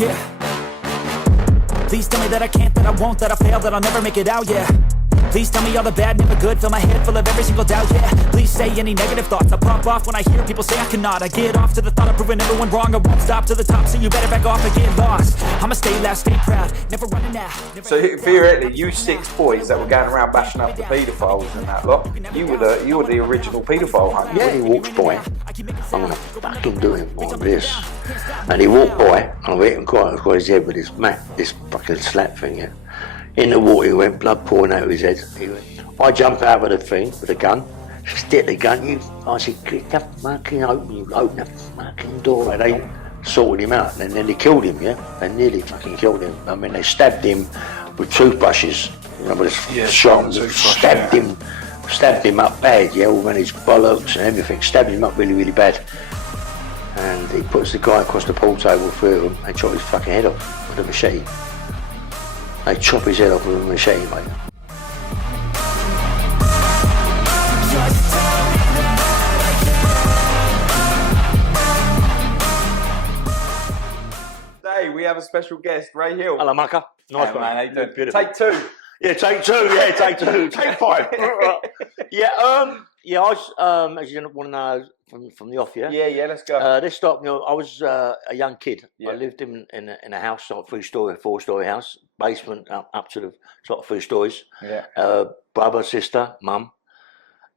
Yeah. Please tell me that I can't, that I won't, that I fail, that I'll never make it out, yeah. Please tell me all the bad, never good, fill my head full of every single doubt, yeah. Please say any negative thoughts, I pop off when I hear people say I cannot. I get off to the thought of proving everyone wrong, I won't stop to the top, so you better back off and get lost. I'ma stay loud, stay proud, never running out. So theoretically, you 6 boys that were going around bashing up the paedophiles and that lot, you were the original paedophile hunter. Yeah, he walks by, I'm gonna fucking do him like this. And he walked by, and I hit him quite across his head with this mat, this fucking slap thing, yeah. In the water he went, blood pouring out of his head. I jump out with the thing, with the gun, stick the gun, I said, open the fucking door. And they sorted him out, and then they killed him, yeah? They nearly fucking killed him. I mean, they stabbed him with toothbrushes, you know, with a shot, stabbed him up bad, yeah, all around his bollocks and everything, stabbed him up really, really bad. And he puts the guy across the pool table, 3 of them, they chop his fucking head off with a machete. They chop his head off with a machete, mate. Today we have a special guest, Ray Hill. Hello, Mucker. Nice one. Man, how you doing? Beautiful. Take 2. Yeah, take 2. Yeah, take 2. Take 5. Yeah, I was, as you want to know from the off, yeah? Yeah, let's go. This stopped me. I was a young kid. Yeah. I lived in a house, like 3-story, 4-story house, basement up to the sort of 3 stories. Yeah. Brother, sister, mum,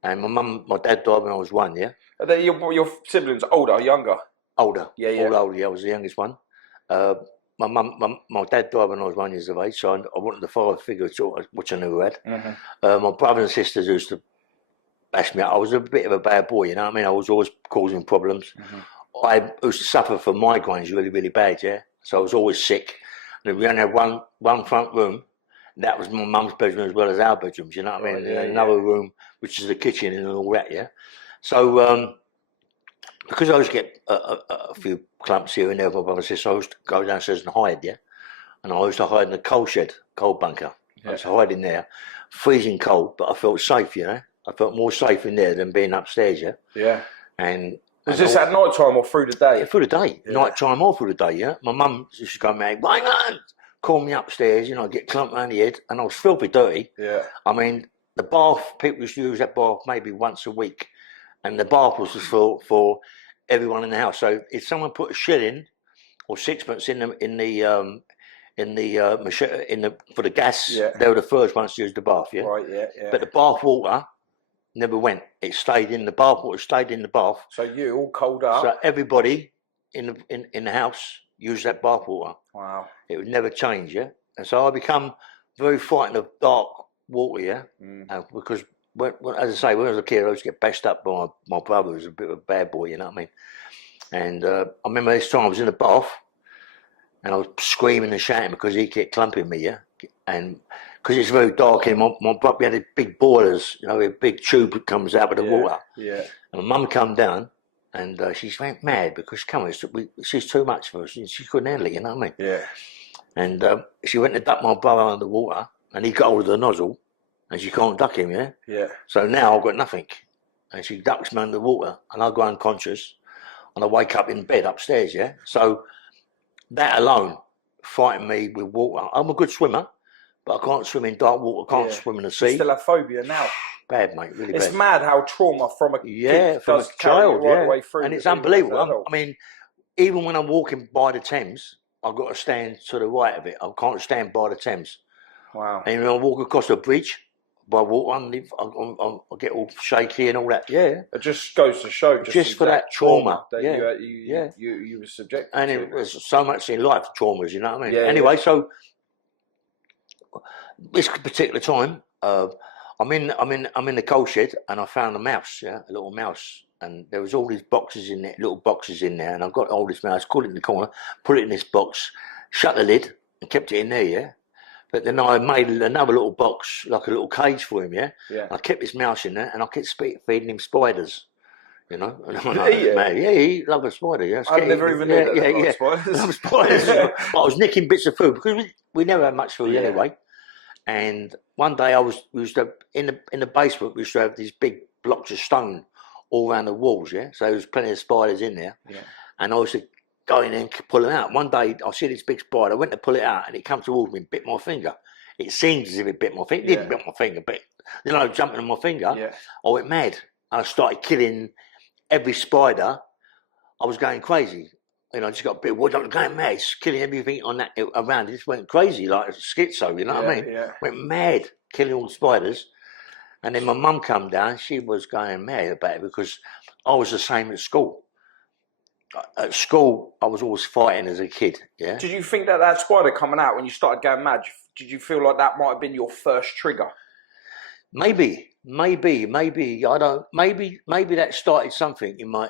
and my dad died when I was 1. Yeah. Are they your siblings older or younger? Older. Yeah. All older. Yeah, I was the youngest one. My dad died when I was 1 year of age, so I wanted the father figure, which I never had. Mm-hmm. My brothers and sisters used to bash me up. I was a bit of a bad boy, you know what I mean? I was always causing problems. Mm-hmm. I used to suffer from migraines really, really bad, yeah? So I was always sick. And we only had one front room. That was my mum's bedroom as well as our bedrooms, you know what I mean? Yeah, another room, which is the kitchen and all that, yeah? So, because I used to get a few clumps here and there with my brother and sister, I used to go downstairs and hide, yeah? And I used to hide in the coal shed, coal bunker. Yeah. I used to hide in there, freezing cold, but I felt safe, you know? I felt more safe in there than being upstairs, yeah? Yeah. And was this at night time or through the day? Yeah, through the day. Yeah. Night time or through the day, yeah? My mum used to go, man, call me upstairs, you know, get clumped around the head, and I was filthy dirty. Yeah. I mean, the bath, people used to use that bath maybe once a week, and the bath was just for everyone in the house. So if someone put a shilling or 6pence for the gas, yeah. they were the first ones to use the bath, yeah? Right, yeah. But the bath water never went. It stayed in the bath water, stayed in the bath. So you all cold up. So everybody in the house used that bath water. Wow. It would never change, yeah? And so I become very frightened of dark water, yeah? Because, as I say, when I was a kid, I used to get bashed up by my brother, who was a bit of a bad boy, you know what I mean? And I remember this time I was in the bath, and I was screaming and shouting because he kept clumping me, yeah? And because it's very dark in my brother, we had the big boilers, you know, a big tube that comes out with the water. Yeah. And my mum come down, and she went mad because she's too much for us. She couldn't handle it, you know what I mean? Yeah. And she went to duck my brother under the water, and he got hold of the nozzle, and she can't duck him, yeah? Yeah. So now I've got nothing. And she ducks me under the water, and I go unconscious, and I wake up in bed upstairs, yeah? So that alone frightened me with water. I'm a good swimmer, but I can't swim in dark water, can't swim in the sea. You still have phobia now? Bad, mate, really bad. It's mad how trauma from a kid from does a child, right the way through. And it's unbelievable. I mean, even when I'm walking by the Thames, I've got to stand to the right of it. I can't stand by the Thames. Wow. And when I walk across the bridge by water, I get all shaky and all that. Yeah. It just goes to show just for that trauma that you were subjected and to. And there's so much in life, traumas, you know what I mean? Yeah, anyway, so this particular time, I'm in the coal shed, and I found a mouse, a little mouse, and there was all these boxes in there, little boxes in there, and I've got all this mouse, caught it in the corner, put it in this box, shut the lid, and kept it in there, yeah. But then I made another little box, like a little cage for him, yeah. I kept this mouse in there, and I kept feeding him spiders, you know. He loved a spider, yeah. I've never even knew that. Spiders. Love spiders. I was nicking bits of food because we never had much food anyway. And one day we used to in the basement we used to have these big blocks of stone all around the walls, yeah. So there was plenty of spiders in there, and I used to go in and pull them out. One day I see this big spider, I went to pull it out and it comes towards me and bit my finger. It seemed as if it bit my finger. It didn't bit my finger, but jumping on my finger, I went mad. I started killing every spider. I was going crazy. I just got a bit of I was going mad, killing everything on that around. It just went crazy, like a schizo, you know what I mean? Yeah. Went mad, killing all the spiders. And then my mum come down, she was going mad about it because I was the same at school. At school, I was always fighting as a kid, yeah? Did you think that spider coming out when you started going mad, did you feel like that might have been your first trigger? Maybe. I don't. Maybe that started something in my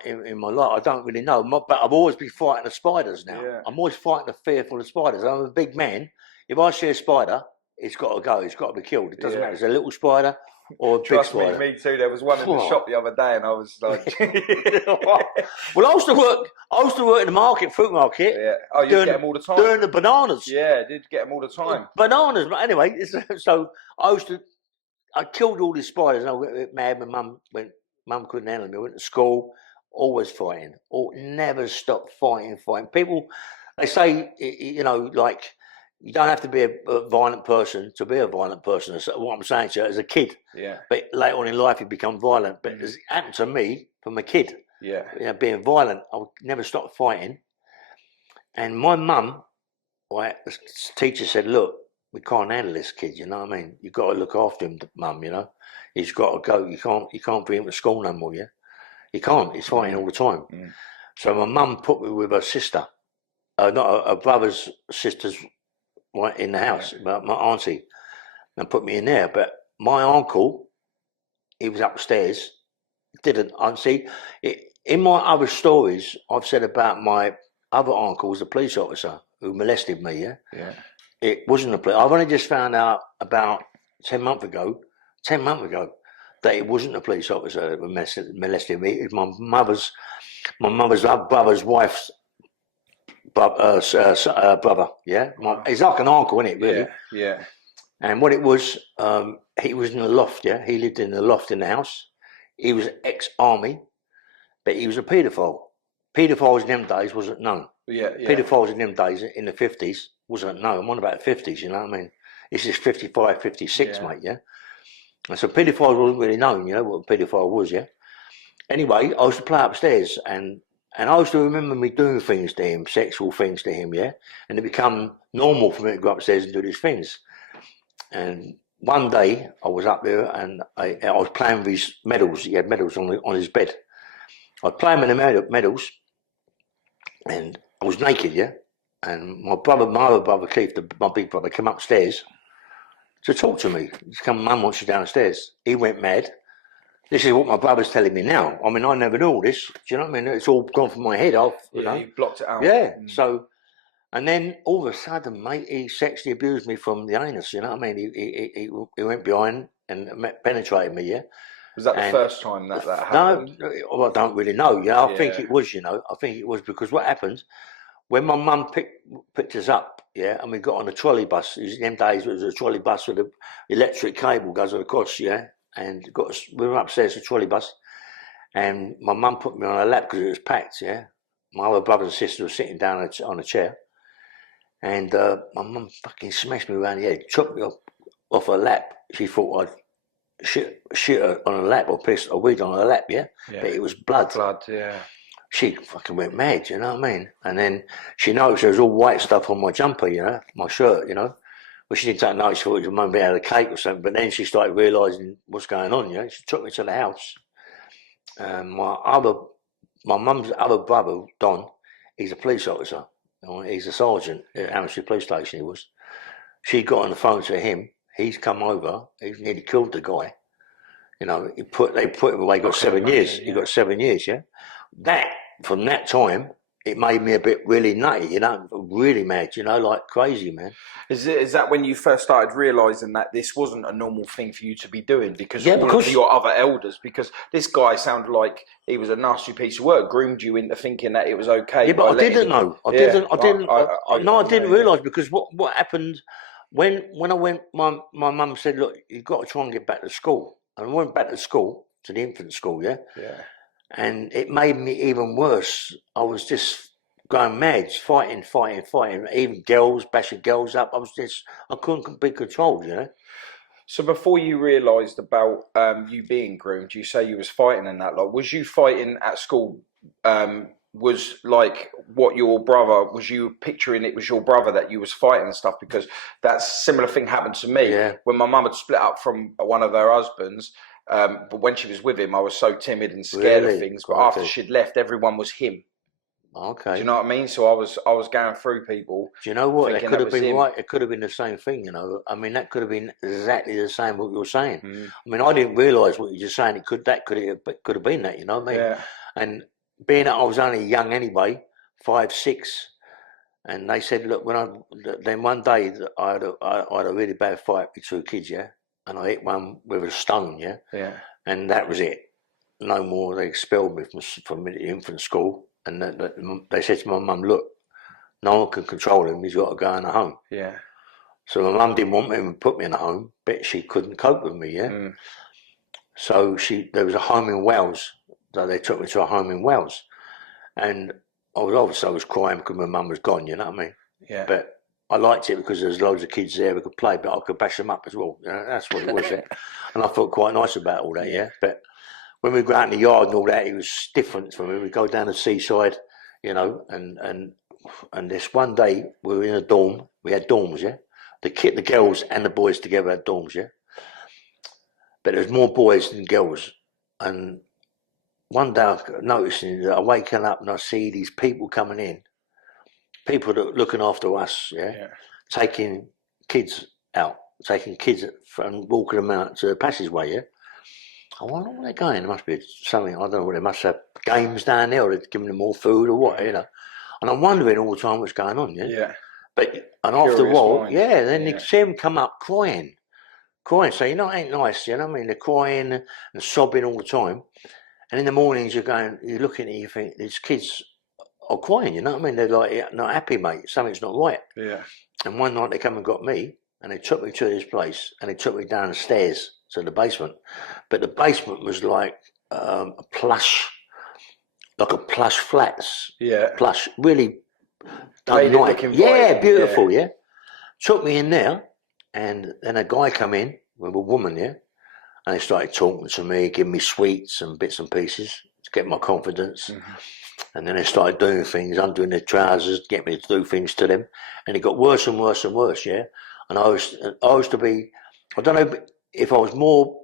life. I don't really know. But I've always been fighting the spiders now. Yeah. I'm always fighting the fearful of spiders. I'm a big man. If I see a spider, it's got to go. It's got to be killed. It doesn't matter. It's a little spider or a big spider. Me too. There was one in the shop the other day, and I was like, well, I used to work in the fruit market. Yeah. Oh, you get them all the time. Doing the bananas. Yeah, I did get them all the time. Bananas. But anyway, so I killed all these spiders and I went mad. My mum couldn't handle me. I went to school, always fighting. Never stopped fighting. People, they say, like, you don't have to be a violent person to be a violent person. That's what I'm saying to you, as a kid. Yeah. But later on in life, you become violent. But it happened to me from a kid. Yeah. Being violent, I would never stop fighting. And my mum, the teacher said, look, we can't handle this kid, you know what I mean? You've got to look after him, mum, He's got to go. You can't bring him to school no more, yeah? You can't. He's fighting all the time. Mm. So my mum put me with her sister, not her brother's sisters in the house, but my auntie, and put me in there. But my uncle, he was upstairs, in my other stories, I've said about my other uncle was a police officer who molested me, yeah? Yeah. It wasn't a police. I've only just found out about 10 months ago, that it wasn't a police officer that molested me. It was my mother's brother's wife's brother. Yeah, he's like an uncle, isn't it? Really? Yeah. And what it was, he was in the loft. Yeah, he lived in the loft in the house. He was ex-army, but he was a paedophile. Paedophiles in them days wasn't known. Yeah. Paedophiles in them days in the 50s wasn't known. I'm on about the 50s, you know what I mean? This is 55, 56, mate, yeah? And so paedophiles wasn't really known, you know, what a paedophile was, yeah? Anyway, I used to play upstairs and I used to remember me doing things to him, sexual things to him, yeah? And it became normal for me to go upstairs and do these things. And one day I was up there and I was playing with his medals. He had medals on his bed. I was playing with the medals and I was naked, yeah? And my other brother, Keith, my big brother, came upstairs to talk to me. He's come, Mum wants you downstairs. He went mad. This is what my brother's telling me now. I mean, I never knew all this. Do you know what I mean? It's all gone from my head off. You know? You blocked it out. Yeah. So, and then all of a sudden, mate, he sexually abused me from the anus. You know what I mean? He went behind and penetrated me. Yeah. Was that the first time that happened? No, I don't really know. Yeah, I think it was. You know, I think it was because what happened when my mum picked us up. Yeah, and we got on a trolley bus. In them days, it was a trolley bus with an electric cable goes across. Yeah. And we were upstairs in a trolley bus, and my mum put me on her lap because it was packed. Yeah, my other brother and sister were sitting down on a chair, and my mum fucking smashed me around the head, chopped me off her lap. She thought I'd shit her on her lap or pissed a weed on her lap. Yeah, but it was blood. Yeah. She fucking went mad. You know what I mean? And then she noticed there was all white stuff on my jumper. You know, my shirt. You know. Well, she didn't take notice. She thought it might be out of cake or something. But then she started realising what's going on. You know, she took me to the house. My mum's other brother, Don, he's a police officer. He's a sergeant at Hammersmith Police Station. He was. She got on the phone to him. He's come over. He's nearly killed the guy. You know, they put him away. He got 7 years. He got 7 years. Yeah. From that time. It made me a bit really nutty, you know, really mad, you know, like crazy, man. Is that when you first started realising that this wasn't a normal thing for you to be doing? Because of your other elders, because this guy sounded like he was a nasty piece of work, groomed you into thinking that it was okay. Yeah, but I didn't know. I didn't realise because what happened when I went, my mum said, look, you've got to try and get back to school. And I went back to school, to the infant school, yeah? Yeah. And it made me even worse. I was just going mad, fighting, even girls, bashing girls up. I couldn't be controlled, you know. So before you realised about you being groomed, you say you was fighting and that. Like, was you fighting at school? Was like what your brother was? You picturing it was your brother that you was fighting and stuff? Because that similar thing happened to me when my mum had split up from one of her husbands. But when she was with him, I was so timid and scared of things. But after she'd left, everyone was him. Okay. Do you know what I mean? So I was going through people. Do you know what? It could have been right. It could have been the same thing, you know. I mean, that could have been exactly the same what you're saying. I mean, I didn't realise what you're just saying. It could have been that, you know what I mean? Yeah. And being that I was only young anyway, 5, 6, and they said, look, then one day I had a really bad fight with 2 kids, yeah, and I hit one with a stone, yeah, and that was it. No more. They expelled me from the infant school. And they said to my mum, look, no one can control him, he's got to go in a home. Yeah. So my mum didn't want me to put me in a home, but she couldn't cope with me, yeah. So there was a home in Wales, so they took me to a home in Wales. And I was crying because my mum was gone, you know what I mean? Yeah. But I liked it because there's loads of kids there who could play, but I could bash them up as well. You know, that's what it was, yeah. And I felt quite nice about all that, yeah. But when we go out in the yard and all that, it was different for me. We go down the seaside, you know, and this one day we were in a dorm. We had dorms, yeah. The girls and the boys together had dorms, yeah. But there was more boys than girls. And one day I noticed that I'm waking up and I see these people coming in, people that are looking after us, taking kids out, taking kids and walking them out to the passageway, yeah. I wonder where they're going. There must be something, I don't know what, they must have games down there, or they're giving them more food or what, you know. And I'm wondering all the time what's going on, yeah? Yeah. And after a while, then you see them come up crying. So, you know, it ain't nice, you know what I mean? They're crying and sobbing all the time. And in the mornings you're looking at it, you think, these kids are crying, you know what I mean? They're like, not happy, mate, something's not right. Yeah. And one night they come and got me, and they took me to this place, and they took me down the stairs to the basement. But the basement was like a plush flats. Yeah. Plush, really done nice. Yeah, beautiful, yeah. Took me in there, and then a guy come in with a woman, yeah, and they started talking to me, giving me sweets and bits and pieces to get my confidence. And then they started doing things, undoing their trousers, get me to do things to them. And it got worse and worse and worse, yeah. And I used to be, I don't know if I was more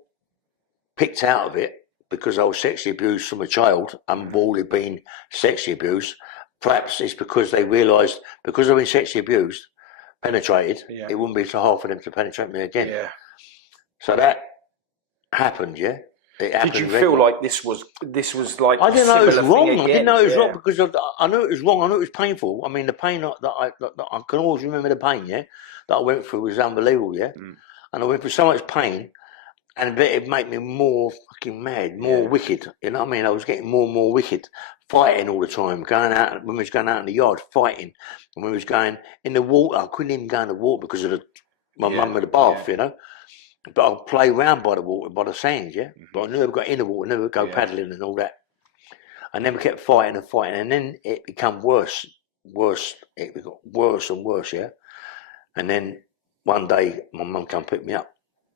picked out of it because I was sexually abused from a child and I've already been sexually abused. Perhaps it's because they realised, because I've been sexually abused, penetrated, it wouldn't be so hard for them to penetrate me again. Yeah. So that happened, yeah. Did you feel like this was like I didn't know it was wrong. I didn't know it was wrong because I knew it was wrong. I knew it was painful. I mean, the pain that I can always remember the pain, yeah, that I went through was unbelievable, yeah. And I went through so much pain, and it made me more fucking mad, more wicked. You know what I mean? I was getting more and more wicked, fighting all the time, going out when we was going out in the yard, fighting, and when we was going in the water, I couldn't even go in the water because of my mum with the bath, you know. But I'll play around by the water, by the sands, yeah. But I never got in the water, never go paddling and all that. I never kept fighting, and then it became worse. It got worse and worse, yeah. And then one day, my mum come pick me up.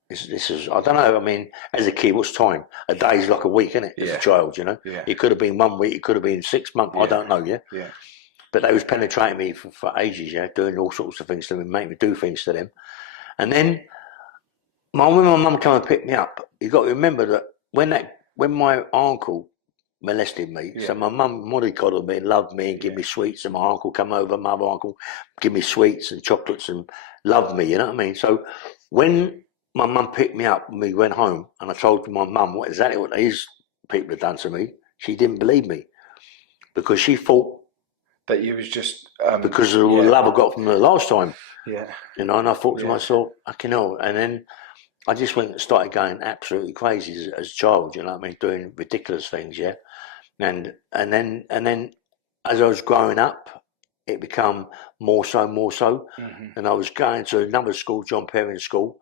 This is, I don't know. I mean, as a kid, what's time? A day's like a week, isn't it? As a child, you know. Yeah. It could have been 1 week. It could have been 6 months. I don't know, yeah. Yeah. But they was penetrating me for ages, yeah, doing all sorts of things to me, make me do things to them, and then. When my mum came and picked me up, you got to remember that when my uncle molested me, so my mum mollycoddled me, loved me, and give me sweets, and my uncle come over, my other uncle give me sweets and chocolates and loved me, you know what I mean? So when my mum picked me up and we went home, and I told my mum exactly what these people had done to me, she didn't believe me because she thought that you was just because of the love I got from the last time, you know. And I thought to myself, fucking hell, and then. I just went and started going absolutely crazy as a child, you know what I mean, doing ridiculous things, yeah. And then as I was growing up, it became more so. And I was going to another school, John Perrin School,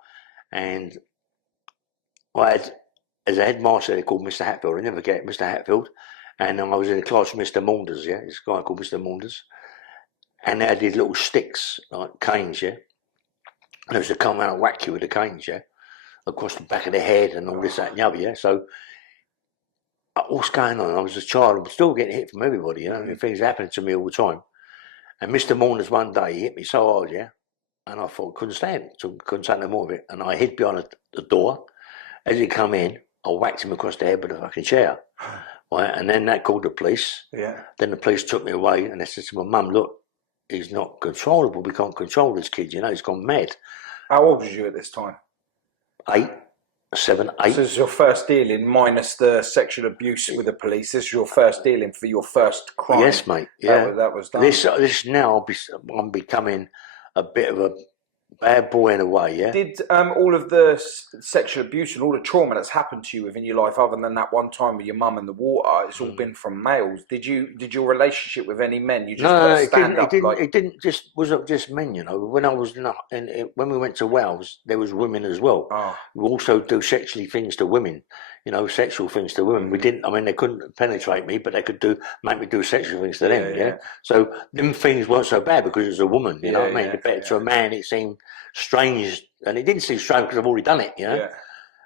and I had, as a headmaster, they called Mr. Hatfield. I never forget Mr. Hatfield. And I was in a class with Mr. Maunders, yeah. This guy called Mr. Maunders. and they had these little sticks, like canes, yeah. And they used to come around and whack you with the canes, yeah, across the back of the head and all this, that, and the other, yeah. So, what's going on? I was a child, I'm still getting hit from everybody, you know. Things happening to me all the time. And Mr. Mourners one day, he hit me so hard, yeah, and I thought, couldn't stand it, so couldn't take no more of it. And I hid behind the door. As he come in, I whacked him across the head with a fucking chair. Right, and then that called the police. Yeah. Then the police took me away, and they said to my mum, "Look, he's not controllable. We can't control this kid. You know, he's gone mad." How old was you at this time? 8, 7, 8. So this is your first dealing, minus the sexual abuse with the police. This is your first dealing for your first crime. Yes, mate. Yeah, that was done. This now I'm becoming a bit of a bad boy in a way, yeah. Did all of the sexual abuse and all the trauma that's happened to you within your life, other than that one time with your mum and the water, it's all been from males? Did your relationship with any men? You just it didn't just wasn't just men, you know. When I was when we went to Wales, there was women as well. We also do sexually things to women, you know, sexual things to women. We didn't. I mean, they couldn't penetrate me, but they could make me do sexual things to them. Yeah. So them things weren't so bad because it was a woman. You know what I mean? But to a man, it seemed strange, and it didn't seem strange because I've already done it, you know. Yeah.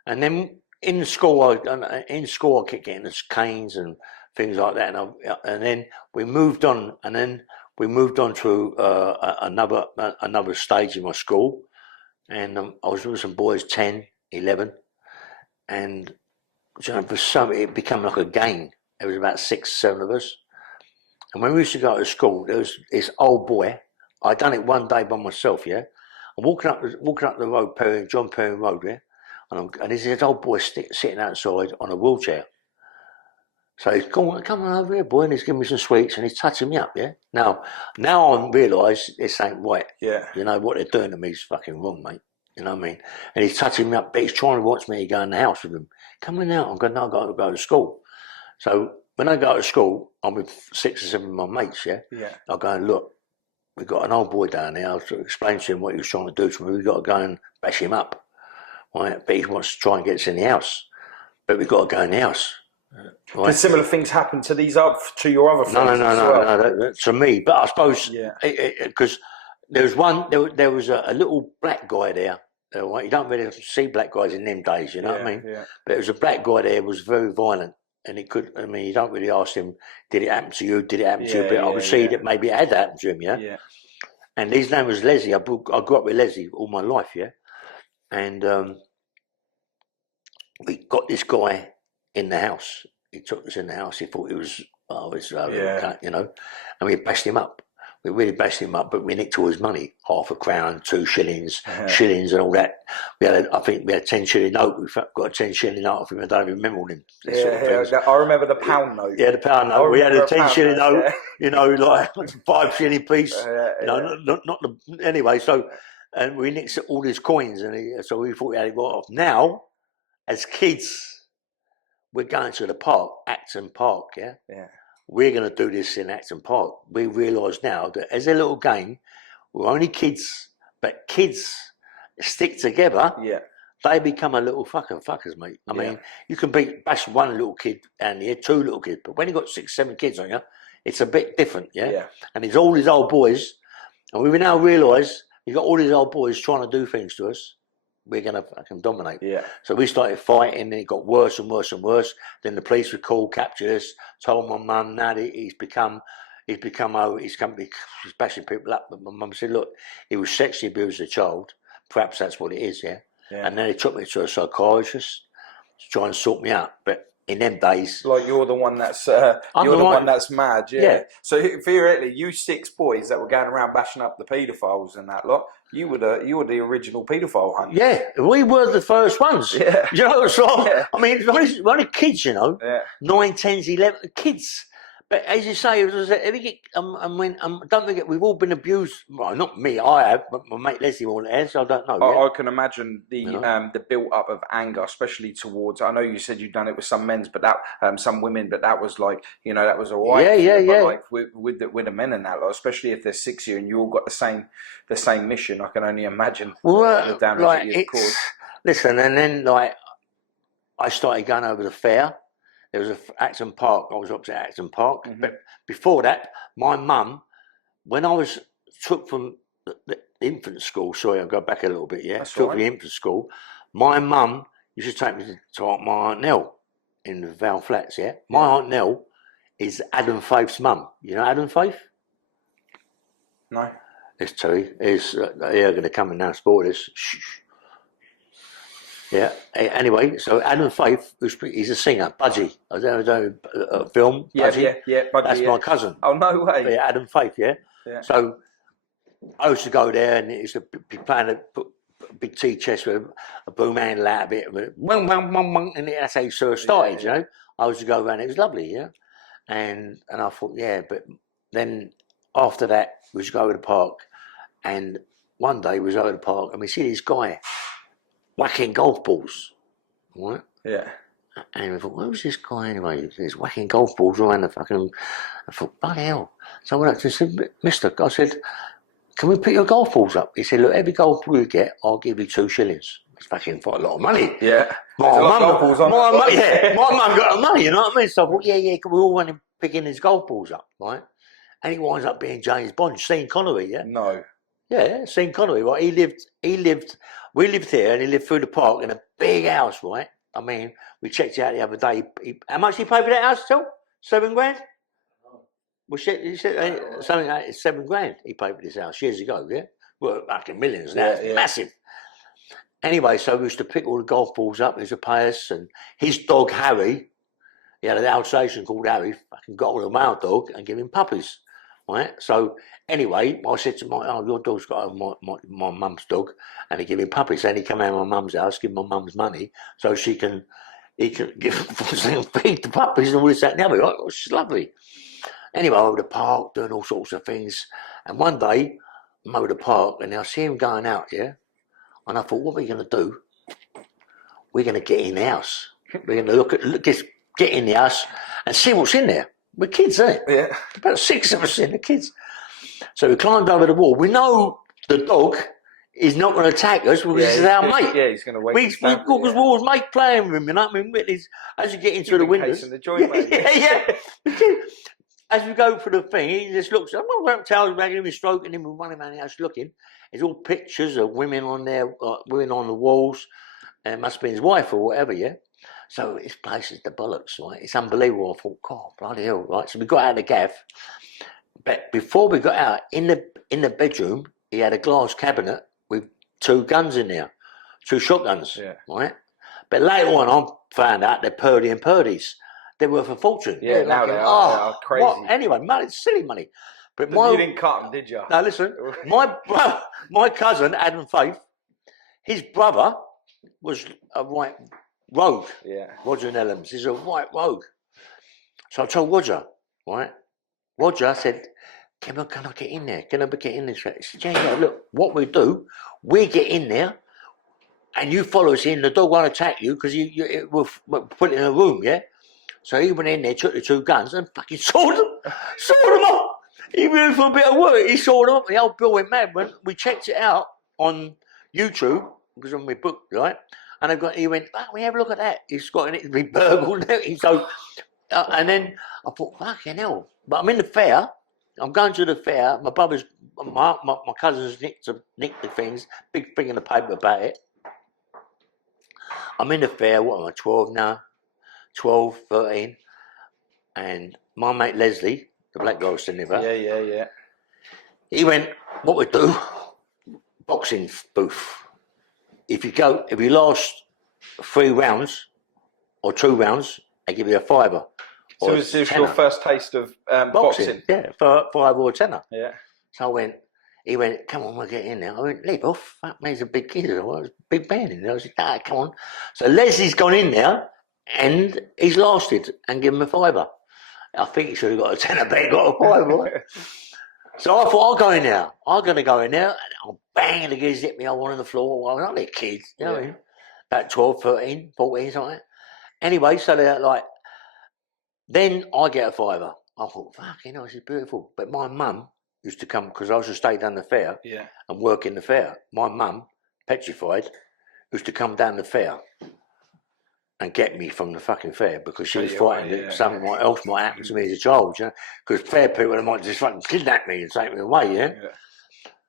And then in school, I kept getting the canes and things like that, and then we moved on, to another stage in my school, and I was with some boys, 10, 11, and you know, for some it became like a gang. There was about 6, 7 of us, and when we used to go to school, there was this old boy. I'd done it one day by myself, yeah. I'm walking up the road, John Perrin Road, yeah, and there's this old boy sitting outside on a wheelchair. So he's come on over here, boy, and he's giving me some sweets, and he's touching me up, yeah. Now I realise this ain't right. Yeah. You know, what they're doing to me is fucking wrong, mate. You know what I mean? And he's touching me up, but he's trying to watch me go in the house with him. Come on out. I'm going, no, I've got to go to school. So when I go to school, I'm with 6 or 7 of my mates, yeah. Yeah. I go and look. We've got an old boy down there. I'll explain to him what he was trying to do to me. We've got to go and bash him up. Right? But he wants to try and get us in the house. But we've got to go in the house. Right? Did similar things happen to your other friends? No, to me. But I suppose, because there was a little black guy there. Right? You don't really see black guys in them days, you know what I mean? Yeah. But there was a black guy there who was very violent. And you don't really ask him, did it happen to you? Did it happen to you? But I would see that maybe it had happened to him, yeah? Yeah. And his name was Leslie. I grew up with Leslie all my life, yeah? And we got this guy in the house. He took us in the house. He thought he was, you know? And we bashed him up. We really bashed him up, but we nicked all his money. ½ a crown, 2 shillings, shillings and all that. I think we had a 10 shilling note. We got a 10 shilling note of him. I don't even remember all them. I remember the pound note. Yeah, the pound note. We had a 10 shilling note, you know, like 5 shilling piece. Anyway, so, and we nicked all his coins, and so we thought we had it right off. Now, as kids, we're going to the park, Acton Park, yeah? Yeah. We're going to do this in Acton Park. We realise now that as a little game, we're only kids, but kids stick together. Yeah. They become a little fuckers, mate. I mean, you can bash one little kid and you 2 little kids, but when you got 6, 7 kids on you, it's a bit different, yeah. And it's all these old boys, and we now realise you got all these old boys trying to do things to us. We're going to fucking dominate. Yeah. So we started fighting, and it got worse and worse and worse. Then the police were called, captured us, told my mum that he's bashing people up. But my mum said, look, he was sexually abused as a child. Perhaps that's what it is, yeah. And then they took me to a psychiatrist to try and sort me out. But in them days, like you're the one that's one that's mad, yeah. So theoretically, you 6 boys that were going around bashing up the paedophiles and that lot, you were the original paedophile hunter. Yeah, we were the first ones. Yeah, you know. So I mean, we're only kids, you know. Yeah. 9, 10s, 11 kids. But as you say, don't forget, we've all been abused. Well, not me, I have, but my mate Leslie all has. I don't know. I can imagine the built up of anger, especially towards. I know you said you've done it with some men's, but that some women, but that was like, you know, that was alright. Yeah. Like with the men and that lot, especially if there's 6 of you and you all got the same mission. I can only imagine the damage that you've caused. Listen, and then like I started going over the fair. There was Acton Park. I was up to Acton Park. Mm-hmm. But before that, my mum when I was took from the infant school, sorry, I'll go back a little bit, yeah? That's Took right. from the infant school, my mum used to take me to my Aunt Nell in the Val Flats, yeah? My Aunt Nell is Adam Faith's mum. You know Adam Faith? No. It's Terry. They're going to come and now spoil this. Shh. Yeah. Anyway, so Adam Faith, he's a singer, Budgie. I don't know a film. Budgie. Yeah. Budgie, That's my cousin. Oh, no way. Yeah, Adam Faith. Yeah. So I used to go there, and it used to be playing a big tea chest with a boom handle out of it, and that's how it sort of started. You know, I used to go around. It was lovely. Yeah. And I thought, but then after that, we used to go to the park, and one day we was over the park, and we see this guy whacking golf balls, right? Yeah. And we thought, what was this guy anyway? He's whacking golf balls around the fucking. I thought, bloody hell! So I went up to him and said, Mister, I said, can we put your golf balls up? He said, look, every golf ball you get, I'll give you 2 shillings. It's fucking quite a lot of money. Yeah. My mum got the money, you know what I mean? So I thought, we all want him picking his golf balls up, right? And he winds up being James Bond, Sean Connery, yeah? No. Yeah, Sean Connery, right? We lived here, and he lived through the park in a big house, right? I mean, we checked it out the other day. How much he paid for that house, still? 7 grand? Well, he said something like 7 grand he paid for this house years ago, yeah? Well, back in millions now, it's massive. Anyway, so we used to pick all the golf balls up, there's a pay us, and his dog Harry, he had an Escalation called Harry, fucking got all of my dog and give him puppies, right? So anyway, I said to your dog's got my mum's dog, and he give him puppies. And he come out of my mum's house, give my mum's money, so he can feed the puppies and all this, that, and the other. It was lovely. Anyway, over the park, doing all sorts of things. And one day, I'm over the park, and I see him going out, yeah? And I thought, what are we going to do? We're going to get in the house. We're going to get in the house and see what's in there. We're kids, ain't it? Yeah. About 6 of us in the kids. So we climbed over the wall. We know the dog is not going to attack us because this is our mate. Yeah, he's going to wait. We always mate playing with him, you know what I mean? As you get into the windows. As we go for the thing, he just looks, I'm not towels bagging him, stroking him, and running around the house looking. There's all pictures of women on there, women on the walls, and it must be his wife or whatever, yeah? So this place is the bollocks, right? It's unbelievable. I thought, God, bloody hell, right? So we got out of the gaff. But before we got out, in the bedroom, he had a glass cabinet with 2 guns in there, 2 shotguns, right? But later on, I found out they're Purdy and Purdy's. They're worth a fortune. Yeah, now they are crazy. What? Anyway, money, silly money. But you didn't cut them, did you? No, listen. My cousin, Adam Faith, his brother was a white rogue. Yeah. Roger Nellums. He's a white rogue. So I told Roger, right? Roger said, can I get in there? Can I get in there? He said, yeah, look, what we do, we get in there and you follow us in. The dog won't attack you because we'll put it in a room, yeah? So he went in there, took the 2 guns and fucking sawed them up. He went for a bit of work, he sawed them up. The old Bill went mad when we checked it out on YouTube, because on my book, right? And he went, we have a look at that. He's got it, be burgled. So, and then I thought, fucking hell. But I'm in the fair. I'm going to the fair. My brother's, my cousins nicked the things. Big thing in the paper about it. I'm in the fair. What am I, 12 now? 12, 13. And my mate Leslie, the black guy was sitting there. Yeah. He went, what we do? Boxing booth. If you last 3 rounds or 2 rounds, they give you a $5. So this is your first taste of boxing? Yeah, for $5 or $10. Yeah. So he went, come on, we'll get in there. I went, leave off. Fuck me, he's a big kid. I was a big man in there. I said, come on. So Leslie's gone in there and he's lasted and given him a $5. I think he should have got a $10, but he got a $5, right? So I thought, I'll go in there. I'm going to go in there. And I'll bang, the gears hit me. I was on the floor. I was only a kid, you know what I mean? About 12, 13, 14, something like that. Anyway, so they're like, then I get a $5. I thought, fucking hell, this is beautiful. But my mum used to come, because I used to stay down the fair and work in the fair. My mum, petrified, used to come down the fair and get me from the fucking fair because she was frightened that something else might happen to me as a child, you know, because fair people might just fucking kidnap me and take me away, yeah.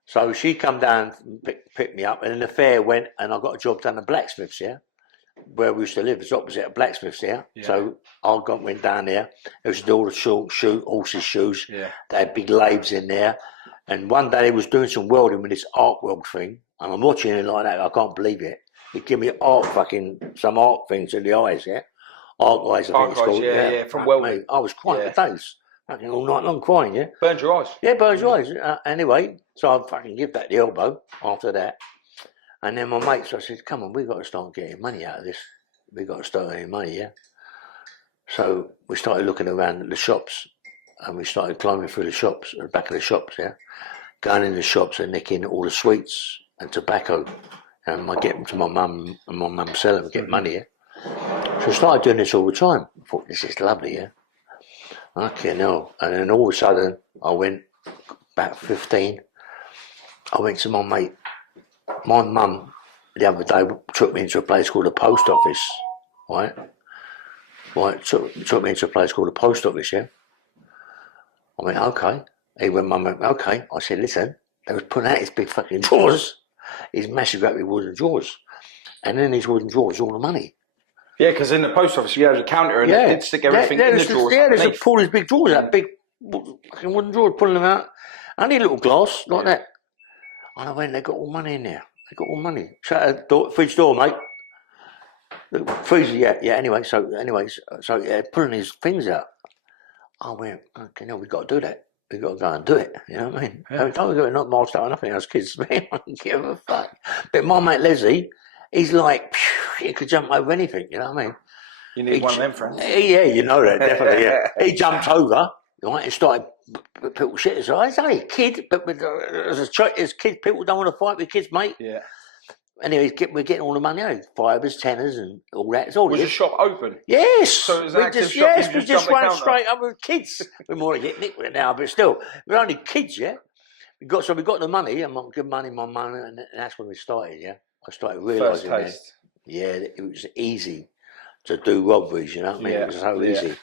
So she come down and picked me up, and then the fair went, and I got a job down at Blacksmiths, yeah, where we used to live. It's opposite of Blacksmiths, yeah. So I went down there. It was all the horses' shoes. Yeah. They had big lathes in there, and one day they was doing some welding with this arc weld thing, and I'm watching it like that. I can't believe it. It give me some art things in the eyes, yeah. Arc eyes, I think it's called. Yeah, from welding. Mate, I was crying for days, fucking all night long crying, yeah. Burns your eyes. Yeah, burns your eyes. Anyway, so I fucking give that the elbow after that, and then my mates, I said, "Come on, we've got to start getting money out of this. We've got to start earning money, yeah." So we started looking around at the shops, and we started climbing through the shops, the back of the shops, yeah, going in the shops and nicking all the sweets and tobacco. And I get them to my mum, and my mum sell them, get money, yeah. So I started doing this all the time. I thought, this is lovely, yeah. Okay, no. And then all of a sudden, I went, about 15, I went to my mate. My mum, the other day, took me into a place called the post office, right? Took me into a place called the post office, yeah. I went, okay. Mum went, okay. I said, listen, they was putting out his big fucking drawers. His massive great big wooden drawers, and in these wooden drawers all the money. Yeah, because in the post office you had a counter and they did stick everything in the drawers. Yeah, they pull these big drawers out, big fucking wooden drawers, pulling them out. Only a little glass like that. And I went, they got all money in there. They got all money. Shut the fridge door, mate. The freezer, yeah. Anyway, so pulling these things out. I went, okay, no, we got to do that. We got to go and do it, you know what I mean? Yeah. Don't go not milestone or nothing else, kids. I don't give a fuck. But my mate Leslie, he's like, he could jump over anything, you know what I mean? You need one of them friends. Yeah, you know that, definitely, yeah. He jumped over, right, and started, people shit his eyes. He's only a kid, but as kids, people don't want to fight with kids, mate. Yeah. Anyway, we're getting all the money out, fivers, tenors, and all that. It's all was the shop open? Yes. So it was an active shop. We just ran straight up with kids. We're more getting nicked with it now, but still, we're only kids, yeah. We got the money, and good money, my money, and that's when we started, yeah. I started realising that, yeah, it was easy to do robberies, you know what I mean? It was so easy,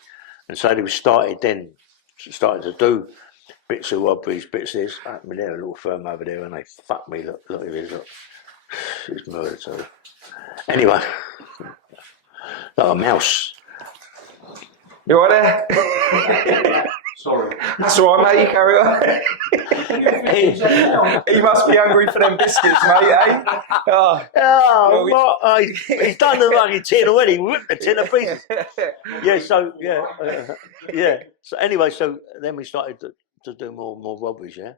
and so we started to do bits of robberies, bits of this. I mean, they're a little firm over there, and they fuck me. Look at this, look. She's murdered, so anyway, like a mouse. You all right there? Sorry. That's all right, mate, you carry on. He must be hungry for them biscuits, mate, eh? He's done the fucking tin already, ripped the tin to pieces. So anyway, so then we started to do more robberies, yeah?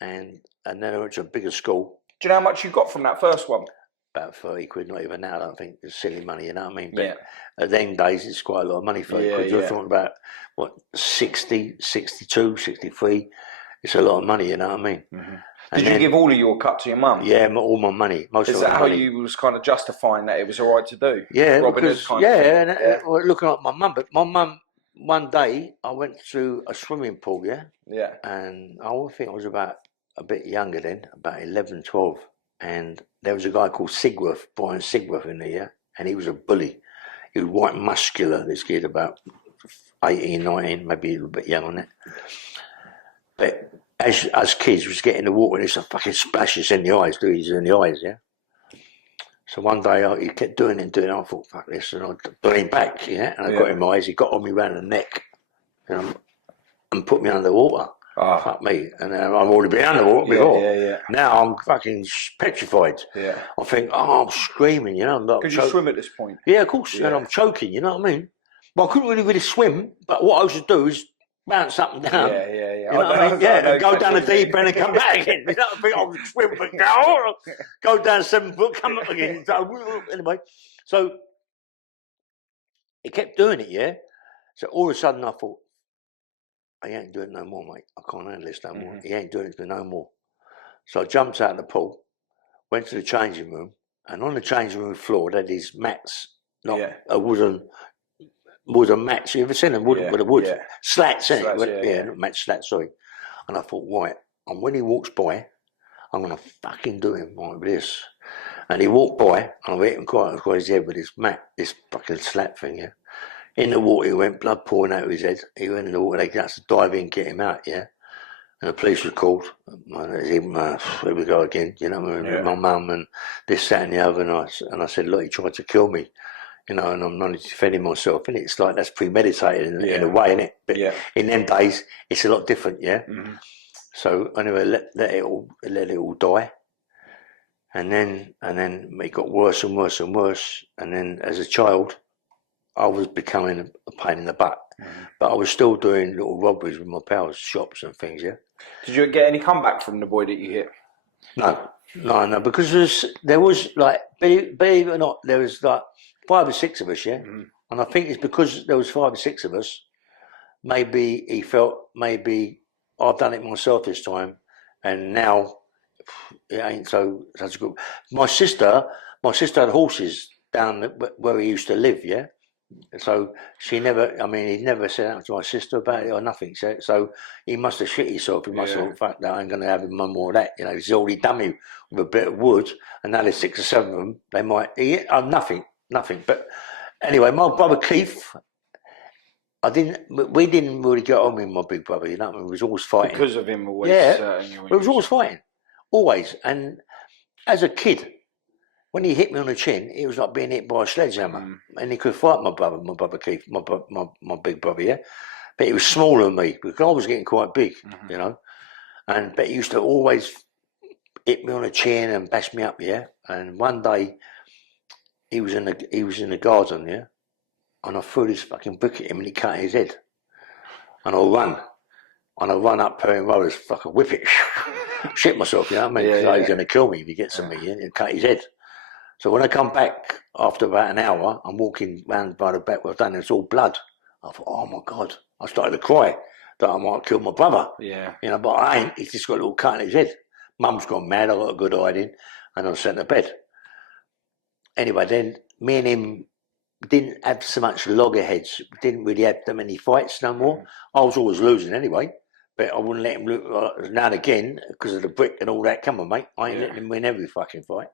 And then I went to a bigger school. Do you know how much you got from that first one? About 30 quid, not even now, I don't think. It's silly money, you know what I mean? But at them days, it's quite a lot of money, 30 quid. You're talking about, 60, 62, 63. It's a lot of money, you know what I mean? Mm-hmm. Did you give all of your cut to your mum? Yeah, all my money. Is that how you was kind of justifying that it was all right to do? Yeah, looking at my mum. But my mum, one day, I went to a swimming pool, yeah? Yeah. And I think I was about a bit younger then, about 11, 12. And there was a guy called Brian Sigworth in there, yeah? And he was a bully. He was white muscular, this kid, about 18, 19, maybe a little bit young on that. But as kids, we was getting in the water and it's a fucking splashes in the eyes, yeah? So one day he kept doing it, I thought, fuck this, and I put him back, yeah? And I got in my eyes, he got on me round the neck and put me under the water. Oh. Fuck me. And I've already been underwater before. Yeah. Now I'm fucking petrified. Yeah. I think, I'm screaming, you know. Could you swim at this point? Yeah, of course. Yeah. And I'm choking, you know what I mean? Well, I couldn't really swim, but what I used to do is bounce up and down. Yeah. You know what I mean? And go down the deep end and come back again. You know what I mean? I would swim and go down 7 foot, come up again. So, anyway, so he kept doing it, yeah? So all of a sudden I thought, I ain't doing it no more, mate. I can't handle this no more. He ain't doing it no more. So I jumped out of the pool, went to the changing room, and on the changing room floor, they had these mats, not a wooden mats. You ever seen them? With a wood slats, not mats, slats, sorry. And I thought, right, and when he walks by, I'm going to fucking do him like this. And he walked by, and I hit him quite across his head with this mat, this fucking slap thing, yeah. In the water he went, blood pouring out of his head. He went in the water, they had to dive in, get him out, yeah. And the police were called. Here we go again, you know, with my mum and this, that and the other. And I said, look, he tried to kill me, you know, and I'm not defending myself. And it's like that's premeditated in a way, isn't it? But in them days, it's a lot different, yeah. So anyway, let it all die. And then it got worse and worse and worse. And then as a child, I was becoming a pain in the butt. But I was still doing little robberies with my pals, shops and things, yeah. Did you get any comeback from the boy that you hit? No, because there was like, believe it or not, there was like 5 or 6 of us, yeah. And I think it's because there was 5 or 6 of us, maybe he felt, maybe I've done it myself this time, and now it ain't such a good. My sister had horses down where he used to live, yeah. So she never, I mean, he never said that to my sister about it or nothing. So he must have shit himself. He must have thought, fuck that, I ain't going to have him no more of that. You know, he's already done me with a bit of wood, and now there's 6 or 7 of them. They might, nothing. But anyway, my brother Keith, we didn't really get on with my big brother, you know what I mean? We was always fighting. Because of him always. Yeah, we was always fighting. Always. And as a kid, when he hit me on the chin, it was like being hit by a sledgehammer. And he could fight my brother Keith, my big brother, yeah. But he was smaller than me because I was getting quite big, you know. But he used to always hit me on the chin and bash me up, yeah. And one day he was in the garden, yeah. And I threw this fucking brick at him and he cut his head. And I run up Perrin Road as fucking whip it, shit myself, you know what I mean? Because he's going to kill me if he gets to me, yeah? He'll cut his head. So when I come back after about an hour, I'm walking round by the back where I've done, it's all blood. I thought, oh my God. I started to cry that I might kill my brother. Yeah. You know, but I ain't. He's just got a little cut in his head. Mum's gone mad. I got a good hiding and I was sent to bed. Anyway, then me and him didn't have so much loggerheads. Didn't really have that many fights no more. I was always losing anyway. But I wouldn't let him look now and again because of the brick and all that. Come on, mate. I ain't letting him win every fucking fight.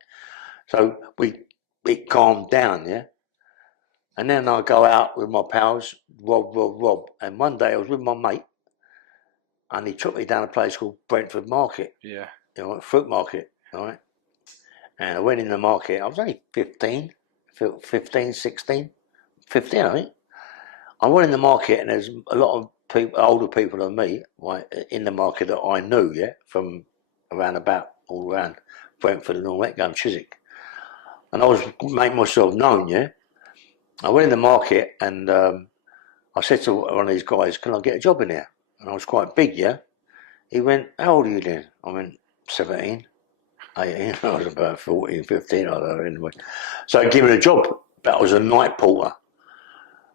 So it calmed down, yeah. And then I go out with my pals, Rob. And one day I was with my mate, and he took me down a place called Brentford Market. Yeah. You know, fruit market, all right. And I went in the market. I was only 15, 16, 15, I think. I went in the market, and there's a lot of people, older people than me, right, in the market that I knew, yeah, from all around Brentford and all that, going Chiswick. And I was making myself known, yeah. I went in the market and I said to one of these guys, can I get a job in here? And I was quite big, yeah. He went, how old are you then? I went, 17, 18. I was about 14, 15, I don't know, anyway. So I gave me a job, but I was a night porter.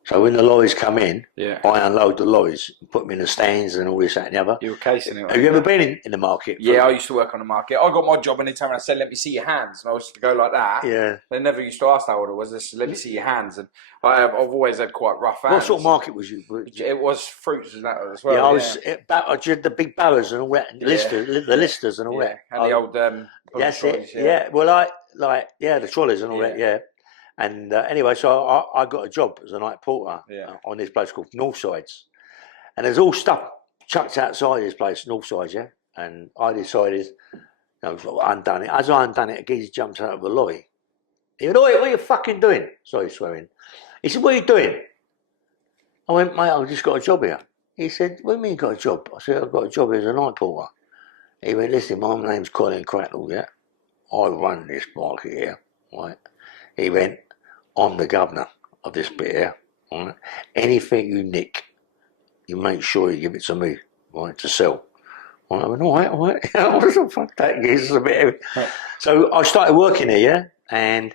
So when the lorries come in, I unload the lorries, put them in the stands and all this, that and the other. You were casing it. Have you ever been in the market? Yeah, I used to work on the market. I got my job and they turned around and said, let me see your hands. And I used to go like that. Yeah. They never used to ask how old I was. They said, let me see your hands. And I've always had quite rough hands. What sort of market was you? It was fruits and that as well. Yeah, I was the big barrows and all that, the listers and all that. And the old that's trolleys, it. Yeah. Well, the trolleys and all that, yeah. And anyway, so I got a job as a night porter on this place called Northsides. And there's all stuff chucked outside this place, Northsides, yeah? And I decided, undone it. As I undone it, a geezer jumped out of a lorry. He went, "Oi, what are you fucking doing?" Sorry, swearing. He said, "What are you doing?" I went, "Mate, I've just got a job here." He said, "What do you mean you got a job?" I said, "I've got a job as a night porter." He went, "Listen, my name's Colin Cracknell, yeah? I run this market here, right?" He went, "I'm the governor of this bit here, right? Anything you nick, you make sure you give it to me, right, to sell." I went, all right. I was like, fuck that, this is a bit heavy. Right. So I started working here, yeah? And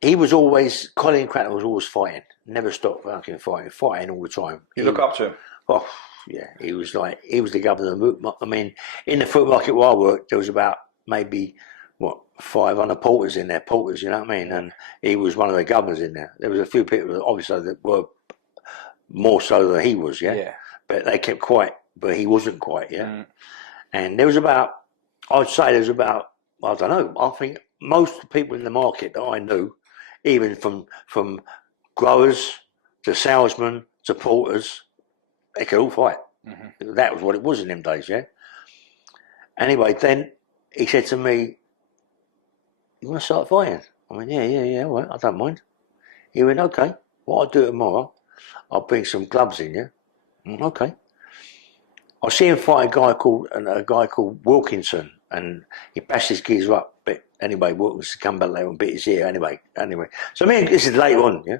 he was always, Colin Cracknell was always fighting, never stopped fucking fighting all the time. You look up to him? Oh, yeah, he was the governor. I mean, in the fruit market where I worked, there was about maybe, 500 porters in there, you know what I mean? And he was one of the governors in there. There was a few people, obviously, that were more so than he was, yeah? But they kept quiet, but he wasn't quiet, yeah? And there was about, I don't know, I think most people in the market that I knew, even from growers to salesmen to porters, they could all fight. That was what it was in them days, yeah. Anyway, then he said to me, "You want to start fighting?" I went, yeah, all right, I don't mind. He went, "Okay, what I'll do tomorrow, I'll bring some gloves in, yeah." Okay. I see him fight a guy called Wilkinson, and he bashed his geezer up. But anyway, Wilkinson come back later and bit his ear. Anyway. So this is later on, yeah.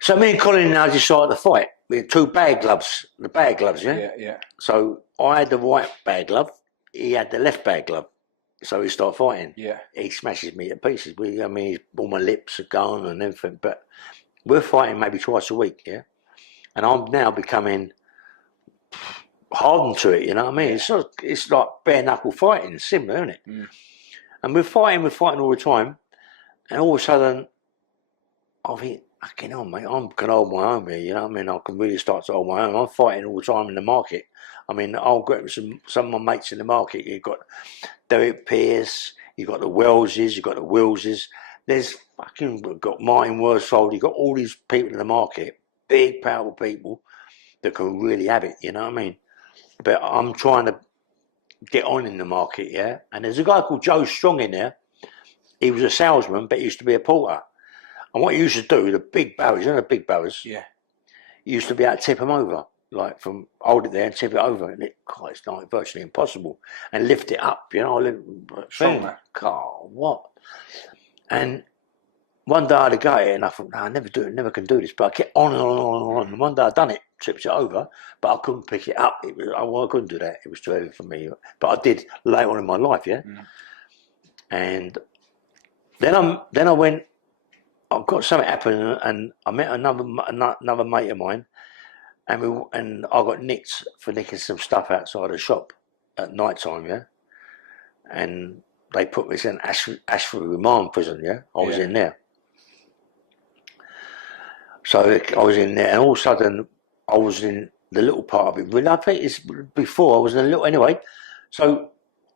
So me and Colin now decided to fight with two bag gloves, the bag gloves, yeah. Yeah. So I had the right bag glove, he had the left bag glove. So we start fighting. Yeah. He smashes me to pieces. All my lips are gone and everything. But we're fighting maybe twice a week, yeah. And I'm now becoming hardened to it, you know what I mean? Yeah. It's like bare knuckle fighting, similar, isn't it? And we're fighting all the time. And all of a sudden, I think, fucking hell, mate, I can hold my own here, you know what I mean? I can really start to hold my own. I'm fighting all the time in the market. I mean, I'll get some of my mates in the market. You've got Derek Pierce, you've got the Welleses, you've got the Willses. There's got Martin Worsfold, you've got all these people in the market, big, powerful people that can really have it, you know what I mean? But I'm trying to get on in the market, yeah? And there's a guy called Joe Strong in there. He was a salesman, but he used to be a porter. And what he used to do, the big barrows, you know the big barrows? Yeah. He used to be able to tip them over, like hold it there and tip it over. And it's like virtually impossible. And lift it up, you know? God, what? And one day I had a go at it and I thought, no, I never can do this. But I kept on and on. And one day I done it, tipped it over, but I couldn't pick it up. I couldn't do that. It was too heavy for me. But I did later on in my life, yeah? And then I went, I've got something happen, and I met another mate of mine, and I got nicked for nicking some stuff outside the shop at night time, yeah. And they put me in Ashford Remand prison, yeah. I was in there. So I was in there, and all of a sudden I was in the little part of it. Really, I think it's before I was in the little anyway. So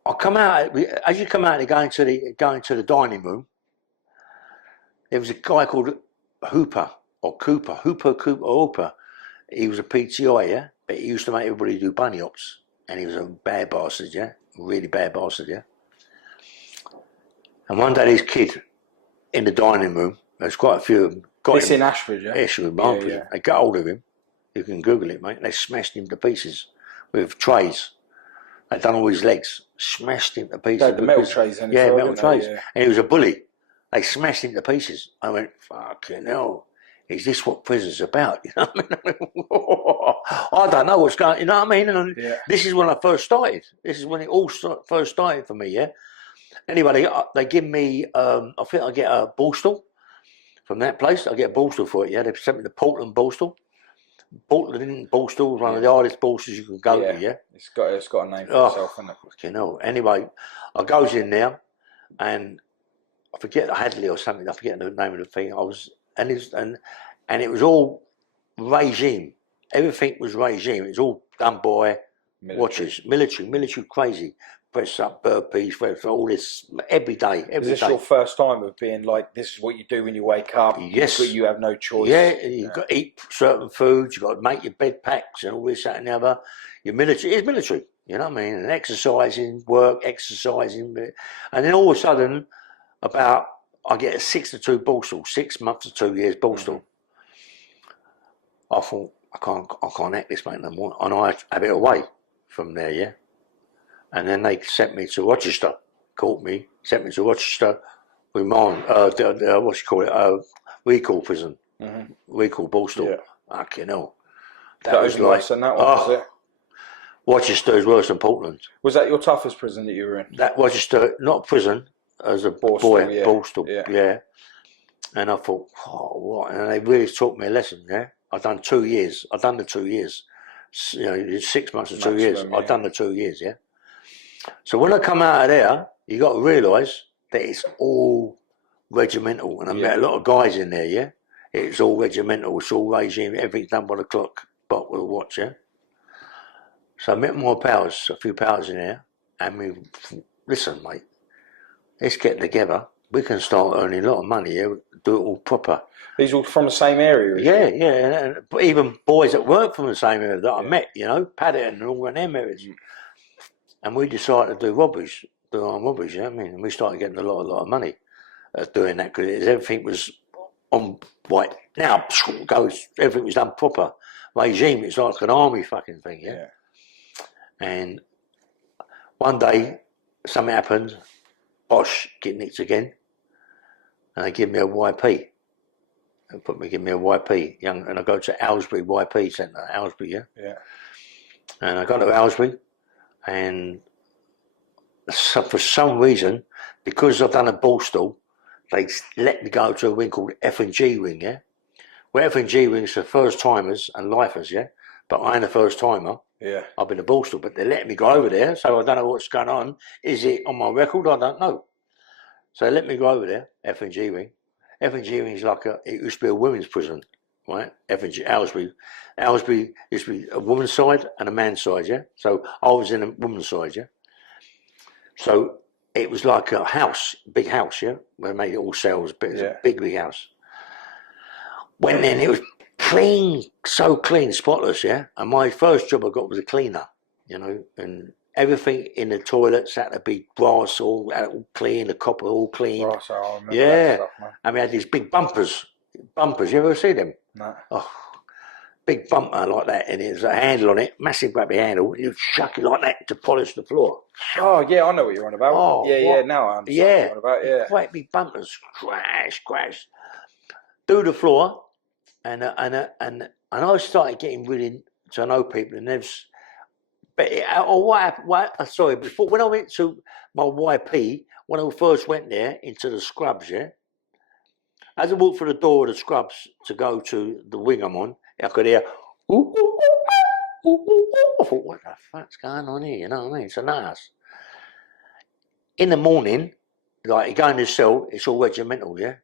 I come out as you come out, going to the dining room. There was a guy called Hooper. He was a PTI, yeah? But he used to make everybody do bunny hops. And he was a bad bastard, yeah? Really bad bastard, yeah? And one day this kid in the dining room, there's quite a few of them. It's in Ashford, yeah? Ashford, yeah. They got hold of him. You can Google it, mate. They smashed him to pieces with trays. They done all his legs. Smashed him to pieces. The metal trays. Yeah, metal trays. Yeah. And he was a bully. They smashed him to pieces. I went, fucking hell, is this what prison's about? You know what I mean? I don't know what's going on, you know what I mean? And this is when I first started. This is when it all first started for me, yeah? Anyway, they give me, I think I get a Borstal from that place. I get a Borstal for it, yeah? They sent me to Portland Borstal. Portland Borstal is one of the hardest Borstals you can go to, yeah? It's got a name for itself, hasn't it? You know. Anyway, I goes in there, and I forget Hadley or something. I forget the name of the thing. And it was all regime. Everything was regime. It was all done by watchers, military crazy. Press up, burpees, all this every day. Is this your first time of being like, this is what you do when you wake up? Yes. You have no choice. Yeah, you've got to eat certain foods. You've got to make your bed packs and all this, that, and the other. Your military is military. You know what I mean? And exercising, and then all of a sudden. I get a 6 to 2 Borstal, 6 months to 2 years Borstal. I thought, I can't act this, mate, no more. And I have it away from there, yeah. And then they sent me to Rochester, caught me, sent me to Rochester, remand, recall prison, recall Borstal. Fucking hell. That was worse than that one, was it? Rochester is worse than Portland. Was that your toughest prison that you were in? That Rochester, not prison. As a Borstal, yeah. And I thought, oh, what? And they really taught me a lesson, yeah. I've done 2 years. I've done the 2 years. You know, 6 months to 2 years. I've done the 2 years, yeah. So when I come out of there, you got to realise that it's all regimental. And I met a lot of guys in there, yeah. It's all regimental. It's all regime. Everything's done by the clock, but with a watch, yeah. So I met more pals, a few pals in there. And listen, mate. let's get together. We can start earning a lot of money here, do it all proper. These all from the same area? Yeah. And even boys that work from the same area that I met, you know, Paddington and all in them areas. And we decided to do robberies, do armed robberies, you know what I mean? And we started getting a lot of money doing that because everything was on white. Now, goes, everything was done proper. Regime, it's like an army fucking thing, yeah? And one day, something happened, Bosh, get nicked again, and they give me a YP. They give me a YP, and I go to Aylesbury YP Centre, Aylesbury, yeah? And I got to Aylesbury, and so for some reason, because I've done a ball stall, they let me go to a wing called F&G wing, yeah? Where F&G wing's for first timers and lifers, yeah? But I ain't a first timer. Yeah. I've been a ball stall, but they let me go over there, so I don't know what's going on. Is it on my record? I don't know. So they let me go over there, F&G wing. F&G wing is like it used to be a women's prison, right? F&G, Aylesbury used to be a woman's side and a man's side, yeah? So I was in a woman's side, yeah? So it was like a house, big house, yeah? They made it all cells, but it was a big house. Went in, it was clean, so clean, spotless, yeah? And my first job I got was a cleaner, you know, and everything in the toilets had to be brass, all clean, the copper all clean. Brass, I remember that stuff, man. And we had these big bumpers. You ever see them? No. Oh, big bumper like that, and there's a handle on it, massive grabby handle, and you chuck it like that to polish the floor. Oh, yeah, I know what you're on about. Now I understand what you're on about, Great big bumpers, crash. Do the floor, and I started getting really to know people, and there's, but what happened, sorry, before, when I went to my YP, when I first went there into the scrubs, yeah, as I walked through the door of the scrubs to go to the wing I'm on, I could hear, ooh, ooh, ooh, ooh, ooh, ooh. I thought, what the fuck's going on here? You know what I mean? It's a nice. In the morning, like you go in the cell, it's all regimental, yeah?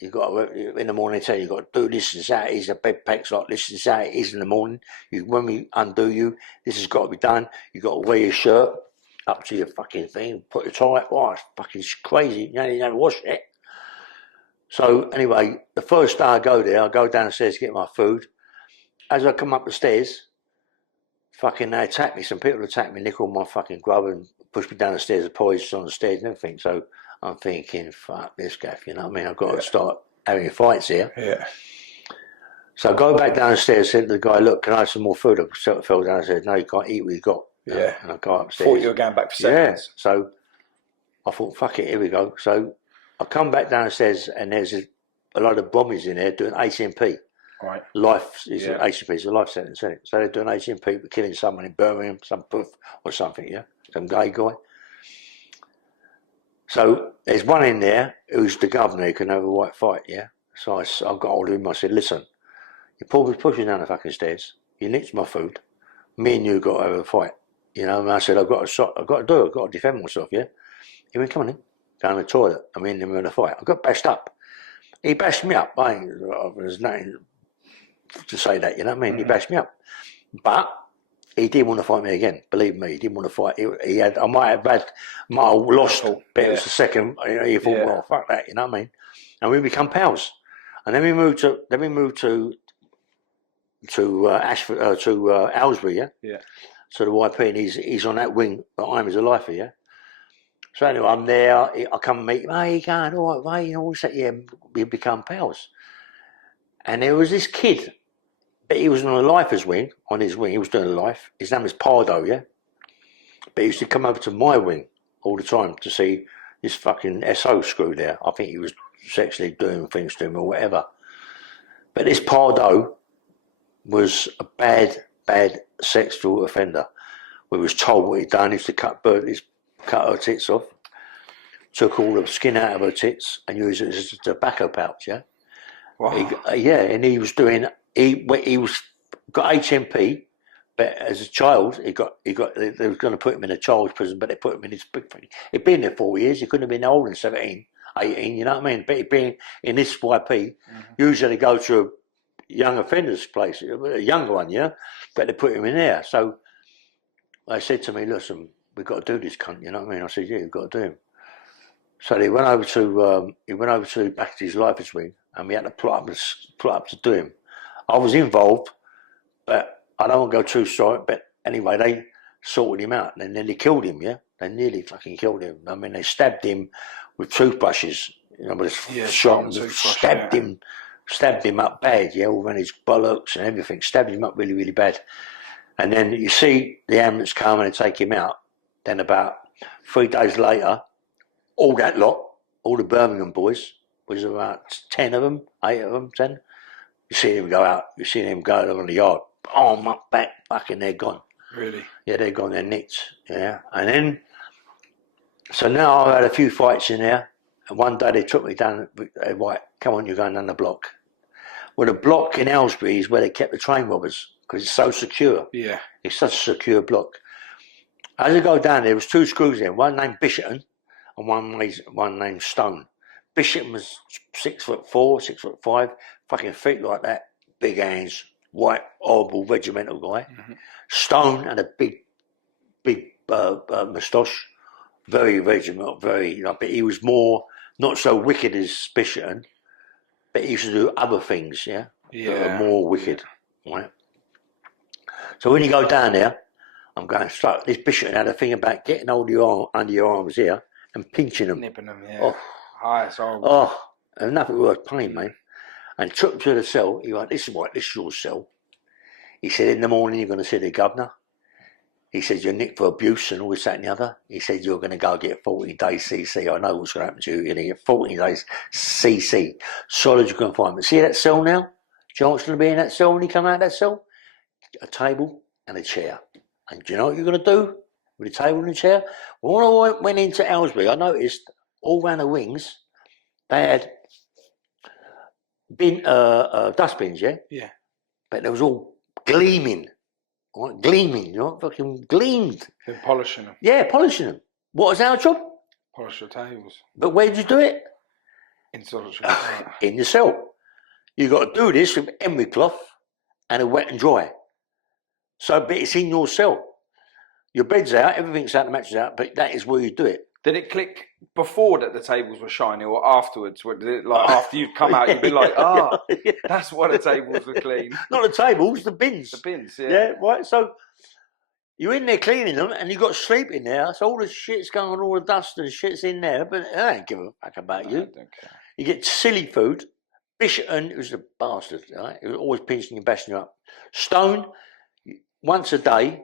You got to, in the morning, tell you got to do this and that. Is a bed packs like this and that. It is in the morning. When we undo you, this has got to be done. You got to wear your shirt up to your fucking thing, put it tight. Oh, it's fucking crazy. You never wash it. So anyway, the first day I go there, I go downstairs to get my food. As I come up the stairs, fucking they attack me. Some people attack me, nick all my fucking grub and push me down the stairs, the poison's on the stairs and everything. So I'm thinking, fuck this gaff, you know what I mean? I've got to start having fights here. Yeah. So I go back downstairs, said to the guy, look, can I have some more food? I fell down and said, no, you can't eat what you got. Yeah. And I go upstairs. Thought you were going back for seconds. Yeah. So I thought, fuck it, here we go. So I come back downstairs and there's a lot of bombies in there doing HMP. Right. Life is an HMP, it's a life sentence, isn't it? So they're doing HMP for killing someone in Birmingham, some puff or something, yeah? Some gay guy. So there's one in there who's the governor who can have a white fight, yeah? So I got hold of him, I said, listen, you pushing down the fucking stairs, you nicked my food, me and you got to have a fight, you know? And I said, I've got to defend myself, yeah? He went, come on in, go in the toilet, I'm in there in a fight. I got bashed up. He bashed me up, there's nothing to say that, you know what I mean? He bashed me up. But he didn't want to fight me again, believe me, he didn't want to fight. I might have lost, but it was the second, you know, he thought, well, fuck that, you know what I mean? And we become pals. And then we moved to Aylesbury, yeah? Yeah. So the YP, and he's on that wing that I'm as a lifer, yeah? So anyway, I'm there, I come and meet him, hey, you going, all right, mate, you know, all that, yeah, we become pals. And there was this kid, but he was on a lifer's wing, he was doing a life. His name was Pardo, yeah? But he used to come over to my wing all the time to see this fucking SO screw there. I think he was sexually doing things to him or whatever. But this Pardo was a bad sexual offender. We was told what he'd done. He used to cut her tits off, took all the skin out of her tits and used it as a tobacco pouch, yeah? Wow. And he was doing. He was got HMP, but as a child, they were going to put him in a child's prison, but they put him in this big thing. He'd been there 4 years. He couldn't have been older than 17, 18. You know what I mean? But he'd been in this YP. Usually, they go to a young offenders place, a younger one, yeah. But they put him in there. So they said to me, "Listen, we've got to do this, cunt." You know what I mean? I said, "Yeah, you've got to do him." So he went over to back to his life wing, and we had to plot up to do him. I was involved, but I don't want to go too short. But anyway, they sorted him out. They nearly killed him. Yeah, they nearly fucking killed him. I mean, they stabbed him with toothbrushes. You know, with a shot and stabbed him up bad. Yeah, all around his bollocks and everything. Stabbed him up really, really bad. And then you see the ambulance come and take him out. Then about 3 days later, all that lot, all the Birmingham boys, was about 10 of them, 8 of them, 10. You see them go out, you see them go along the yard, arm up, back, fucking they're gone. Really? Yeah, they're gone, they're nicked. Yeah. And then, so now I've had a few fights in there, and one day they took me down, right, come on, you're going down the block. Well, the block in Aylesbury is where they kept the train robbers, because it's so secure. Yeah. It's such a secure block. As I go down there was 2 screws there, one named Bisherton and one named Stone. Bisherton was 6'4", 6'5", fucking feet like that, big hands, white, horrible, regimental guy. Mm-hmm. Stone had a big moustache, very regimental, very, but he was more, not so wicked as Bisherton, but he used to do other things, that were more wicked, right? So when you go down there, I'm going straight. This Bishop had a thing about getting hold of your arm, under your arms here and pinching them. Nipping them, yeah. Oh, it's horrible. Oh, and nothing worse pain, mate. And took him to the cell. He went, this is your cell. He said, in the morning you're going to see the governor. He said, you're nicked for abuse and all this, that and the other. He said, you're going to go get 14 days CC. I know what's going to happen to you. You're going to get 14 days CC. Solid confinement. See that cell now? Chance to be in that cell when you come out of that cell? A table and a chair. And do you know what you're going to do with a table and a chair? Well, when I went into Aylesbury, I noticed all round the wings, they had dustbins, yeah? Yeah. But they was all gleaming. Right? Gleaming, fucking gleamed. They're polishing them. Yeah, polishing them. What was our job? Polish the tables. But where did you do it? In solitary. In the cell. You got to do this with emery cloth and a wet and dry. So, but it's in your cell. Your bed's out, everything's out, the mattress is out, but that is where you do it. Did it click before that the tables were shiny or afterwards? Did it, after you'd come out, you'd be like, that's why the tables were clean. Not the tables, the bins. The bins, yeah. Yeah, right. So you're in there cleaning them and you've got sleep in there. So all the shit's going on, all the dust and shit's in there, but I don't give a fuck about you. I don't care. You get silly food. Bisherton was a bastard, right? He was always pinching and bashing you up. Stone, once a day,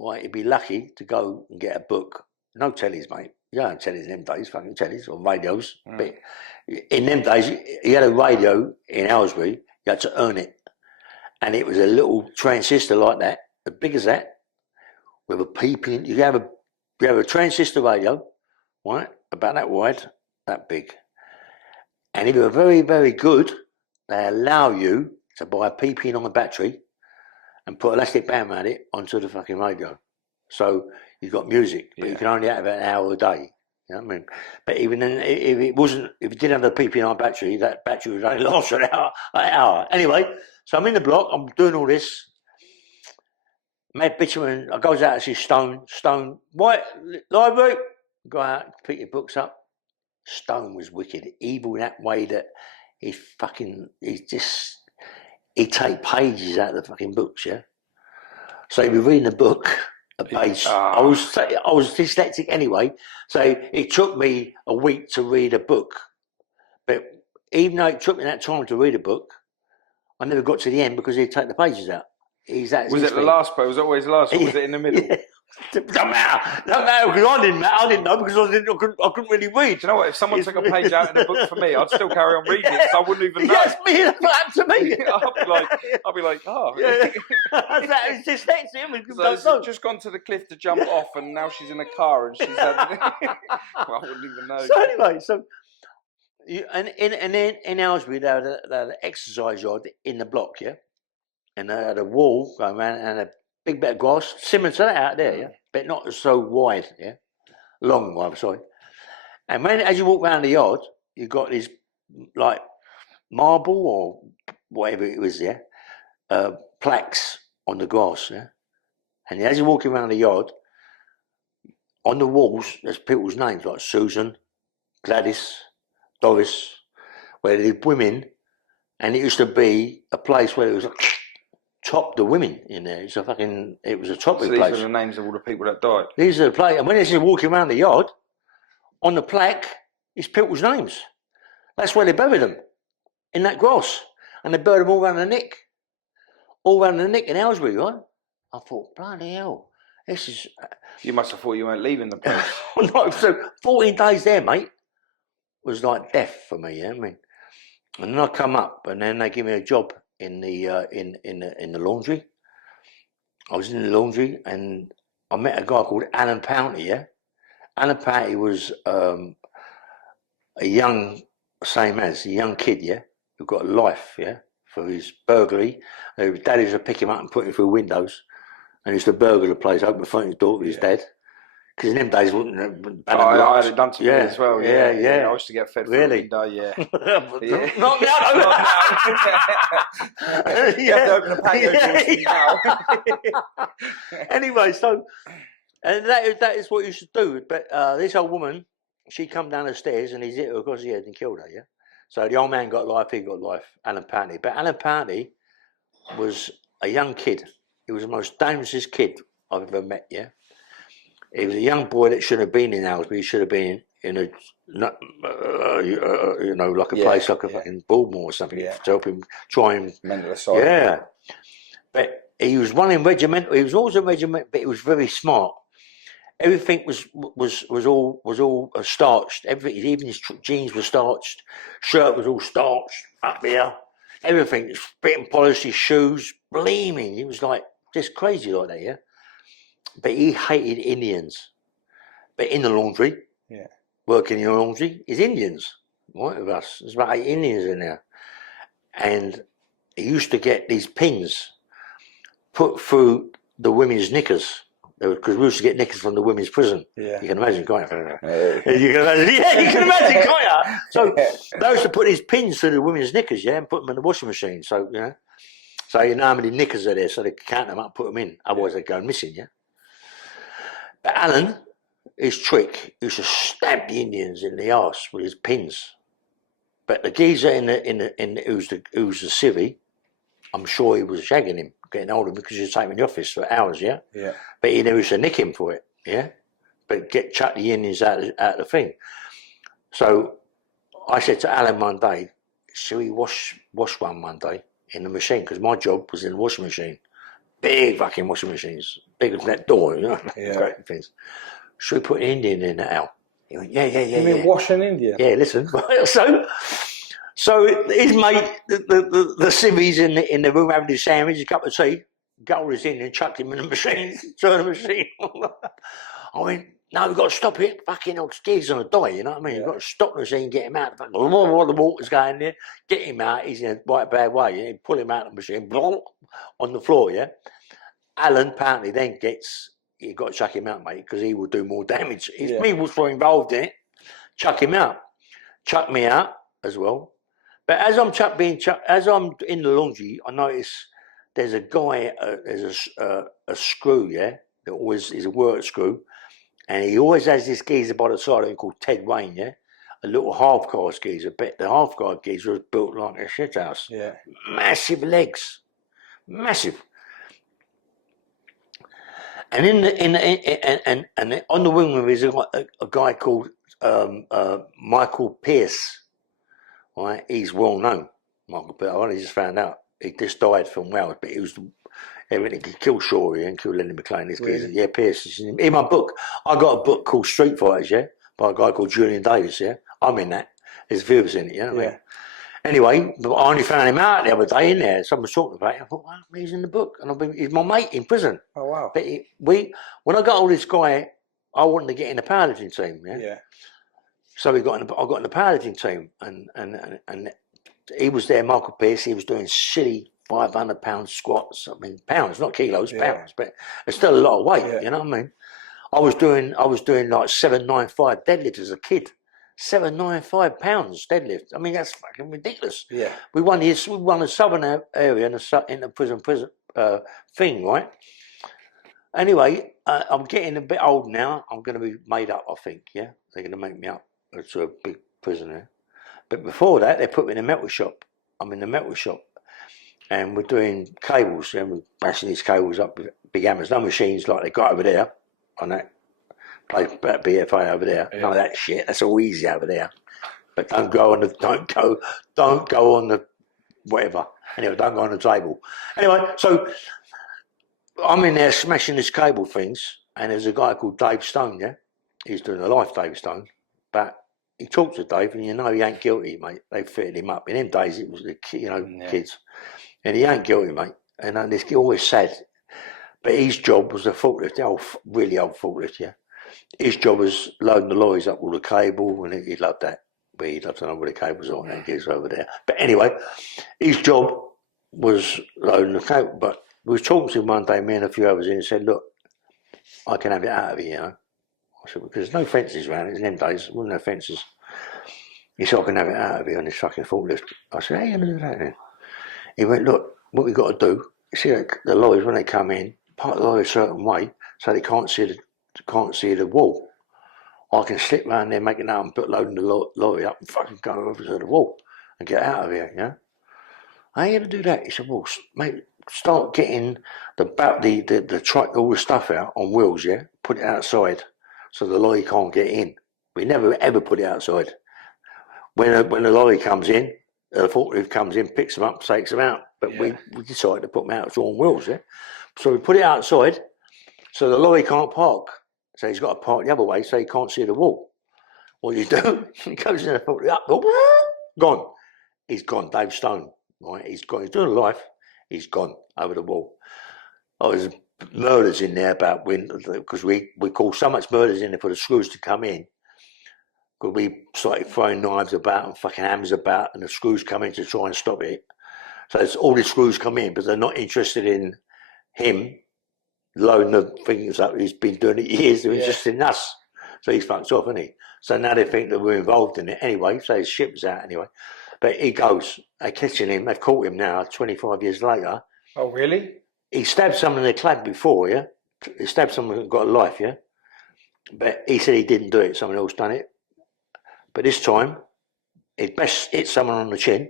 right, you'd be lucky to go and get a book. No tellies, mate. You don't have tellies in them days, fucking tellies or radios. Mm. But in them days, you had a radio in Aylesbury, you had to earn it. And it was a little transistor like that, as big as that, with a peeping. You have a transistor radio, right, about that wide, that big. And if you're very, very good, they allow you to buy a PP on the battery and put elastic band around it onto the fucking radio. So you've got music, but you can only have an hour a day. You know what I mean? But even then, if you didn't have the PP on battery, that battery would only last an hour. Anyway, so I'm in the block, I'm doing all this. Mad bitumen, I goes out to see Stone, right, library, go out, pick your books up. Stone was wicked, evil in that way that he'd take pages out of the fucking books, yeah? So he'd be reading a book, a page. I was dyslexic anyway, so it took me a week to read a book. But even though it took me that time to read a book, I never got to the end because he'd take the pages out. Was it the last page? Was it always the last one? Was it in the middle? Yeah. Don't matter, because I didn't know because I couldn't really read. Do you know what? If someone took a page out in a book for me, I'd still carry on reading it because I wouldn't even know. Yes, me, that's what happened to me. I'll be like, oh. Yeah. It's dyslexia. So she's just gone to the cliff to jump off and now she's in a car and she's had... well, I wouldn't even know. So anyway, in Aylesbury, they had an exercise yard in the block, yeah? And they had a wall going around and a big bit of grass, similar to that out there, yeah? But not so wide, yeah? Long, I'm sorry. And as you walk around the yard, you've got this, like, marble or whatever it was there, plaques on the grass, yeah? And as you're walking around the yard, on the walls, there's people's names, like Susan, Gladys, Doris, where they did women, and it used to be a place where it was top the women in there. It was a topping place. So these are the names of all the people that died? These are the place, and when they're just walking around the yard, on the plaque, it's people's names. That's where they buried them, in that grass. And they buried them all around the neck. All around the neck in Aylesbury, right? I thought, bloody hell, this is... You must have thought you weren't leaving the place. No, so 14 days there, mate, was like death for me, yeah? I mean, and then I come up, and then they give me a job in the laundry. I was in the laundry, and I met a guy called Alan Pountney, yeah? Alan Pountney was a young kid, yeah, who got life, yeah, for his burglary. His dad used to pick him up and put him through windows, and he used to burgle the place, open the front of his door with his dad. Because in them days, I had it done to me as well. Yeah. I used to get fed through the window. Yeah. Not now. You have to open the patio now. Anyway, so and that is what you should do. But this old woman, she come down the stairs and he's hit her across the head and killed her. Yeah. So the old man got life. He got life. Alan Pountney. But Alan Pountney was a young kid. He was the most dangerous kid I've ever met. Yeah. He was a young boy that shouldn't have been in Aylesbury. He should have been in a, like a place like a fucking Baltimore or something to help him try and mental asylum. Yeah, but he was running regimental. He was always a regiment, but he was very smart. Everything was all starched. Everything, even his jeans were starched. Shirt was all starched up here. Everything, fit and polished. His shoes, gleaming. He was like just crazy like that. Yeah. But he hated Indians. But in the laundry, working in the laundry, is Indians. Right, with us. There's about 8 Indians in there. And he used to get these pins put through the women's knickers. Because we used to get knickers from the women's prison. Yeah. You can imagine, can't you? You can imagine, can't you? So they used to put these pins through the women's knickers, and put them in the washing machine. So, so you know how many knickers are there, so they can count them up and put them in. Otherwise they'd go missing, But Alan, his trick, used to stab the Indians in the arse with his pins. But the geezer who's the civvy, I'm sure he was shagging him, getting hold of him because he was taking him in the office for hours, Yeah. But he never used to nick him for it, But chuck the Indians out the thing. So I said to Alan one day, shall we wash one day in the machine? Because my job was in the washing machine. Big fucking washing machines, bigger than that door, great things. Should we put an Indian in that, Al? He went, yeah. You mean wash an Indian? Yeah, listen. So his mate, the civvies in the room having his sandwich, a cup of tea, got his in and chucked him in the machine, turned the machine. I went, no, we've got to stop it. Fucking old scares on a die, you know what I mean? You've got to stop the machine, get him out. The water's going there, get him out. He's in a quite bad way. You pull him out of the machine, on the floor, Alan apparently then you've got to chuck him out, mate, because he will do more damage. If me was involved in it, chuck him out. Chuck me out as well. But as I'm in the laundry, I notice there's a guy, there's a screw, that always is a work screw, and he always has this geezer by the side of him called Ted Wayne, a little half-caste geezer. But the half-caste geezer was built like a shit house. Massive legs, massive. And and on the wing with is a guy called Michael Pearce. Right, he's well known. Michael Pearce. I only just found out he just died from Wales, but he was everything. He killed Shorey and killed Lenny McLean. Really? Pearce is in my book. I got a book called Street Fighters, by a guy called Julian Davis. I'm in that. There's a few of us in it. You know what I mean? Anyway, but I only found him out the other day in there. Someone was talking about it. I thought, well, he's in the book. And he's my mate in prison. Oh, wow. But when I got all this guy, I wanted to get in the powerlifting team. So I got in the powerlifting team. And he was there, Michael Pearce. He was doing silly 500-pound squats. I mean, pounds, not kilos, pounds. But it's still a lot of weight, you know what I mean? I was doing like 795 deadlifts as a kid. 795 pounds deadlift. I mean, that's fucking ridiculous. We won the southern area in the prison thing, right? Anyway, I'm getting a bit old now. I'm going to be made up, I think. They're going to make me up. to a big prison there. But before that, they put me in a metal shop. I'm in the metal shop, and we're doing cables, and we're bashing these cables up with big hammers. No machines like they got over there on that place, that BFA over there. Yeah. None of that shit. That's all easy over there. But don't go on the whatever. Anyway, don't go on the table. Anyway, so I'm in there smashing these cable things, and there's a guy called Dave Stone. Yeah, he's doing a life, Dave Stone, but. He talked to Dave, and he ain't guilty, mate. They fitted him up. In them days, it was the kids, and he ain't guilty, mate. And this always said, but his job was the forklift, really old forklift, yeah. His job was loading the lorries up with the cable, and he loved that. But he'd love to know where the cables are, and gives over there. But anyway, his job was loading the cable. But we was talking to him one day, me and a few others, and he said, "Look, I can have it out of here, I said, because there's no fences around it in them days, there wasn't no fences. He said, I can have it out of here on this fucking forklift. I said, how are you going to do that then? He went, look, what we've got to do, you see the lorries, when they come in, park the lorry a certain way so they can't see the wall. I can slip round there, make it out and loading the lorry up and fucking go over to the wall and get out of here, yeah? How are you going to do that? He said, well, mate, start getting the truck, all the stuff out on wheels, yeah? Put it outside. So the lorry can't get in. We never ever put it outside. When the lorry comes in, the forklift comes in, picks them up, takes them out. But we decided to put them out on wheels, yeah. So we put it outside, so the lorry can't park. So he's got to park the other way, so he can't see the wall. What you do? He goes in the forklift up, gone. He's gone. Dave Stone, right? He's gone. He's doing a life. He's gone over the wall. There's murders in there about because we call so much murders in there for the screws to come in. Because we started throwing knives about and fucking hammers about, and the screws come in to try and stop it. So it's all the screws come in, but they're not interested in him loading the things up. He's been doing it years. They're interested in us. So he's fucked off, isn't he? So now they think that we're involved in it anyway. So his ship's out anyway. But he goes. They're catching him. They've caught him now. 25 years later. Oh really? He stabbed someone in the club before, yeah? He stabbed someone who got a life, yeah? But he said he didn't do it, someone else done it. But this time, he best hit someone on the chin,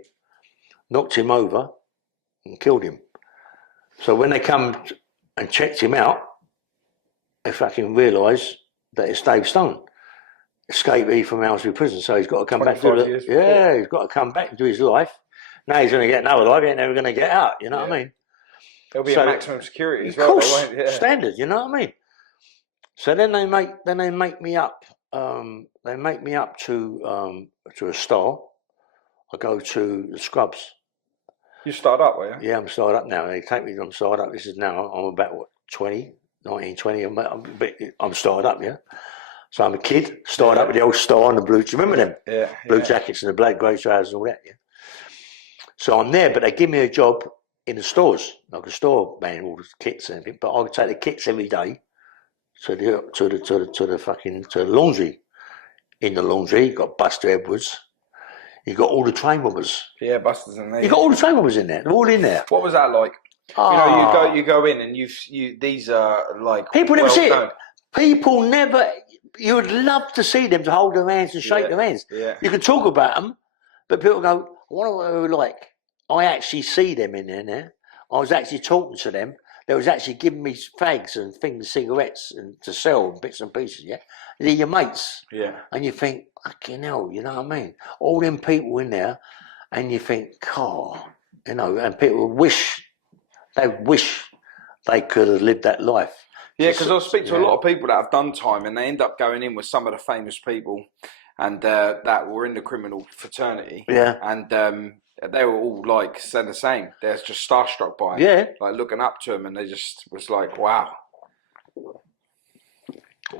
knocked him over, and killed him. So when they come and checked him out, they fucking realised that it's Dave Stone, escapee from Aylesbury prison. So he's got to come back to he's got to come back into his life. Now he's going to get another life, he ain't never going to get out, you know what I mean? There'll be a maximum security as well. Of course, standard, you know what I mean? So then they make me up. They make me up to a star. I go to the Scrubs. You started up, were you? Yeah, I'm started up now. They take me. I'm started up. This is now. I'm about 19, 20. I'm started up. Yeah. So I'm a kid. Started up with the old star and the blue. Do you remember them? Yeah. Blue jackets and the black grey trousers and all that. Yeah. So I'm there, but they give me a job in the stores, like a store man, all the kits and everything. But I would take the kits every day to the laundry. In the laundry, you got Buster Edwards. You got all the train robbers. Yeah, Buster's in there. You got all the train robbers in there. They're all in there. What was that like? You go in and these are like people never see it. People never. You would love to see them to hold their hands and shake their hands. Yeah. You can talk about them, but people go, I wonder what they were like. I actually see them in there. I was actually talking to them. They was actually giving me fags and things, cigarettes, and to sell bits and pieces. Yeah, they're your mates. Yeah, and you think, fucking hell, you know what I mean? All them people in there, and you think, you know, and people wish they could have lived that life. Yeah, because I speak to a lot of people that have done time, and they end up going in with some of the famous people, and that were in the criminal fraternity. Yeah, and they were all like said the same. They're just starstruck by him. Yeah, like looking up to him, and they just was like, wow.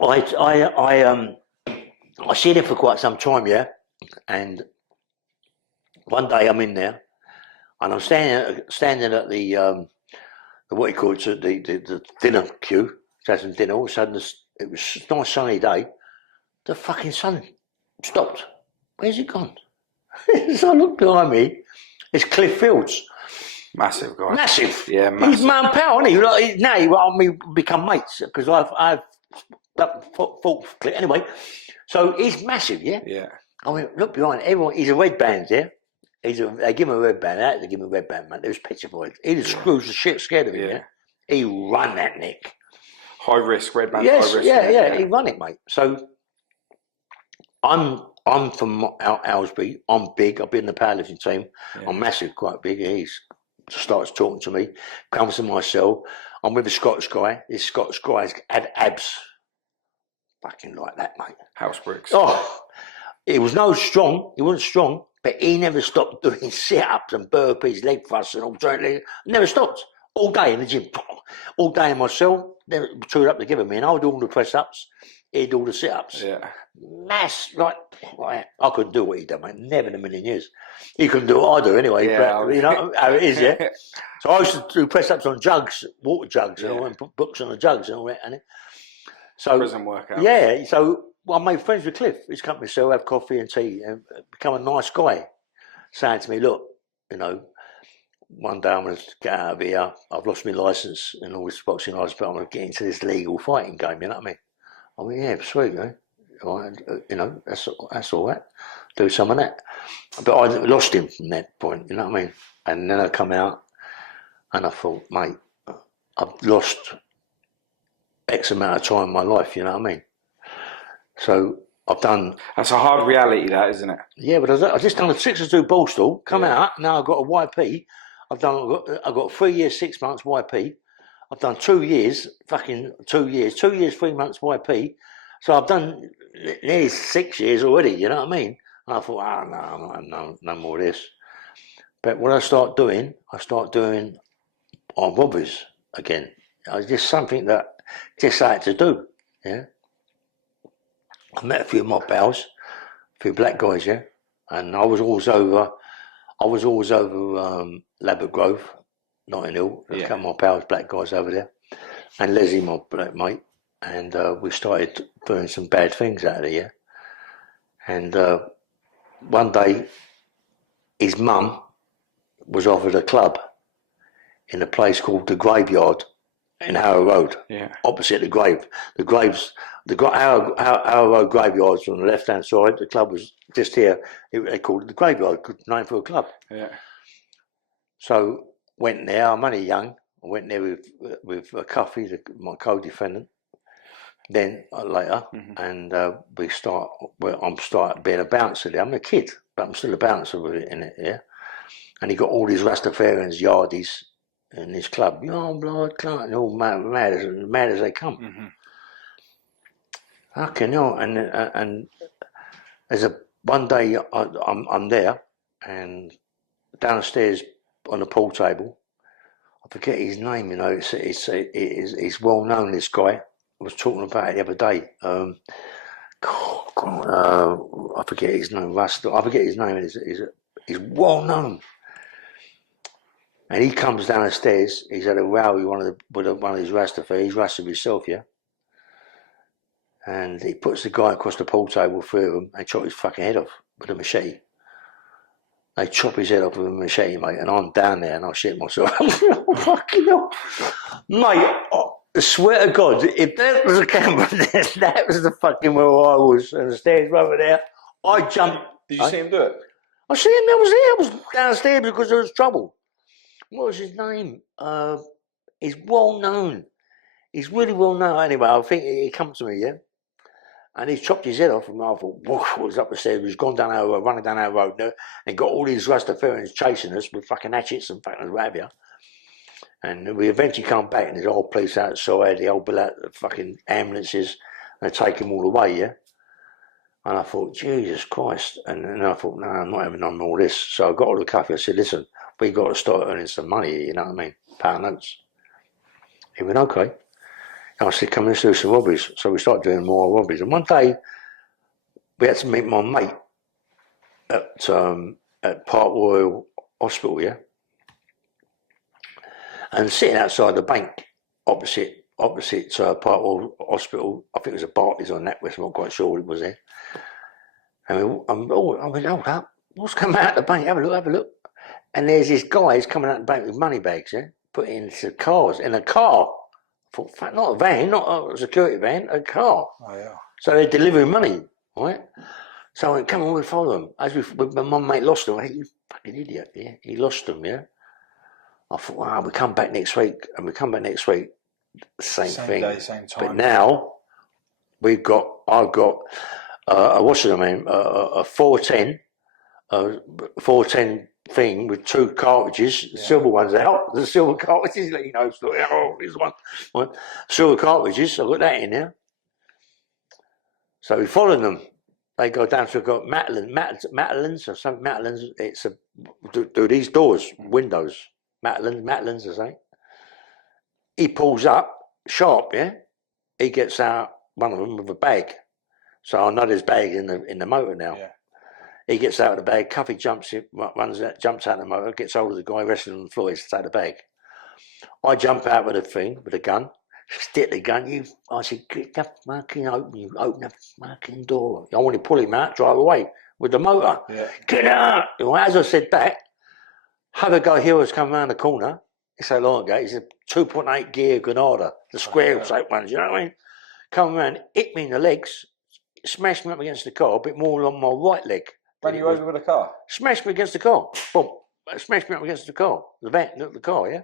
I seen him for quite some time, yeah. And one day I'm in there, and I'm standing at the what you call it, the dinner queue, had some dinner. All of a sudden, it was a nice sunny day. The fucking sun stopped. Where's it gone? So I look behind me. It's Cliff Fields. Massive guy. Massive. Yeah, massive. He's man power, isn't he? Now you want me to become mates because I've fourth click. Anyway, so he's massive, yeah? Yeah. I went, look behind everyone. He's a red band, yeah? They give him a red band. They give him a red band, man. It was petrified. He just screws the shit scared of him, yeah? He run that Nick. High risk, red band, yes, high risk. Yeah, he run it, mate. So I'm from Owlsbury. I'm big. I've been in the powerlifting team. Yeah. I'm massive, quite big. He starts talking to me, comes to my cell. I'm with a Scottish guy. This Scottish guy's had abs. Fucking like that, mate. House bricks. Oh, he was no strong. He wasn't strong, but he never stopped doing sit-ups and burpees, leg thrusts and alternate. Never stopped. All day in the gym. All day in my cell. They were two up together, me. And I would do all the press-ups. He'd do all the sit-ups. Yeah. Like I couldn't do what he done, mate. Never in a million years. He couldn't do what I do anyway. Yeah, but, you know how it is, yeah? So I used to do press-ups on jugs, water jugs, and all, and put books on the jugs and all that. And so, prison workout. Yeah, so I made friends with Cliff. His company, so have coffee and tea and become a nice guy. Saying to me, look, you know, one day I'm going to get out of here. I've lost my licence and all this boxing licence, but I'm going to get into this legal fighting game, you know what I mean? I mean, yeah, sweet, eh? You know, that's all right. Do some of that. But I lost him from that point, you know what I mean? And then I come out and I thought, mate, I've lost X amount of time in my life, you know what I mean? So I've done... That's a hard reality, that, isn't it? Yeah, but I've just done a 6-2 ball stall, come out, now I've got a YP. I've got 3 years, 6 months YP. I've done 2 years, 2 years, 3 months YP. So I've done nearly 6 years already, you know what I mean? And I thought, no more of this. But what I start doing on robberies again. It's just something that just I had to do, yeah. I met a few of my pals, a few black guys, yeah. And I was always over Labbot Grove, Notting Hill. There's a couple of my pals, black guys over there. And Leslie, my black mate. And we started doing some bad things out of there. And one day, his mum was offered a club in a place called the Graveyard in Harrow Road, opposite the grave. Harrow Road Graveyard's on the left-hand side. The club was just here. They called it the Graveyard, good name for a club. Yeah. So went there. I'm only young. I went there with Cuffy, my co-defendant. Then later, and I'm starting being a bouncer there. I'm a kid, but I'm still a bouncer with it in it, yeah. And he got all these Rastafarians, yardies in this club, young blood, and all mad as they come. Fucking hell! And there's one day I'm there, and downstairs on the pool table, I forget his name. You know, it's well known. This guy. I was talking about it the other day. I forget his name. I forget his name. He's well known. And he comes down the stairs. He's had a row with one of these Rastafari. He's Rasta himself, yeah. And he puts the guy across the pool table, three of them, and chop his fucking head off with a machete. They chop his head off with a machete, mate. And I'm down there and I shit myself. Fucking hell, mate. I swear to God, if that was a camera, that was the fucking where I was, and the stairs were over there. I jumped. Did you see him do it? I see him. I was there. I was downstairs because there was trouble. What was his name? He's well known. He's really well known. Anyway, I think he come to me, yeah, and he chopped his head off, and I thought, whoosh, was up the stairs. He's gone down our road, running down our road, and got all these Rastafarians chasing us with fucking hatchets and fucking what have you. And we eventually come back, and there's a whole police outside, the whole fucking ambulances, and they take him all away, yeah? And I thought, Jesus Christ. And then I thought, no, I'm not having none more of this. So I got all the coffee. I said, listen, we got to start earning some money, you know what I mean? Pound notes. He went, okay. And I said, come, let's do some robberies. So we started doing more robberies. And one day, we had to meet my mate at Park Royal Hospital, yeah? And sitting outside the bank opposite Park Royal Hospital, I think it was a Barclays on that, I'm not quite sure what it was there. And I went, hold up, what's coming out of the bank? Have a look. And there's this guy coming out of the bank with money bags, yeah? Put it into cars, in a car. thought, not a van, not a security van, a car. Oh, yeah. So they're delivering money, right? So I went, come on, we'll follow them. As my mum mate lost them, I went, you fucking idiot, yeah? He lost them, yeah? I thought, well, we come back next week, and we come back next week, same thing. Day, same time. But now, I've got what's the name? A 410 thing with 2 cartridges, the silver ones out, the silver cartridges, let you know, here's one. Silver cartridges, I've got that in there. So we followed them. They go down to Matlins or something. Matlins, it's do these doors, windows. Matlins, I say. He pulls up, sharp, yeah? He gets out one of them with a bag. So I know there's bag in the motor now. Yeah. He gets out of the bag, Cuffy jumps out of the motor, gets hold of the guy resting on the floor, he's take the bag. I jump out with the gun, stick the gun, I said, get the fucking open the fucking door. I want to pull him out, drive away with the motor. Yeah. Get out! Well, as I said that, other guy here was coming around the corner, it's so long ago, he's a 2.8 gear Granada, the square shaped ones, you know what I mean? Come around, hit me in the legs, smashed me up against the car, a bit more on my right leg. Ran you over with a car? Smashed me against the car. Boom. Smashed me up against the car. The car, yeah?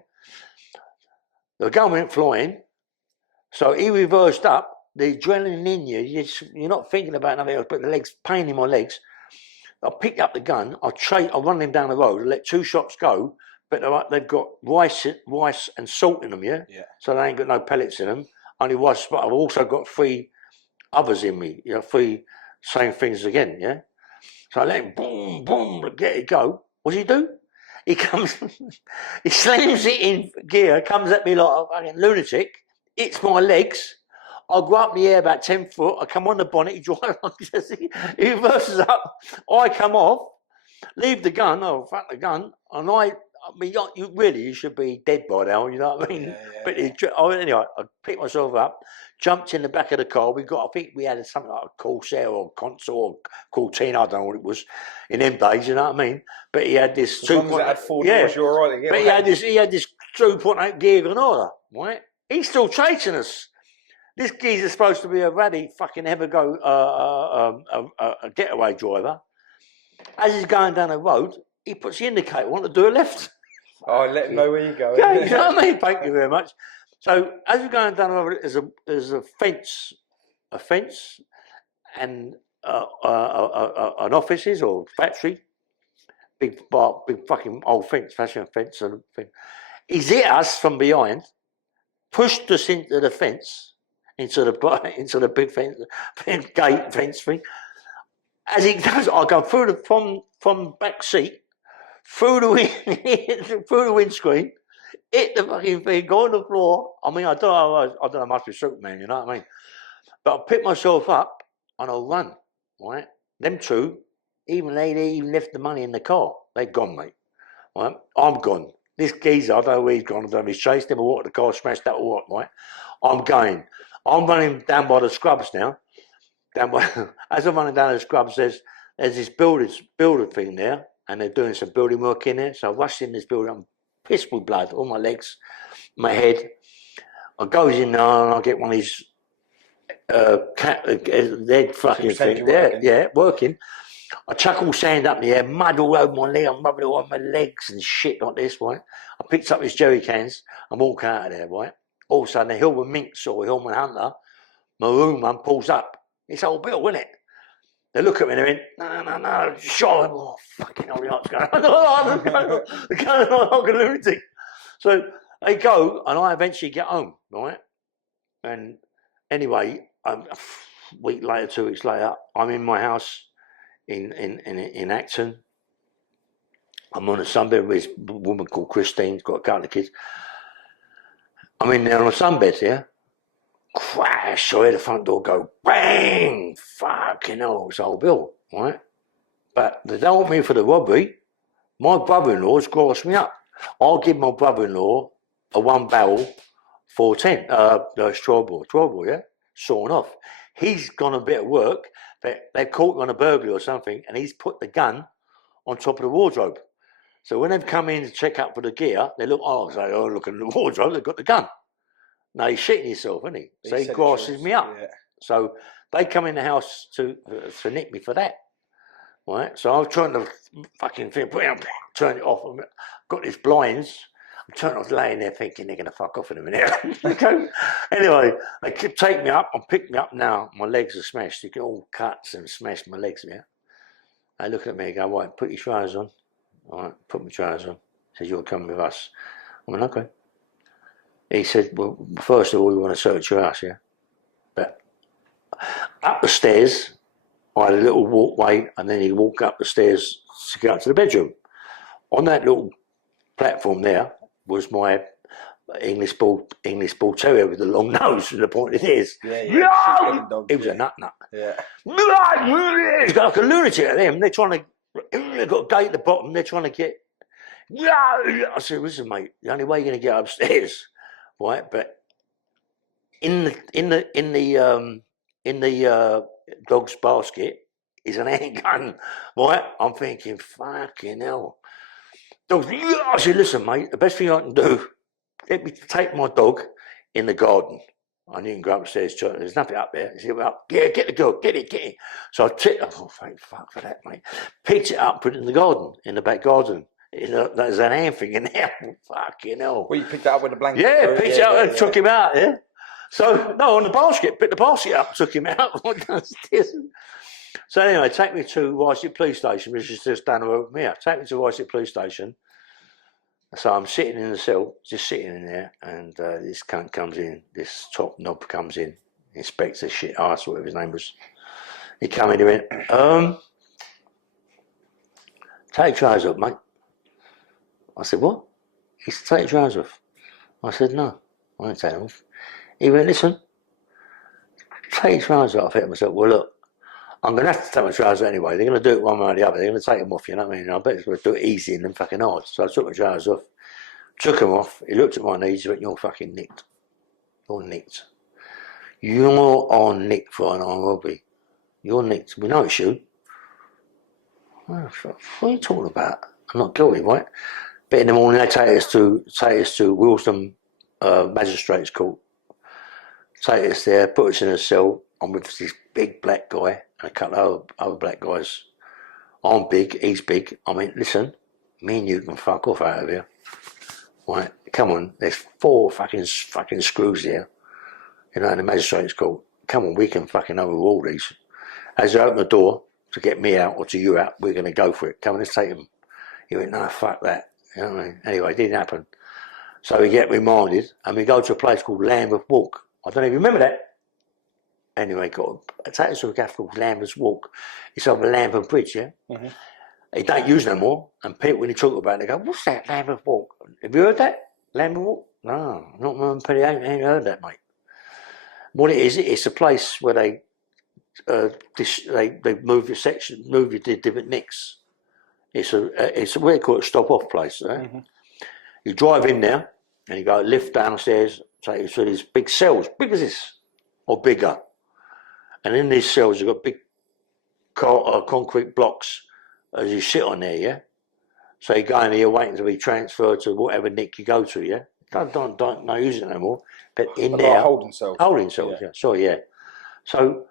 The gun went flying. So he reversed up. The adrenaline in you, you're not thinking about nothing else but the legs, pain in my legs. I picked up the gun. I run him down the road. I let 2 shots go, but they've got rice and salt in them, yeah? So they ain't got no pellets in them. Only rice, but I've also got 3 others in me, 3 same things again, yeah? So I let him boom, boom, get it go. What's he do? He comes, he slams it in gear, comes at me like a fucking lunatic, hits my legs. I go up in the air about 10 foot, I come on the bonnet, he drives on, he reverses up, I come off, leave the gun, fuck the gun, and I mean, you should be dead by now, you know what I mean? Yeah. But anyway, I picked myself up, jumped in the back of the car. I think we had something like a Corsair or Consul or Cortina, I don't know what it was in them days, you know what I mean? But he had this 2. As long as it had 4 doors, you're all right to get But he had this 2.8 gear Granada, right? He's still chasing us. This geezer's supposed to be a ratty fucking ever-go a getaway driver. As he's going down the road, he puts the indicator on to do a left. Oh, let him know where you're going. Yeah, you know what I mean? Thank you very much. So as we're going down the road, there's a fence, and an offices or factory, big fucking old fence, fashion fence and thing. He's hit us from behind, pushed us into the fence, into the big fence thing. As he does, I go through from back seat, through the windscreen, hit the fucking thing, go on the floor. I mean, I don't know, I must be Superman, you know what I mean? But I pick myself up and I run, right? Them 2, they even left the money in the car. They're gone, mate. Right? I'm gone. This geezer, I don't know where he's gone. I don't know if he's chased him or what, the car smashed that or what, right? I'm going. I'm running down by the scrubs now. As I'm running down the scrubs, there's this builder thing there, and they're doing some building work in there. So I rush in this building, I'm pissed with blood, all my legs, my head. I goes in there and I get one of these lead fucking thing there, working. I chuck all sand up in the air, mud all over my leg, I'm rubbing it all over my legs and shit like this, right? I picked up these jerry cans, I'm walking out of there, right? All of a sudden, the Hillman Minx or Hillman Hunter, maroon one, pulls up. It's old Bill, isn't it? They look at me and they went, no, shot him. Oh, fucking hell, what's going on? They're going on like a lunatic. So they go, and I eventually get home, right? And anyway, a week later, 2 weeks later, I'm in my house in Acton. I'm on a sunbed with a woman called Christine, got a couple of kids. I'm in there on a sunbed, yeah? Crash, I hear the front door go, bang! Fucking hell, it's old Bill, right? But they don't want me for the robbery. My brother-in-law's grassed me up. I'll give my brother-in-law a 1-barrel 410, strawberry, yeah? Sawn off. He's gone a bit of work, but they've caught him on a burglary or something, and he's put the gun on top of the wardrobe. So when they've come in to check up for the gear, they look, look in the wardrobe, they've got the gun. No, he's shitting himself, isn't he? So he said grasses me up. Yeah. So they come in the house to nick me for that. Right? So I was trying to fucking turn it off. I've got these blinds. I was laying there thinking they're going to fuck off in a minute. Anyway, they take me up and pick me up now. My legs are smashed. You get all cuts and smashed my legs, yeah. They look at me and go, right, put your trousers on. All right, put my trousers on. He says, you'll come with us. I went, okay. He said, well, first of all, we want to search your house, yeah? But up the stairs, I had a little walkway, and then you walk up the stairs to get up to the bedroom. On that little platform there was my English bull terrier with the long nose and the pointed ears. Yeah. He was a nut. Yeah. He's got like a lunatic at them. They're trying to. They've got a gate at the bottom. They're trying to get. I said, listen, mate. The only way you're going to get upstairs, right? But in the dog's basket is an handgun, right? I'm thinking, fucking hell. Dogs, I said, listen, mate, the best thing I can do, let me take my dog in the garden. I didn't go upstairs, there's nothing up there. He said, well, yeah, get the dog, get it. So I took, thank fuck for that, mate. Picked it up, put it in the garden, in the back garden. There's an hand thing in there. Fucking hell. Well, you picked it up with a blanket? Yeah, picked it up and took him out, yeah. So, no, on the basket, picked the basket up, took him out. So anyway, take me to Wycett Police Station, which is just down the road from here. Take me to Wycett Police Station. So I'm sitting in the cell, just sitting in there, and this cunt comes in, this top knob comes in, inspects the shit arse, whatever his name was. He come in, he went, take your trousers off, mate. I said, what? He said, take your trousers off. I said, no, I won't take them off. He went, listen, take your trousers off. I thought to myself, well, look, I'm going to have to take my trousers anyway. They're going to do it one way or the other. They're going to take them off, you know what I mean? I bet it's going to do it easy and then fucking hard. So I took my trousers off, took them off. He looked at my knees, he went, you're fucking nicked. You're nicked. You're on nicked for an armed robbery. You're nicked. We know it's you. What are you talking about? I'm not guilty, right? But in the morning, they take us to Wilston Magistrates Court. Take us there, put us in a cell. I'm with this big black guy and a couple of other black guys. I'm big, he's big. I mean, listen, me and you can fuck off out of here. Right, come on, there's 4 fucking screws here. You know, in the magistrate's court. Come on, we can fucking overrule these. As they open the door to get me out or to you out, we're going to go for it. Come on, let's take them. He went, no, fuck that. You know what I mean? Anyway, it didn't happen. So we get reminded and we go to a place called Lambeth Walk. I don't even remember that. Anyway, take us to a cafe called Lambeth Walk. It's over Lambeth Bridge, yeah? Mm-hmm. They don't use no more. And people, when you talk about it, they go, what's that, Lambeth Walk? Have you heard that? Lambeth Walk? No, not mum, Penny, I ain't heard that, mate. What it is, it's a place where they move your section, move your different nicks. It's what they call it, a stop-off place, right? Mm-hmm. You drive in there, and you go lift downstairs, take you to these big cells, big as this, or bigger. And in these cells, you've got big concrete blocks as you sit on there, yeah? So you go in there, you're waiting to be transferred to whatever nick you go to, yeah? Don't use it no more. But in there... Like holding cells. Holding cells, yeah. Sorry, yeah. So,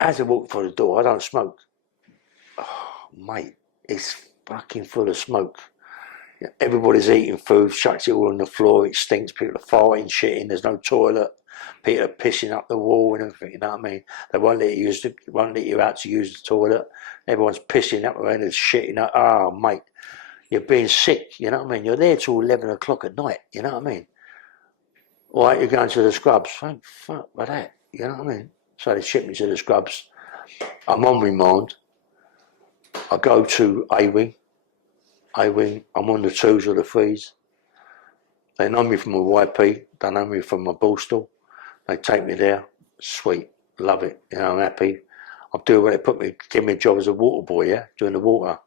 as I walk through the door, I don't smoke. Oh, mate, it's fucking full of smoke. Everybody's eating food, chucks it all on the floor, it stinks, people are farting, shitting, there's no toilet. People are pissing up the wall and everything, you know what I mean? They won't let you out to use the toilet. Everyone's pissing up around and shitting up. Oh, mate, you're being sick, you know what I mean? You're there till 11 o'clock at night, you know what I mean? Right, you're going to the scrubs. Thank fuck for that, you know what I mean? So they ship me to the scrubs. I'm on remand. I go to A-Wing. I'm on the 2s or the 3s. They know me from my YP. They know me from my Borstal. They take me there. Sweet. Love it. You know, I'm happy. I'm doing what they give me a job as a water boy, yeah? Doing the water.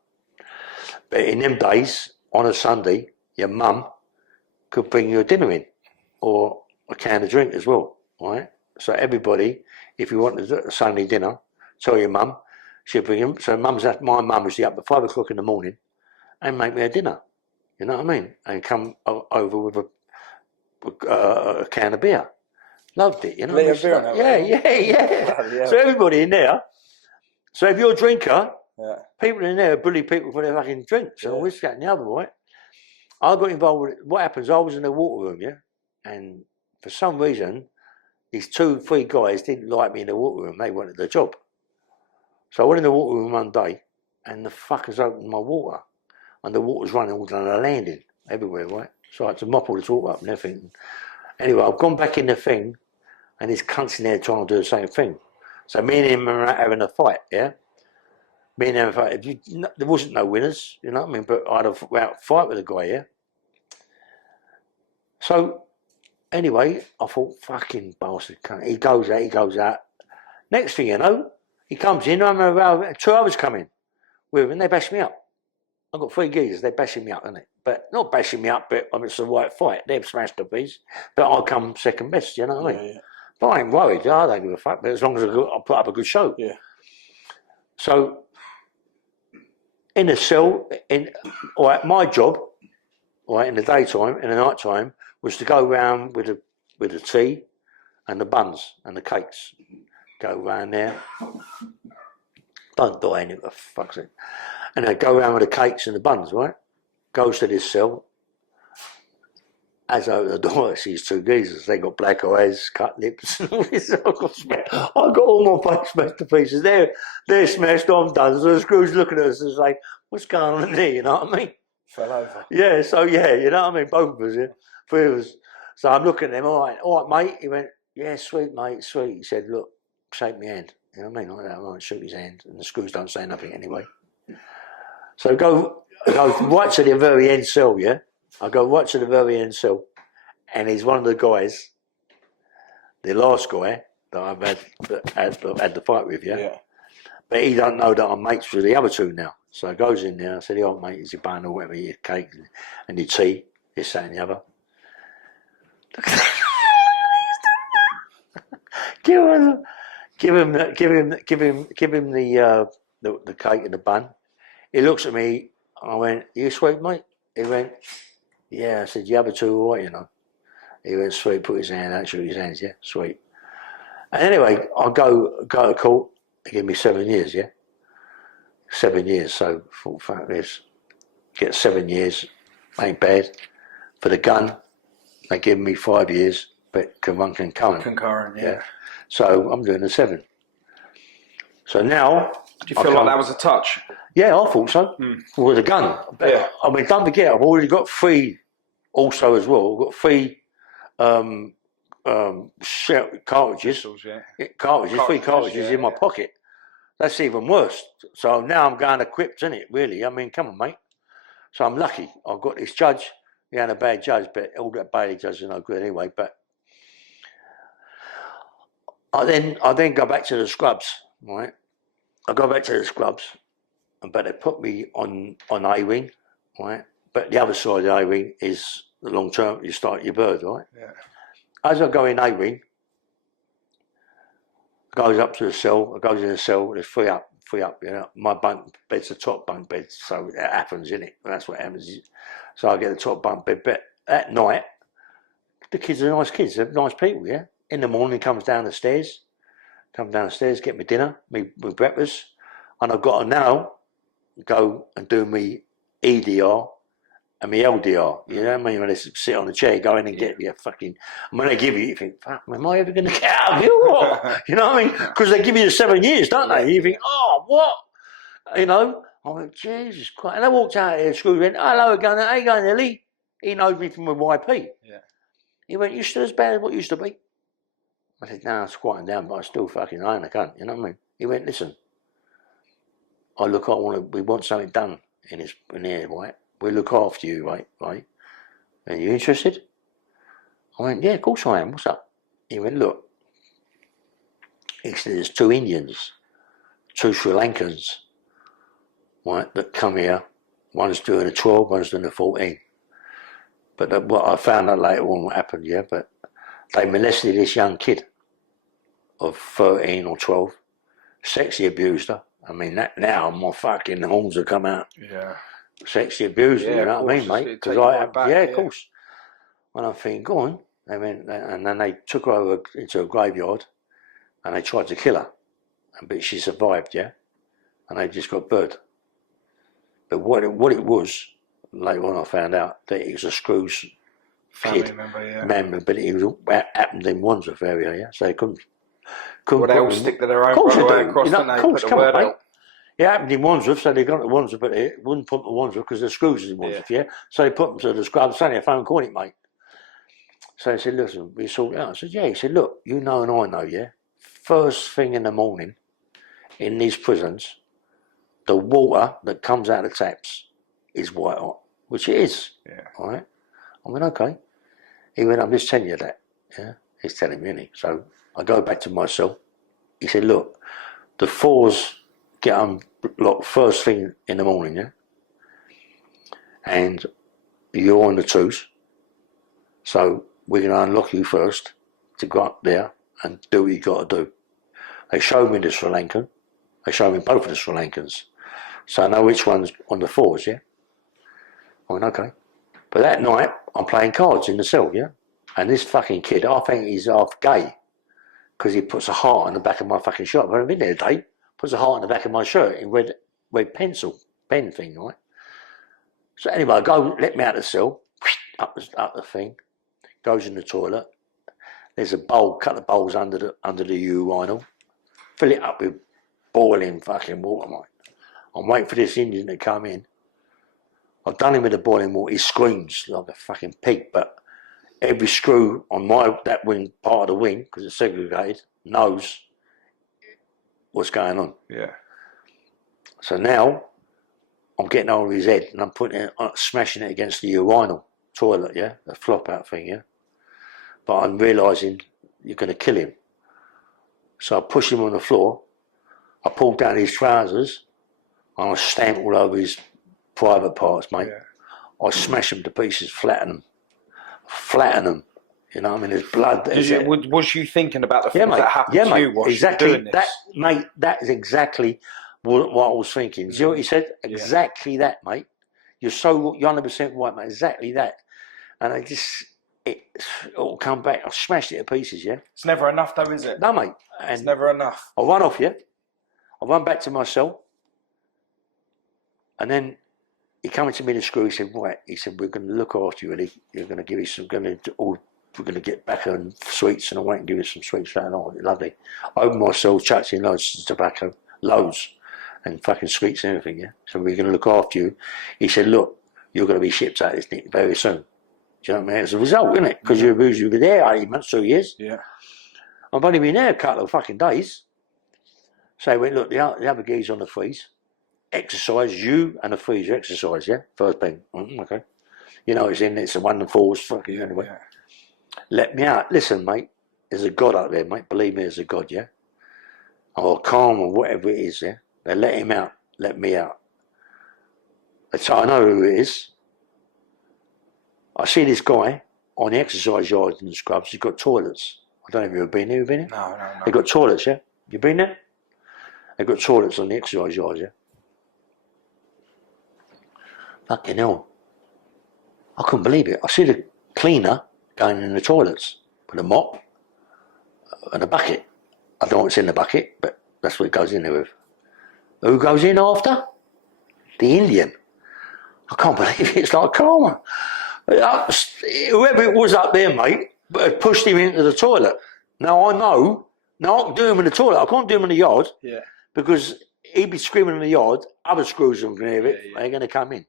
But in them days, on a Sunday, your mum could bring you a dinner in. Or a can of drink as well, right? So everybody, if you wanted a Sunday dinner, tell your mum, she'll bring him. So my mum was up at 5 o'clock in the morning and make me a dinner. You know what I mean? And come over with a can of beer. Loved it, you know. Beer on Yeah. So everybody in there. So if you're a drinker, people in there bully people for their fucking drinks and this, that, and the other, right? I got involved with it. What happens? I was in the water room, and for some reason, these 2-3 guys didn't like me in the water room. They wanted the job. So I went in the water room one day, and the fuckers opened my water, and the water's running all down the landing everywhere, right? So I had to mop all this water up and everything. Anyway, I've gone back in the thing, and this cunt's in there trying to do the same thing. So me and him are having a fight, Me and him having a fight. There wasn't no winners, you know what I mean? But I had a fight with the guy, So, anyway, I thought, fucking bastard cunt. He goes out. Next thing you know, he comes in, I remember 2 others come in with him, and they bash me up. I've got 3 geezers, they're bashing me up, isn't it? But not bashing me up, but it's the right fight. They've smashed the piece, but I'll come second best, you know what I mean? But I ain't worried, I don't give a fuck, but as long as I put up a good show. Yeah. So, in the cell, my job, in the daytime, in the night time, was to go round with the tea and the buns and the cakes. Go round there. Don't die anything, for fuck's sake. And I go around with the cakes and the buns, right? Goes to this cell. As I open the door, I see these 2 geezers. They got black eyes, cut lips, and all this. I got all my face smashed to pieces. They're smashed, I'm done. So the screw's looking at us and saying, what's going on there, you know what I mean? Fell over. Yeah, so you know what I mean? Both of us, 3 of us. So I'm looking at them, all right, mate. He went, yeah, sweet, mate, sweet. He said, look, shake my hand. You know what I mean? Like that. I won't shook his hand, and the screws don't say nothing anyway. So I go right to the very end cell, I go right to the very end cell, and he's one of the guys, the last guy that I've had the fight with, But he don't know that I'm mates with the other 2 now. So I goes in there, I said, oh mate, is your bun or whatever, your cake and your tea, this, that and the other. Give him the cake and the bun. He looks at me. I went, you sweet, mate? He went, yeah. I said, the other 2 are right, you know. He went, sweet, put his hand out, shook his hands, sweet. And anyway, I go to court. They give me 7 years, 7 years. So, fuck this. Get 7 years, ain't bad. For the gun, they give me 5 years, but can run concurrent. Concurrent, So I'm doing the 7. So now, do you feel like that was a touch? Yeah, I thought so. With a gun. Yeah. I mean, don't forget, I've already got 3 also as well. I've got 3 cartridges. Cartridges, 3 cartridges in my pocket. That's even worse. So now I'm going equipped, isn't it, really? I mean, come on, mate. So I'm lucky. I've got this judge. He ain't a bad judge, but all that Bailey judges are no good anyway. But I then go back to the scrubs, right? I go back to the scrubs, but they put me on A-wing, right? But the other side of the A-wing is the long term, you start your bird, right? Yeah. As I go in A-wing, goes up to the cell, I goes in the cell, there's 3 up, My bunk bed's the top bunk bed, so it happens, innit? That's what happens. So I get the top bunk bed, but at night, the kids are nice kids, they're nice people, In the morning, comes down the stairs, get me dinner, me breakfast, and I've got to now go and do me EDR and me LDR. You know what I mean? When they sit on the chair, go in and get me a fucking. And when they give you think, fuck, am I ever going to get out of here? What? You know what I mean? Because they give you the 7 years, don't they? You think, oh, what? You know? I went, Jesus Christ. And I walked out here, Scrooge went, hello again, how you going, Ellie? He knows me from a YP. Yeah. He went, you still as bad as what you used to be? I said, no, it's quieting down, but I still fucking own a cunt, you know what I mean? He went, listen, we want something done in here, right? We look after you, right? Are you interested? I went, yeah, of course I am, what's up? He went, look, he said, there's 2 Indians, 2 Sri Lankans, right, that come here. One's doing a 12, one's doing a 14. But what I found out later on what happened, but they molested this young kid of 13 or 12, sexually abused her. I mean, that now my fucking horns have come out. Yeah. Sexually abused her, you know what I mean, mate? Because of course. And I'm thinking, go on, They went, and then they took her over into a graveyard, and they tried to kill her, but she survived, yeah. And they just got burned. But what it was, later on I found out that it was a Screws kid member, but it was happened in Wandsworth area, yeah. So they couldn't. Well, they all stick to their own brother across, you know, and they put the word out. It happened in Wandsworth, so they got to Wandsworth, but it wouldn't put them to Wandsworth because the Screws is in Wandsworth, yeah. So they put them to the Scrubs. It's only a phone call, mate. So he said, listen, we sort it out. I said, yeah. He said, look, you know and I know, yeah. First thing in the morning in these prisons, the water that comes out of the taps is white hot, which it is. Yeah. All right. I went, okay. He went, I'm just telling you that. Yeah. He's telling me, innit? So I go back to my cell. He said, look, the fours get unlocked first thing in the morning, yeah? And you're on the twos. So we're going to unlock you first to go up there and do what you got to do. They showed me the Sri Lankan. They showed me both of the Sri Lankans. So I know which one's on the fours, yeah? I went, okay. But that night, I'm playing cards in the cell, yeah? And this fucking kid, I think he's half gay because he puts a heart on the back of my fucking shirt. I've been there today. Puts a heart on the back of my shirt in red pen thing, right? So anyway, I go, let me out of the cell, up the thing, goes in the toilet. There's a bowl, couple of bowls under the urinal. Fill it up with boiling fucking water, mate. I'm waiting for this Indian to come in. I've done him with the boiling water. He screams like a fucking pig, but every screw on that wing, part of the wing, because it's segregated, knows what's going on. Yeah. So now I'm getting over his head and I'm smashing it against the urinal toilet, yeah, the flop out thing, yeah. But I'm realising you're going to kill him. So I push him on the floor. I pull down his trousers and I stamp all over his private parts, mate. Yeah. I smash them to pieces, flatten them. You know, I mean, there's blood. Was you thinking about the things that happened to you while exactly. you were doing this? Mate, that is exactly what I was thinking. Do you know what he said? Exactly that, mate. You're 100% right, mate. Exactly that. And it'll come back. I smashed it to pieces, yeah? It's never enough though, is it? No, mate. And it's never enough. I run off, yeah? I run back to my cell. And then he came to me in the screw. He said, right. He said, we're going to look after you, Eddie. You're going to give you some, we're going to get back on sweets, and I won't give you some sweets. Oh, lovely. I opened my cell, chucked in loads of tobacco, loads, and fucking sweets and everything, yeah? So we're going to look after you. He said, look, you're going to be shipped out of this thing very soon. Do you know what I mean? It's a result, isn't it? Because you've been there 8 months, 2 years. Yeah. I've only been there a couple of fucking days. So he went, look, the other guy's on the freeze. Exercise, you and the freezer exercise, yeah? First thing. Okay. You know, it's a 1 and 4s, fucking anyway. Yeah. Let me out. Listen, mate, there's a God out there, mate. Believe me, there's a God, yeah? Or calm or whatever it is, yeah? They let him out, let me out. So I know who it is. I see this guy on the exercise yard in the Scrubs. He's got toilets. I don't know if you've been there. You've been there? No. They've got toilets, yeah? You been there? They've got toilets on the exercise yard, yeah? Fucking hell. I couldn't believe it. I see the cleaner going in the toilets with a mop and a bucket. I don't know what's in the bucket, but that's what it goes in there with. Who goes in after? The Indian. I can't believe it. It's like karma. Whoever it was up there, mate, pushed him into the toilet. Now I know. Now I can do him in the toilet. I can't do him in the yard. Yeah. Because he'd be screaming in the yard. Other screws are going to hear it. Yeah. They're going to come in.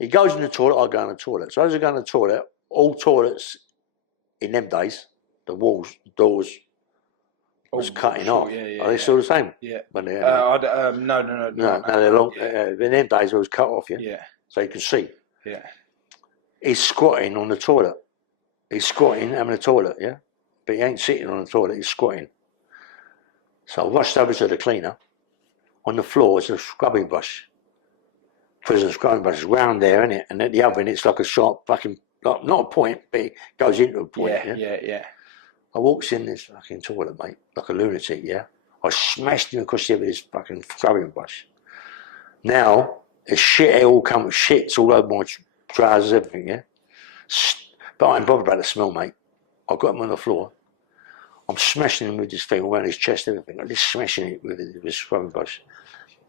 He goes in the toilet. I go in the toilet. So as I go in the toilet, all toilets in them days, the walls, doors was cutting off. Are they still the same? Yeah. When they, no, they're long. In them days, it was cut off. Yeah. Yeah. So you can see. Yeah. He's squatting on the toilet. He's squatting, having a toilet, yeah? But he ain't sitting on the toilet, he's squatting. So I rushed over to the cleaner. On the floor is a scrubbing brush. Prison scrubbing brush is round there, isn't it? And at the other end, it's like a sharp fucking, like, not a point, but it goes into a point, yeah. I walks in this fucking toilet, mate, like a lunatic, yeah? I smashed him across the head with this fucking scrubbing brush. Now, it's shit, it all comes with shits all over my trousers, everything, yeah? But I ain't bothered about the smell, mate. I got him on the floor. I'm smashing him with this thing around his chest, everything. I'm just smashing it with his scrubbing brush.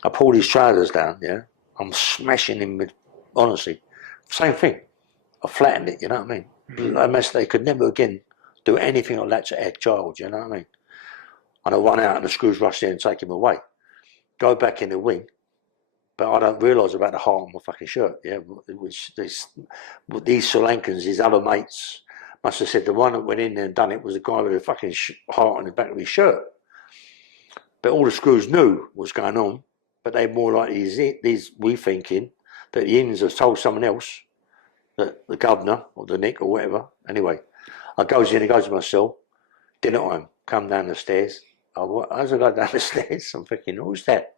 I pulled his trousers down, yeah. I'm smashing him with, honestly, same thing. I flattened it, you know what I mean? Unless they could never again do anything like that to a child, you know what I mean? And I run out and the screws rush in and take him away. Go back in the wing, but I don't realise about the heart on my fucking shirt, yeah? Which these Sri Lankans, his other mates, must have said the one that went in there and done it was a guy with a fucking heart on the back of his shirt. But all the screws knew what's going on, but they more like we thinking that the Indians have told someone else, that the governor or the Nick or whatever. Anyway, I goes in, he goes to my cell, dinner time, come down the stairs. As I go down the stairs, I'm thinking, who's that?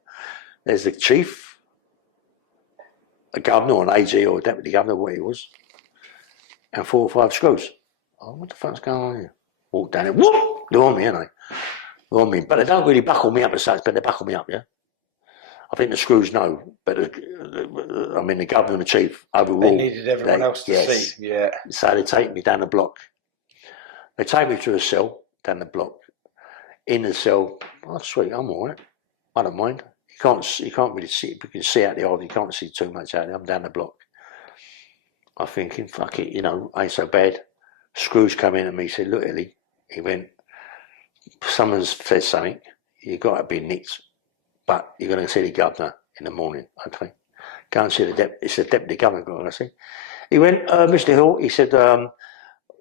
There's the chief, a governor or an AG or a deputy governor, what he was, and 4 or 5 screws. Oh, what the fuck's going on here? Walk down there, whoop! They're on me, aren't they? They're on me. But they don't really buckle me up as such, but they buckle me up, yeah? I think the screws know, but I mean, the governor and the chief overall. They needed everyone else to see, yeah. So they take me down the block. They take me to a cell down the block. In the cell, oh sweet, I'm all right. I don't mind. You can't really see. You can see out the eye. You can't see too much out there. I'm down the block. I'm thinking, fuck it, you know, ain't so bad. Screws come in at me. He said, look, Ellie. He went, someone's said something. You got to be nicked, but you're going to see the governor in the morning. Okay, go and see the deputy. It's the deputy governor. Going to see. He went, Mr. Hill. He said,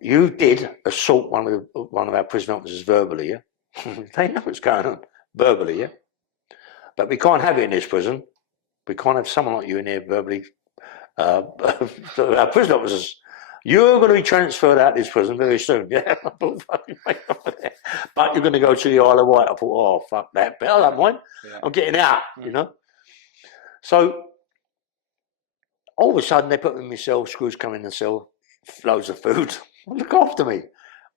you did assault one of our prison officers verbally. Yeah. They know what's going on verbally, yeah. But we can't have it in this prison. We can't have someone like you in here verbally. Our prison officers, you're going to be transferred out of this prison very soon. Yeah, but you're going to go to the Isle of Wight. I thought, oh fuck that, but I don't mind. Yeah. I'm getting out, you know. So all of a sudden they put me in my cell. Screws come in the cell, loads of food. Look after me.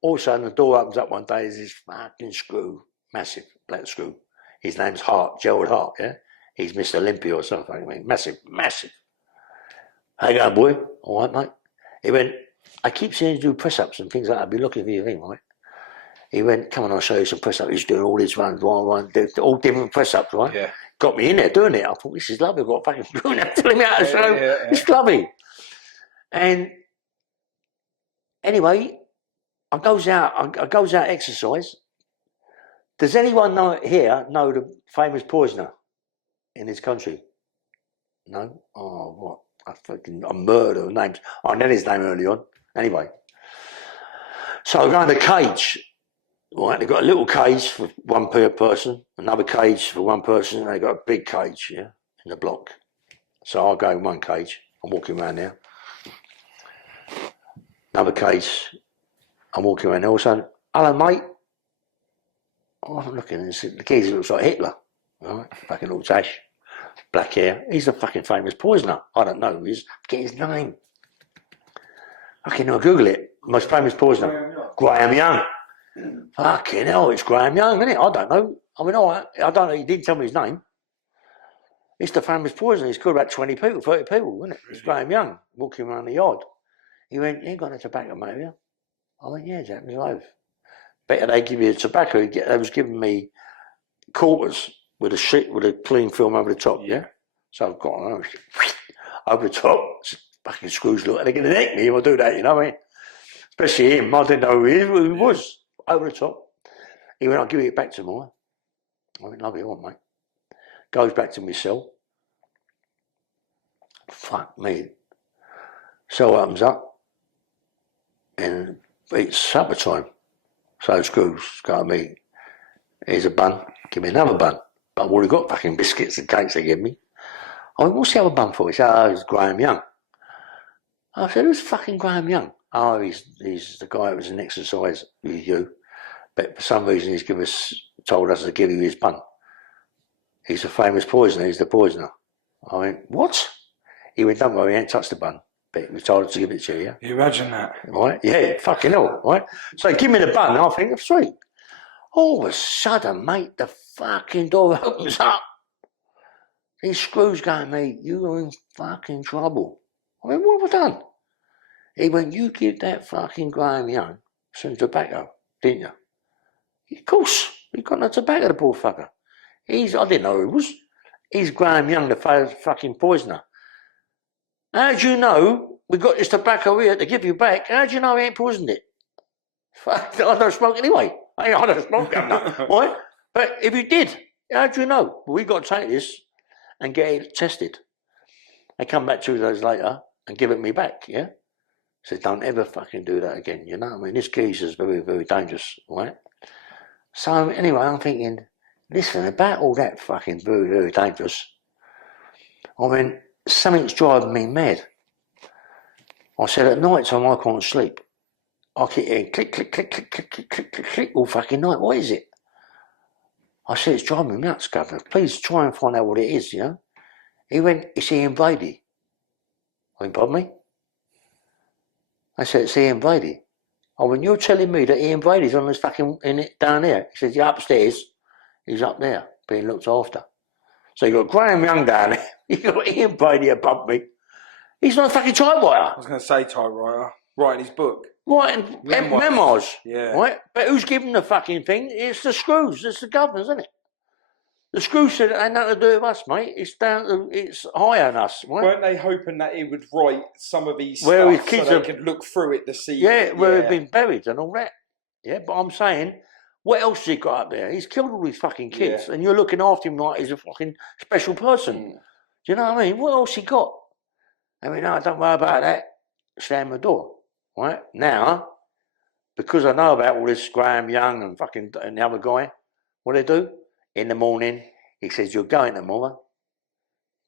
All of a sudden the door opens up one day. There's this fucking screw, massive black screw. His name's Hart, Gerald Hart. Yeah, he's Mr. Olympia or something. I mean, massive. How you going, boy? All right, mate. He went, I keep seeing you do press-ups and things like that. I've been looking for your thing, right? He went, come on, I'll show you some press-ups. He's doing all these runs, one, all different press-ups, right? Yeah. Got me in there doing it. I thought, this is lovely. I've got a fucking screw now telling me how to show. It's lovely. And anyway, I goes out exercise. Does anyone know the famous poisoner in this country? No? Oh, what? I murder names. I know his name early on. Anyway. So I go in the cage. Right, they've got a little cage for one per person, another cage for one person, and they've got a big cage, yeah, in the block. So I'll go in one cage. I'm walking around there. Another cage. I'm walking around there. All of a sudden, hello, mate. Oh, I'm looking, and the geezer looks like Hitler, right? Fucking little tash, black hair. He's a fucking famous poisoner. I don't know who he is. Get his name. Fucking hell, Google it. Most famous poisoner. Graham Young. Fucking hell, it's Graham Young, isn't it? I don't know. I mean, I don't know. He didn't tell me his name. It's the famous poisoner. He's killed about 20 people, 30 people, isn't it? It's Graham Young walking around the yard. He went, you ain't got no tobacco, mate, have you? I went, yeah, Jack, me loaf. Better they give you the tobacco. They was giving me quarters with a clean film over the top, yeah? So I've got over the top. Fucking screws look, they're going to nick me if I do that, you know what I mean? Especially him. I didn't know who he was. Over the top. He went, I'll give it back tomorrow. I went, lovely, all right, mate. Goes back to my cell. Fuck me. Cell opens up. And it's supper time. So screws go to me. Here's a bun. Give me another bun. But I've already got fucking biscuits and cakes they give me. I went, what's the other bun for? He said, oh, it's Graham Young. I said, who's fucking Graham Young? Oh, he's the guy that was in exercise with you. But for some reason he's told us to give you his bun. He's a famous poisoner, he's the poisoner. I went, what? He went, don't worry, he ain't touched the bun. But we told us to give it to you, yeah? You imagine that? Right? Yeah, fucking hell, right? So give me the bun, and I think, sweet. All of a sudden, mate, the fucking door opens up. These screws going, mate, you are in fucking trouble. I mean, what have I done? He went, you give that fucking Graham Young some tobacco, didn't you? Of course, he got no tobacco, the poor fucker. I didn't know who he was. He's Graham Young, the fucking poisoner. How do you know we got this tobacco here to give you back? How do you know he ain't poisoned it? Fuck, I don't smoke anyway. I don't smoke, right? But if you did, how do you know? Well, we got to take this and get it tested. They come back 2 days later and give it me back, yeah? Said, don't ever fucking do that again, you know what I mean? This geezer is very, very dangerous, right? So anyway, I'm thinking, listen, about all that fucking very, very dangerous, I mean, something's driving me mad. I said, at night time I can't sleep. I keep hearing click, click, click, click, click, click, click, click, click all fucking night. What is it? I said, it's driving me nuts, Governor. Please try and find out what it is, you know? He went, it's Ian Brady. I went, pardon me? I said, it's Ian Brady. I went, you're telling me that Ian Brady's on this fucking, in it down there? He said, yeah, upstairs. He's up there, being looked after. So you got Graham Young down there. You got Ian Brady above me. He's not a fucking typewriter. I was going to say typewriter. Writing his book. Writing memoirs. Yeah. Right? But who's giving the fucking thing? It's the screws. It's the governors, isn't it? The screws said it ain't nothing to do with us, mate. It's higher than us. Right? Weren't they hoping that he would write some of these where stuff his kids so they could look through it to see? Yeah, where he'd been buried and all that. Yeah, but I'm saying, what else has he got up there? He's killed all these fucking kids, and you're looking after him like he's a fucking special person. Do you know what I mean? What else he got? I mean, no, don't worry about that. Slam the door. Right? Now, because I know about all this Graham Young and fucking and the other guy, what they do? In the morning, he says, you're going tomorrow,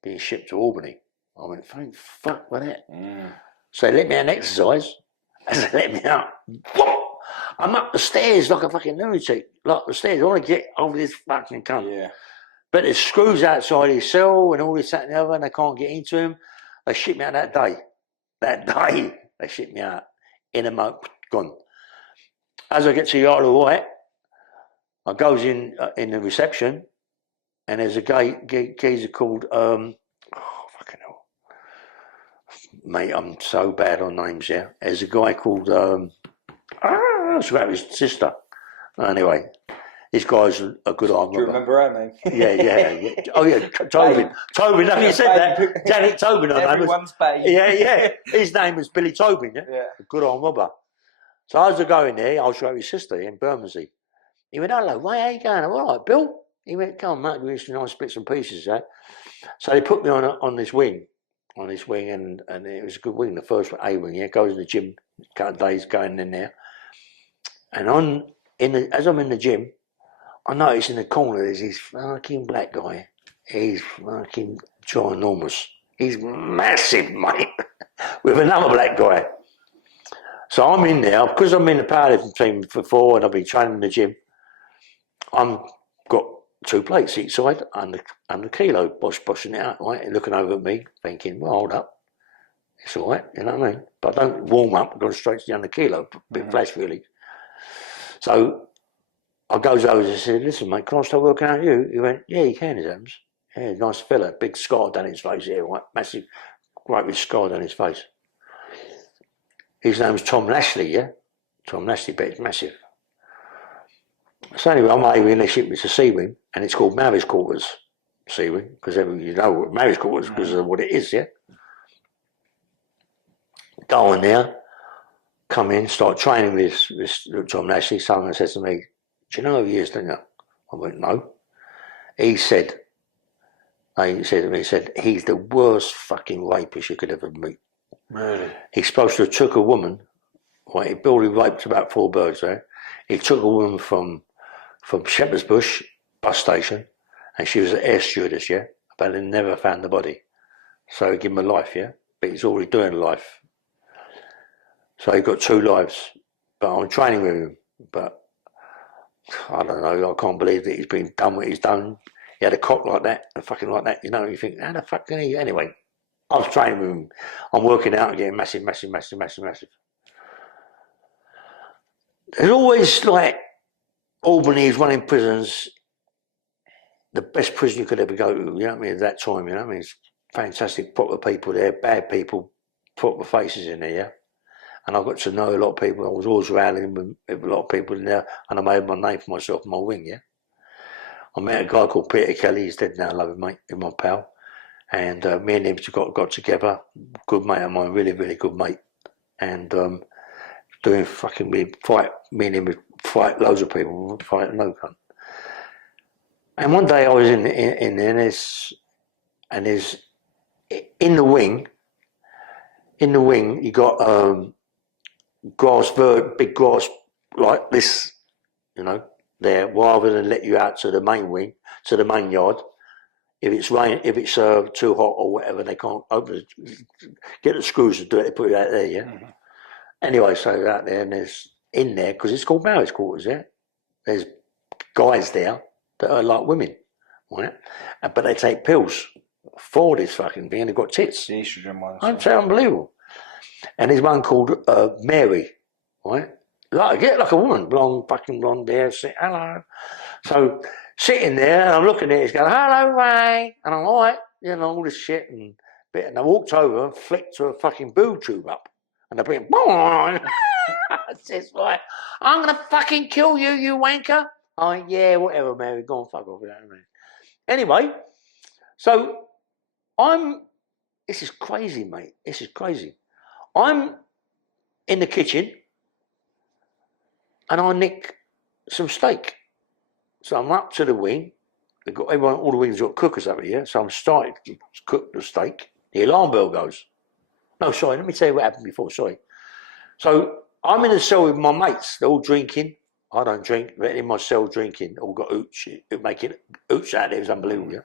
being shipped to Albany. I went, thank fuck for that. So they let me out and exercise. As they let me out, whoop, I'm up the stairs like a fucking lunatic. Like the stairs. I want to get over this fucking cunt. Yeah. But there's screws outside his cell and all this, that and the other, and they can't get into him. They shipped me out that day. That day, they shipped me out. In a month, gone. As I get to the Isle of Wight, I goes in the reception, and there's a geezer called fucking hell, mate. I'm so bad on names here. There's a guy called I forgot his sister. Anyway, this guy's a good arm. Do you remember her name? Yeah. Oh yeah, Tobin. Tobin. No, you said that. Janet Tobin. Everyone's babe. Yeah. His name was Billy Tobin. Yeah. A good arm robber. So as I go in there, I'll show his sister in Bermondsey. He went, hello, mate, how you going? I'm all right, Bill. He went, come on, mate, we used to nice bits and pieces, eh? So they put me on this wing, and it was a good wing, the first A wing, yeah, goes in the gym, a couple of days going in there. And as I'm in the gym, I notice in the corner there's this fucking black guy. He's fucking ginormous. He's massive, mate, with another black guy. So I'm in there, because I'm in the powerlifting team for 4 and I've been training in the gym, I've got 2 plates each side under kilo, boshing it out, right? And looking over at me, thinking, well, hold up. It's all right, you know what I mean? But I don't warm up, I go straight to the under kilo, a bit flash really. So I goes over and said, listen, mate, can I start working out you? He went, yeah, you can, Adams. Yeah, nice fella, big scar down his face here, right? Massive, great big scar down his face. His name's Tom Lashley, yeah? Tom Lashley, but it's massive. So anyway, I'm able to ship me to Sea Wing, and it's called Marriage Quarters, Sea Wing, because you know what Marriage Quarters, because of what it is, yeah? Go in there, come in, start training with this Tom Lashley. Someone says to me, do you know who he is, don't you? I went, no. He said to me, he's the worst fucking rapist you could ever meet. Really? He's supposed to have took a woman, right? He barely raped about 4 birds there. He took a woman from Shepherd's Bush bus station, and she was an air stewardess, yeah? But they never found the body. So he gave him a life, yeah? But he's already doing life. So he got 2 lives. But I'm training with him. But I don't know, I can't believe that he's been done what he's done. He had a cock like that, and fucking like that, you know, you think, how the fuck can he? Anyway, I was training with him. I'm working out and getting massive. There's always like, Albany is one in prisons, the best prison you could ever go to, you know what I mean, at that time, you know what I mean, it's fantastic, proper people there, bad people, proper faces in there, yeah? And I got to know a lot of people. I was always rallying with a lot of people in there, and I made my name for myself in my wing, yeah. I met a guy called Peter Kelly, he's dead now, love him, mate, he's my pal. And me and him got together, good mate of mine, really, really good mate. And doing fucking, me and him would fight loads of people, we'd fight no cunt. And one day I was in there, and there's, in the wing, you got grass, big grass like this, you know, there, rather than let you out to the main wing, to the main yard. If it's too hot or whatever, they can't get the screws to do it, they put it out there, yeah? Mm-hmm. Anyway, so out there, and there's, in there, because it's called marriage quarters, yeah? There's guys there that are like women, right? But they take pills for this fucking thing, and they've got tits. The estrogen ones. It's unbelievable. And there's one called Mary, right? Like a woman, blonde hair, hello. So sitting there, and I'm looking at it, it's going, hello, Ray. And I'm all right, you know, all this shit and bit. And I walked over and flicked a fucking boob tube up. And they're being, it's just like, I'm going to fucking kill you, you wanker. Oh, yeah, whatever, Mary, go on, fuck off with that, man. Anyway, so this is crazy, mate. This is crazy. I'm in the kitchen and I nick some steak. So I'm up to the wing. All the wings got cookers over here. So I'm starting to cook the steak. The alarm bell goes. No, sorry, let me tell you what happened before, sorry. So I'm in the cell with my mates. They're all drinking. I don't drink, but in my cell drinking. All got hooch. Making hooch out there. It was unbelievable, yeah.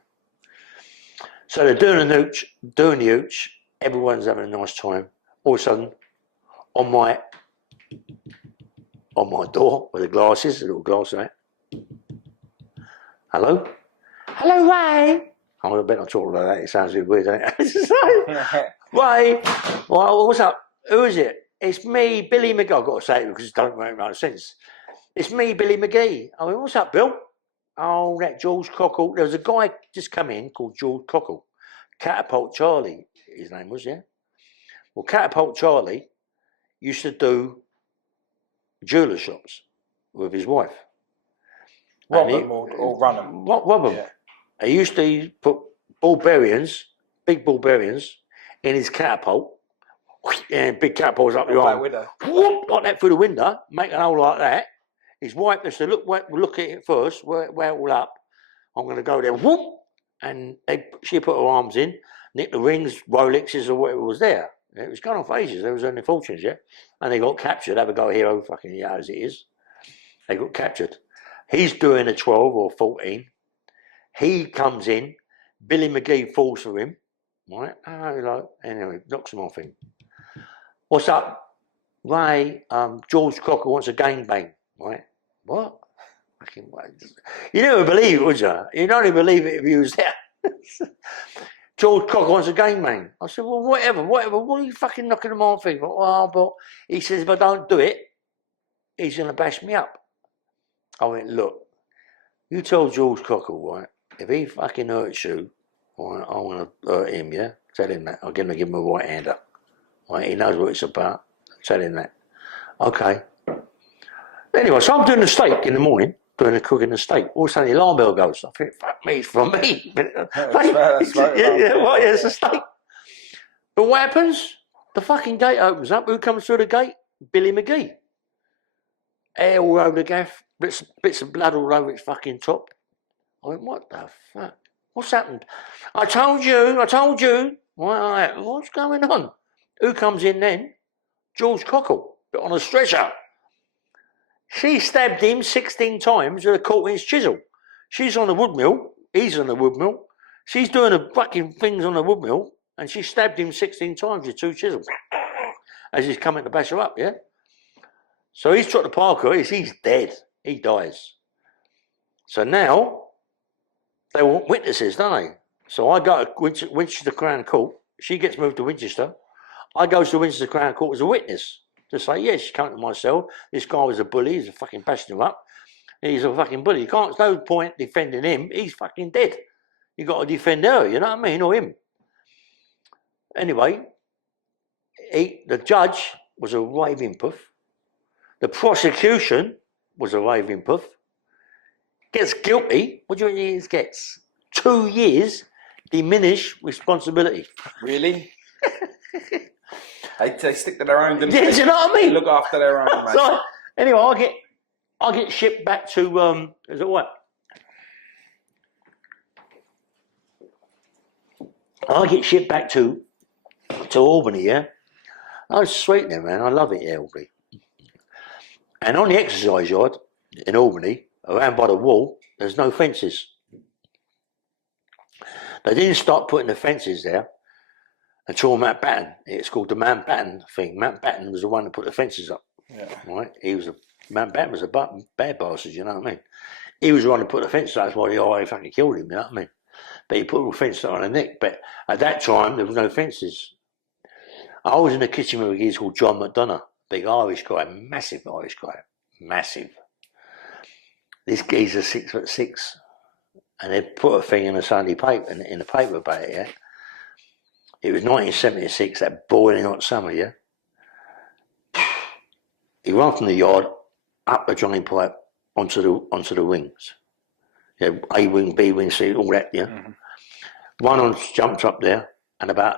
So they're doing the hooch. Everyone's having a nice time. All of a sudden, on my door with the glasses, a little glass of that. Hello? Hello, Ray. I bet not talk like that. It sounds a bit weird, doesn't it? Ray, well, what's up? Who is it? It's me, Billy McGee. I've got to say it because it doesn't make no sense. It's me, Billy McGee. I mean, what's up, Bill? Oh, that George Cockle. There was a guy just come in called George Cockle. Catapult Charlie, his name was, yeah? Well, Catapult Charlie used to do jeweller shops with his wife. Rob them or run them? Rob them. Yeah. He used to put big ball bearings, in his catapult, and big catapults up your arm. Whoop, like that through the window, make an hole like that. His wife used to look at it first, wear it all up. I'm going to go there, whoop, and she put her arms in, nicked the rings, Rolexes, or whatever was there. It was going on for ages. They was earning fortunes, yeah? And they got captured. Have a go here, fucking yeah, as it is. They got captured. He's doing a 12 or 14. He comes in. Billy McGee falls for him. Right? Anyway, knocks him off him. What's up? Ray, George Cocker wants a gangbang. Right? What? Fucking what? You never believe it, would you? You'd only believe it if he was there. George Cocker wants a gangbang. I said, well, whatever. What are you fucking knocking him off for? Well, but he says, if I don't do it, he's going to bash me up. I went, look, you tell George Cocker, right, if he fucking hurts you, right, I want to hurt him, yeah? Tell him that. I'm going to give him a right-hander. Right? He knows what it's about. Tell him that. Okay. Anyway, so I'm doing the steak in the morning, cooking the steak. All of a sudden the alarm bell goes. I think, fuck me, it's from me. It's a steak. But what happens? The fucking gate opens up. Who comes through the gate? Billy McGee. Hair all over the gaff. Bits of blood all over its fucking top. I went, what the fuck? What's happened? I told you. Right, what's going on? Who comes in then? George Cockle, but on a stretcher. She stabbed him 16 times with a 1/4-inch chisel. She's on the wood mill. He's on the wood mill. She's doing the fucking things on the wood mill, and she stabbed him 16 times with 2 chisels. As he's coming to bash her up, yeah? So he's tried to park her. He's dead. He dies. So now, they want witnesses, don't they? So I go to Winchester Crown Court. She gets moved to Winchester. I go to Winchester Crown Court as a witness to say, yes, she came to my cell. This guy was a bully. He's a fucking bashing him up. He's a fucking bully. There's no point defending him. He's fucking dead. You got to defend her, you know what I mean, or him. Anyway, the judge was a raving puff. The prosecution was a raving puff. Gets guilty. What do you mean he gets? 2 years, diminished responsibility. Really? They stick to their own. Yeah, do you know what I mean? They look after their own, mate. So, anyway, I get shipped back to is it what? I get shipped back to Albany, yeah. Oh, it's sweet there, man. I love it, yeah, Albany. And on the exercise yard in Albany, around by the wall, there's no fences. They didn't start putting the fences there until Mountbatten. It's called the Mountbatten thing. Mountbatten was the one that put the fences up. Yeah. Right? Mountbatten was a bad bastard, you know what I mean? He was the one that put the fences up. That's why the IRA fucking killed him, you know what I mean? But he put a fence on the neck. But at that time, there was no fences. I was in the kitchen with a geezer called John McDonough, big Irish guy, massive Irish guy, massive. This geezer's 6'6", and they put a thing in the Sunday paper, in the paper about it, yeah. It was 1976, that boiling hot summer, yeah. He ran from the yard up the Johnny Pipe onto the wings. Yeah, A wing, B wing, C, all that, yeah. Mm-hmm. One on jumped up there, and about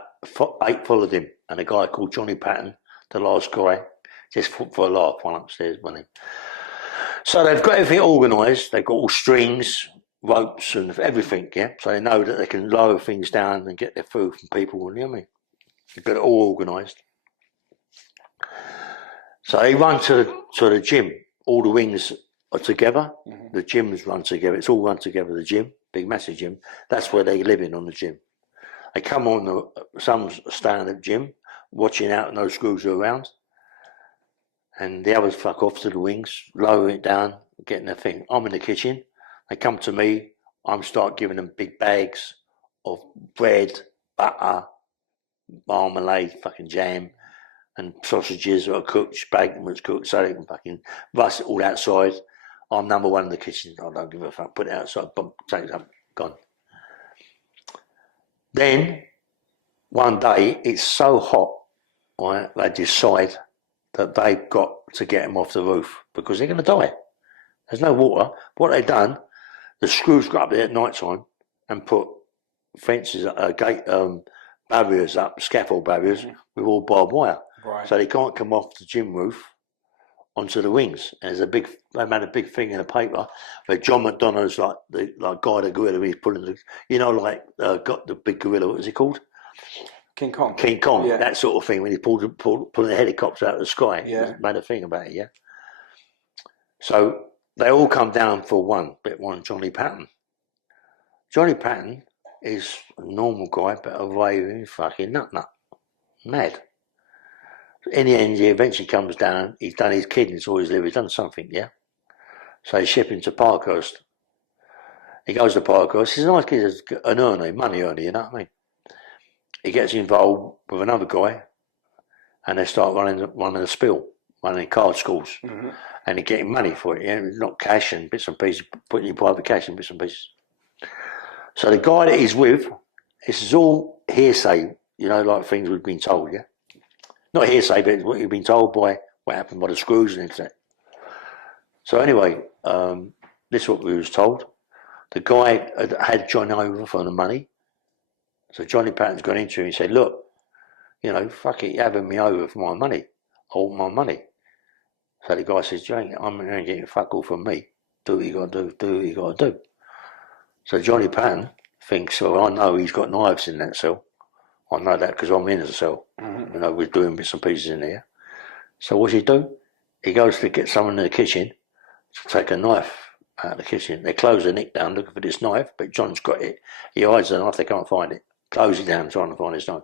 8 followed him, and a guy called Johnny Patton, the last guy, just for a laugh, went upstairs, wasn't he? So they've got everything organised. They've got all strings, ropes, and everything, yeah. So they know that they can lower things down and get their food from people. You know what I mean? They've got it all organised. So they run to the gym. All the wings are together. Mm-hmm. The gyms run together. It's all run together. The gym, big massive gym. That's where they live in on the gym. They come on. Some stand at the gym, watching out, no screws are around. And the others fuck off to the wings, lower it down, getting their thing. I'm in the kitchen. They come to me. I'm start giving them big bags of bread, butter, marmalade, fucking jam, and sausages that are cooked, bacon was cooked, so they can fucking rust it all outside. I'm number one in the kitchen. I don't give a fuck. Put it outside. Boom, take it up, gone. Then one day it's so hot, right? They decide that they've got to get them off the roof because they're going to die. There's no water. What they've done, the screws got up there at night time and put fences, gate barriers up, scaffold barriers with all barbed wire. Right. So they can't come off the gym roof onto the wings. And they made a big thing in the paper where John McDonough's like guy the gorilla, he's pulling got the big gorilla, what was he called? King Kong, yeah. That sort of thing when he pulling the helicopter out of the sky. Yeah, made a thing about it. Yeah. So they all come down for one Johnny Patton. Johnny Patton is a normal guy, but a raving fucking nut, mad. In the end, he eventually comes down. He's done his kidneys all his liver. He's done something, yeah. So they ship him to Parkhurst. He goes to Parkhurst. He's a nice kid, an earner, money earner. You know what I mean? He gets involved with another guy, and they start running a spill, running card schools, and they're getting money for it. Yeah, not cash and bits and pieces, putting your private cash and bits and pieces. So the guy that he's with, this is all hearsay, you know, like things we've been told. Yeah, not hearsay, but what you've been told by what happened by the screws and everything. So anyway, this is what we was told. The guy had John over for the money. So Johnny Patton's gone into him and said, look, you know, fuck it, you're having me over for my money. I want my money. So the guy says, I'm not getting fuck all from me. Do what you got to do what you got to do. So Johnny Patton thinks, well, I know he's got knives in that cell. I know that because I'm in the cell. Mm-hmm. You know, we're doing bits and pieces in there. So what's he do? He goes to get someone in the kitchen to take a knife out of the kitchen. They close the nick down looking for this knife, but John's got it. He hides the knife, they can't find it. Close it down trying to find his knife.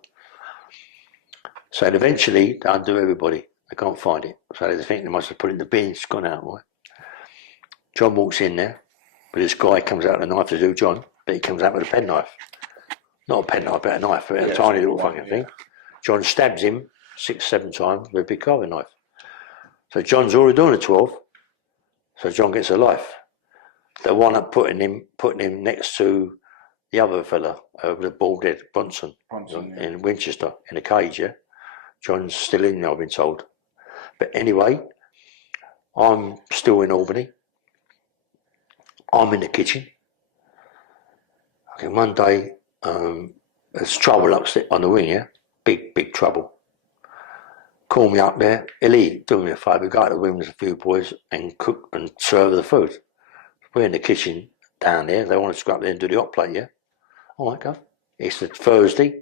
So eventually they undo everybody. They can't find it. So they think they must have put it in the bin. It's gone out, right? John walks in there, but this guy comes out with a knife to do John, but he comes out with a penknife. Not a penknife, but a knife, but a tiny little fucking thing. John stabs him 6-7 times with a big carving knife. So John's already doing a 12. So John gets a life. They wind up putting him next to the other fella, the bald head, Bronson, in Winchester, in a cage, yeah? John's still in there, I've been told. But anyway, I'm still in Albany. I'm in the kitchen. Okay, one day, there's trouble upstairs on the wing, yeah? Big trouble. Call me up there. Ellie, do me a favour, go to the wing with a few boys and cook and serve the food. We're in the kitchen down there. They want us to go up there and do the hot plate, yeah? All right, go. It's a Thursday.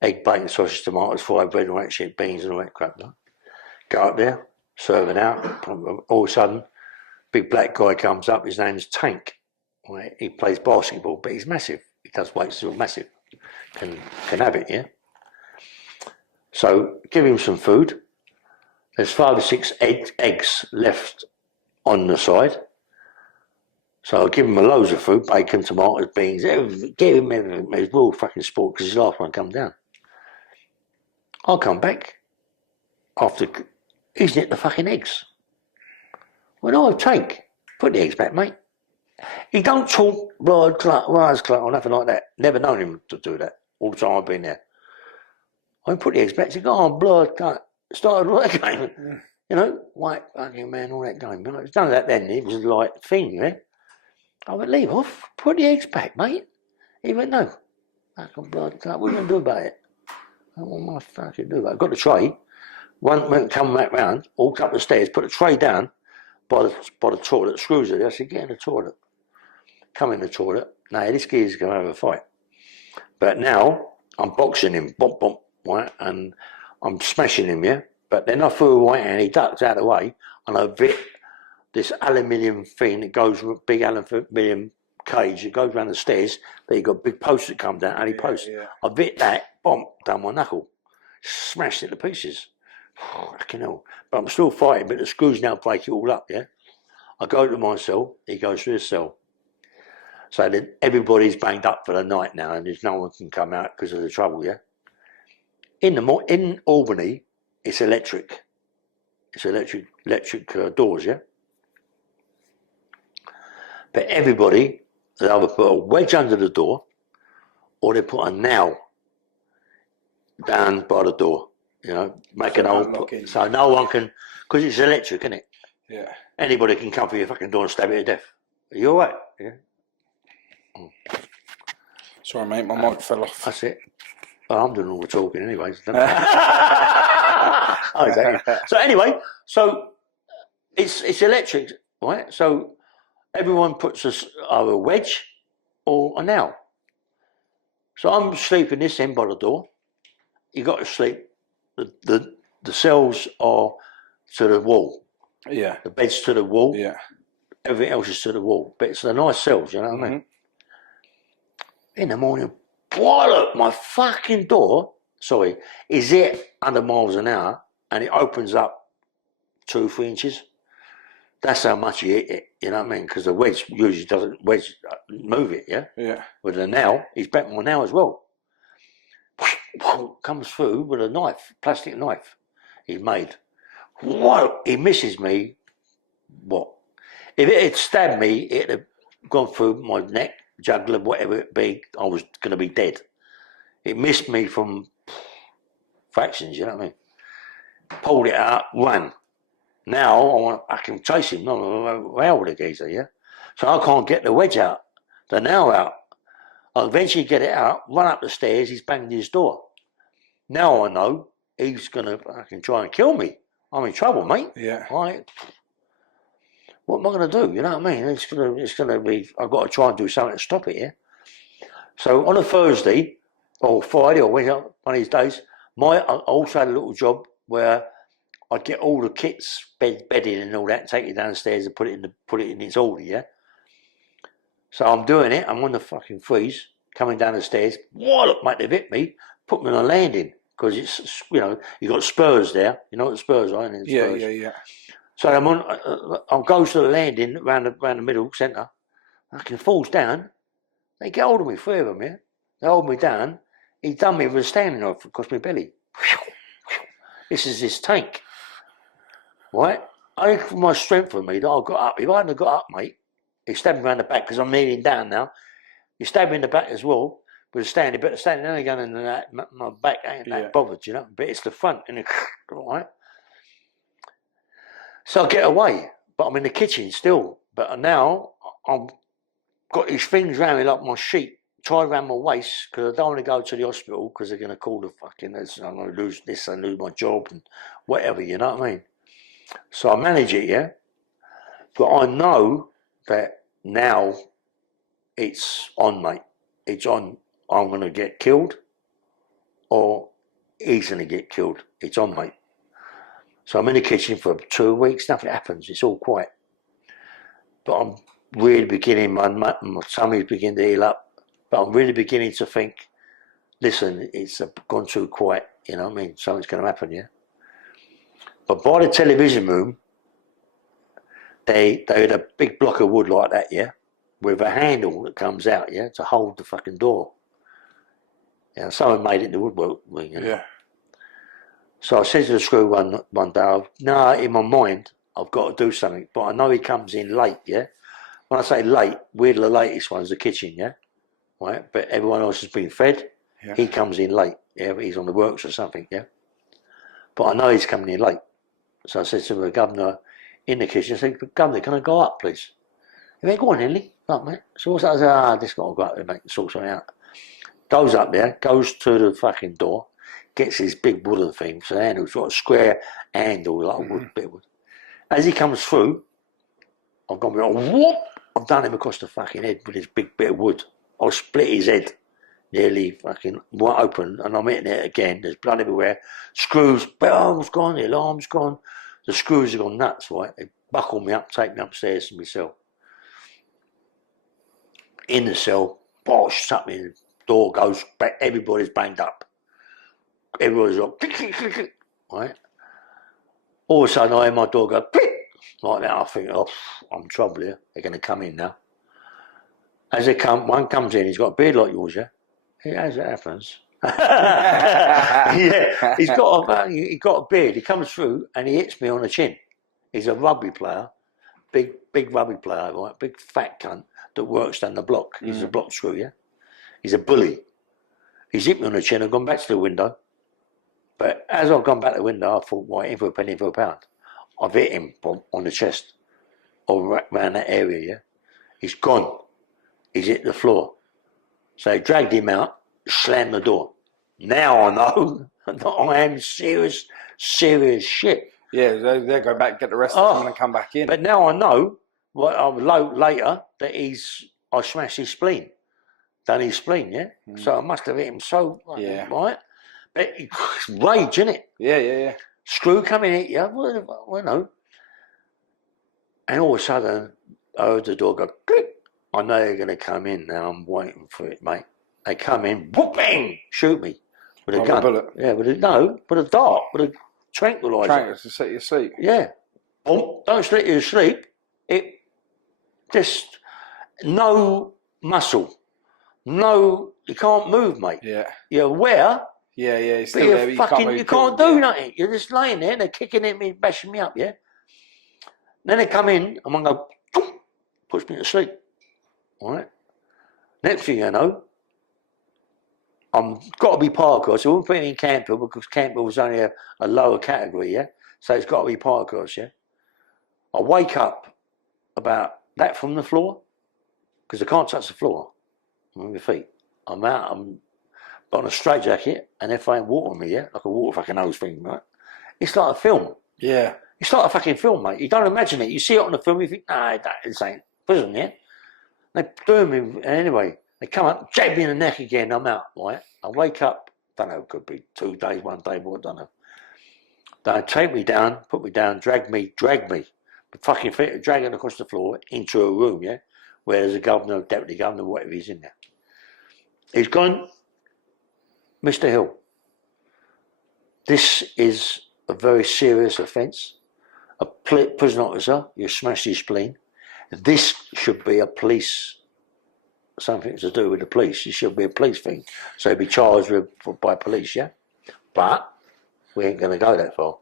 Egg, bacon, sausage, tomatoes, fried bread, all that shit, beans and all that crap. No? Go up there, serve it out. All of a sudden, big black guy comes up. His name's Tank. Right? He plays basketball, but he's massive. He does weights, he's massive. Can have it, yeah? So give him some food. There's 5 or 6 eggs left on the side. So I give him loads of food, bacon, tomatoes, beans, everything. Give him everything. He's real fucking sport because he's the last one to come down. I'll come back after he's nicked the fucking eggs. Well, no, Tank, put the eggs back, mate. He don't talk blood clot, wires clot or nothing like that. Never known him to do that all the time I've been there. I put the eggs back, said, go on, blood clot. Started all that game. You know, white fucking man, all that game. You know, it's none of that then. It was a light thing, yeah? I went, leave off, put the eggs back, mate. He went, no. Fucking blood clot, what are you going to do about it? I don't want my fucking do about it. I got the tray. One went come back round, walked up the stairs, put the tray down by the toilet, screws it. I said, get in the toilet. Come in the toilet. Now, this geezer's going to have a fight. But now, I'm boxing him, bump, bump, right? And I'm smashing him, yeah? But then I threw away and he ducks out of the way and I bit this aluminium thing that goes with big aluminium cage that goes around the stairs, but you got big posts that come down, and he posts. Yeah. I bit that, bomb, down my knuckle. Smashed it to pieces. Fucking hell. But I'm still fighting, but the screws now break it all up, yeah? I go to my cell, he goes to his cell. So then everybody's banged up for the night now and there's no one can come out because of the trouble, yeah? In Albany, it's electric. It's electric doors, yeah? But everybody, they either put a wedge under the door or they put a nail down by the door, you know, make an hole. So no one can, because it's electric, isn't it? Yeah. Anybody can come for your fucking door and stab you to death. Are you alright? Yeah. Sorry, mate, my mic fell off. That's it. Well, I'm doing all the talking anyways. Oh, exactly. So anyway, so it's electric, right? So everyone puts a wedge or a nail. So I'm sleeping this end by the door. You got to sleep. The cells are to the wall. Yeah. The bed's to the wall. Yeah. Everything else is to the wall. But it's the nice cells, you know what I mean? In the morning, boil my fucking door, is it 100 miles an hour and it opens up 2-3 inches. That's how much you hit it, you know what I mean? Because the wedge usually doesn't move it, yeah? Yeah. With the nail, he's bent my nail as well. Comes through with a knife, plastic knife he's made. Whoa, he misses me. What? If it had stabbed me, it'd have gone through my neck, jugular, whatever it be, I was going to be dead. It missed me from fractions, you know what I mean? Pulled it out, ran. Now I can chase him, around with the geezer, yeah? So I can't get the wedge out, the nail out. I'll eventually get it out, run up the stairs, he's banging his door. Now I know he's going to fucking try and kill me. I'm in trouble, mate. Yeah. Right? What am I going to do? You know what I mean? It's gonna be, I've got to try and do something to stop it, yeah? So on a Thursday, or Friday, or one of these days, I also had a little job where I'd get all the kits, bedding and all that, take it downstairs and put it in its order, yeah? So I'm doing it, I'm on the fucking freeze, coming down the stairs, wallop, mate, they've hit me, put me on a landing, because it's, you know, you got spurs there, you know what the spurs are, and spurs. Yeah. So I go to the landing around the middle centre. I can falls down. They get hold of me, 3 of them, yeah. They hold me down. He done me with a standing knife across my belly. This is this Tank, right? I think for my strength for me that I got up. If I hadn't got up, mate, he stabbed me around the back because I'm kneeling down now. He stabbed me in the back as well. But standing down again and that my back ain't that bothered, you know. But it's the front and right. So I get away, but I'm in the kitchen still. But now I've got these things round me like my sheet, tied around my waist, because I don't want to go to the hospital because they're going to call the fucking, I'm going to lose this and lose my job and whatever, you know what I mean? So I manage it, yeah? But I know that now it's on, mate. It's on. I'm going to get killed or he's going to get killed. It's on, mate. So I'm in the kitchen for 2 weeks, nothing happens, it's all quiet. But I'm really beginning, my tummy's beginning to heal up, but I'm really beginning to think, listen, it's gone too quiet, you know what I mean? Something's going to happen, yeah? But by the television room, they had a big block of wood like that, yeah? With a handle that comes out, yeah? To hold the fucking door. You know, someone made it in the woodwork, you know? Yeah. So I said to the screw one day, no, in my mind, I've got to do something. But I know he comes in late, yeah? When I say late, we're the latest one's the kitchen, yeah? Right? But everyone else has been fed. Yeah. He comes in late, yeah? He's on the works or something, yeah? But I know he's coming in late. So I said to the governor in the kitchen, I said, Governor, can I go up, please? He went, go on, Henley. Up, mate. So what's that? I said, this got to go up there, mate, and sort something out. Goes up there, goes to the fucking door, gets his big wooden thing, so the handle's got a square handle, like a wood, bit of wood. As he comes through, I've gone, whoop! I've done him across the fucking head with this big bit of wood. I've split his head, nearly fucking wide open, and I'm hitting it again. There's blood everywhere. Screws, bell's gone, the alarm's gone. The screws have gone nuts, right? They buckle me up, take me upstairs to my cell. In the cell, bosh, something, the door goes back, everybody's banged up. Everybody's like, click, click, click, click, right? All of a sudden, I hear my door go, click, like that. I think, oh, I'm in trouble here. They're going to come in now. As they come, one comes in, he's got a beard like yours, yeah? As it happens. Yeah, he's got a beard. He comes through and he hits me on the chin. He's a rugby player, big rugby player, right? Big fat cunt that works down the block. He's a block screw, yeah? He's a bully. He's hit me on the chin. I've gone back to the window. But as I've gone back to the window, I thought, right, in for a penny, in for a pound. I've hit him on the chest or around that area, yeah? He's gone. He's hit the floor. So they dragged him out, slammed the door. Now I know that I am serious shit. Yeah, they're going back, get the rest of them and come back in. But now I know, later, that I smashed his spleen. Done his spleen, yeah? So I must have hit him so, right? But it's rage, innit? Yeah. Screw coming at you, well, no. And all of a sudden, I heard the door go, click. I know they're going to come in now. I'm waiting for it, mate. They come in, whoop, bang, shoot me with a gun. A bullet. Yeah, with a dart, with a tranquilizer. Tranquilizer to set you asleep. Yeah. Don't let you sleep. It just no muscle, no. You can't move, mate. Yeah. You're aware. Yeah. You're but still there, you can't do nothing. You're just laying there. They're kicking at me, bashing me up. Yeah. Then they come in. I'm gonna go, push me to sleep. All right. Next thing you know, I'm got to be parkour. So we won't put it in Campbell because Campbell was only a lower category. Yeah. So it's got to be parkour. Yeah. I wake up about that from the floor because I can't touch the floor with my feet. I'm out. I'm on a straitjacket, and if I ain't water on me, yeah, like a water fucking hose thing, right? It's like a film. Yeah. It's like a fucking film, mate. You don't imagine it. You see it on the film, you think, nah, this ain't prison, yeah? They do me anyway. They come up, jab me in the neck again. I'm out, right? I wake up. Don't know. It could be 2 days, 1 day, but I don't know. They take me down, put me down, drag me. The fucking feet, dragging across the floor into a room, yeah, where there's a governor, deputy governor, whatever he's in there. He's gone, Mr. Hill. This is a very serious offence. A prison officer, you smashed his spleen. This should be a police, something to do with the police. It should be a police thing. So he'd be charged by police, yeah? But we ain't going to go that far.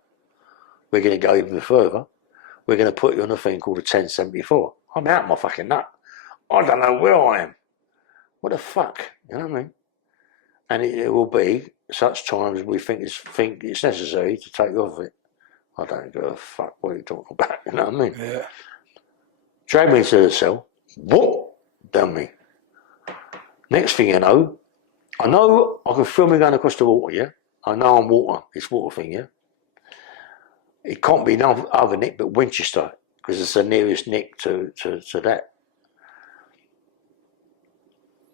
We're going to go even further. We're going to put you on a thing called a 1074. I'm out my fucking nut. I don't know where I am. What the fuck? You know what I mean? And it will be such times as we think it's necessary to take you off it. I don't give a fuck what you're talking about, you know what I mean? Yeah. Drag me to the cell, whoop, done me. Next thing you know I can feel me going across the water, yeah? I know I'm water, it's water thing, yeah? It can't be no other nick but Winchester, because it's the nearest nick to that.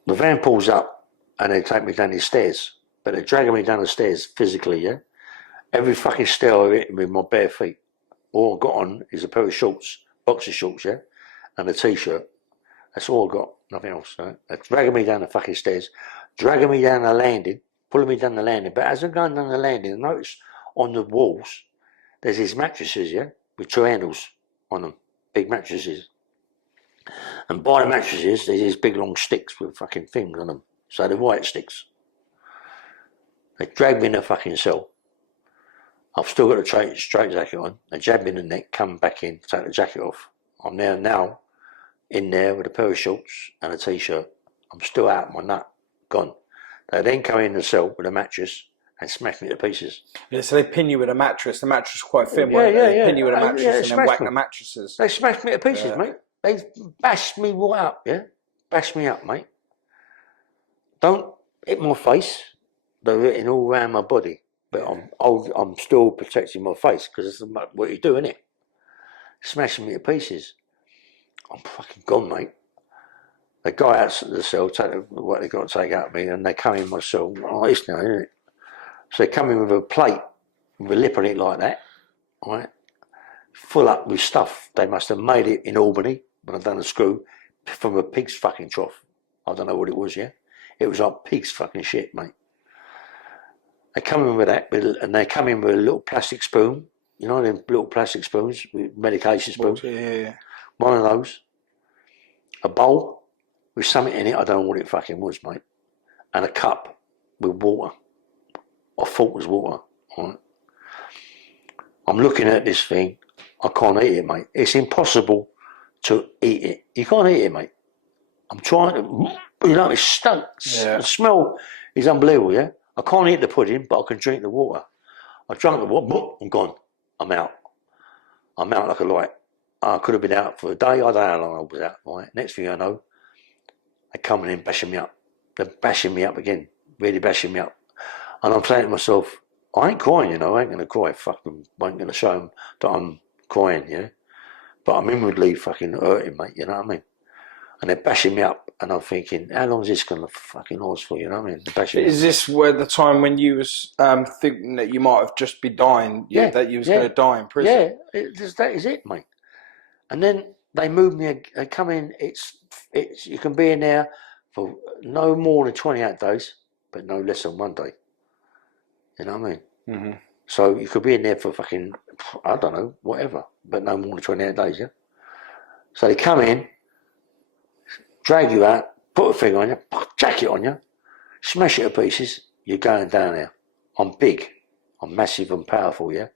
The van pulls up and they take me down the stairs, but they're dragging me down the stairs physically, yeah? Every fucking stair I hit with my bare feet. All I've got on is a pair of shorts, boxer shorts, yeah? And a t-shirt. That's all I've got, nothing else. Right? They're dragging me down the fucking stairs, dragging me down the landing, pulling me down the landing. But as I'm going down the landing, I notice on the walls, there's these mattresses, yeah? With two handles on them, big mattresses. And by the mattresses, there's these big long sticks with fucking things on them. So they're white sticks. They drag me in the fucking cell. I've still got a straight jacket on. They jab me in the neck, come back in, take the jacket off. I'm now in there with a pair of shorts and a t-shirt. I'm still out, my nut, gone. They then come in the cell with a mattress and smash me to pieces. Yeah, so they pin you with a mattress. The mattress is quite thin, Yeah, they pin you with a mattress and then whack the mattresses. They smashed me to pieces, mate. They bashed me right up, yeah? Bashed me up, mate. Don't hit my face. They're hitting all around my body. But I'm still protecting my face because it's what you do, innit? Smashing me to pieces. I'm fucking gone, mate. They go out to the cell, take what they got to take out of me, and they come in my cell. Oh, it's now, isn't it? So they come in with a plate with a lip on it like that, right? Full up with stuff. They must have made it in Albany when I've done a screw from a pig's fucking trough. I don't know what it was, yeah? It was like pig's fucking shit, mate. They come in with that, and they come in with a little plastic spoon. You know them little plastic spoons, with medication spoons? Yeah. One of those. A bowl with something in it, I don't know what it fucking was, mate. And a cup with water. I thought it was water, right? I'm looking at this thing. I can't eat it, mate. It's impossible to eat it. You can't eat it, mate. I'm trying to, you know, it stinks. Yeah. The smell is unbelievable, yeah? I can't eat the pudding, but I can drink the water. I drank the water, I'm gone. I'm out. I'm out like a light. I could have been out for a day. I don't know how long I was out. Right? Next thing I know, they're coming in, bashing me up. They're bashing me up again, really bashing me up. And I'm saying to myself, I ain't crying, you know. I ain't going to cry. Fuck them. I ain't going to show them that I'm crying, yeah. But I'm inwardly fucking hurting, mate. You know what I mean? And they're bashing me up, and I'm thinking, how long is this going to fucking last for? You know what I mean? Is this where the time when you was thinking that you might have just been dying, that you was going to die in prison? Yeah, that is it, mate. And then they move me. They come in. It's you can be in there for no more than 28 days, but no less than 1 day. You know what I mean? Mm-hmm. So you could be in there for fucking, I don't know, whatever, but no more than 28 days, yeah? So they come in, drag you out, put a thing on you, put a jacket on you, smash it to pieces, you're going down there. I'm big, I'm massive and powerful, yeah?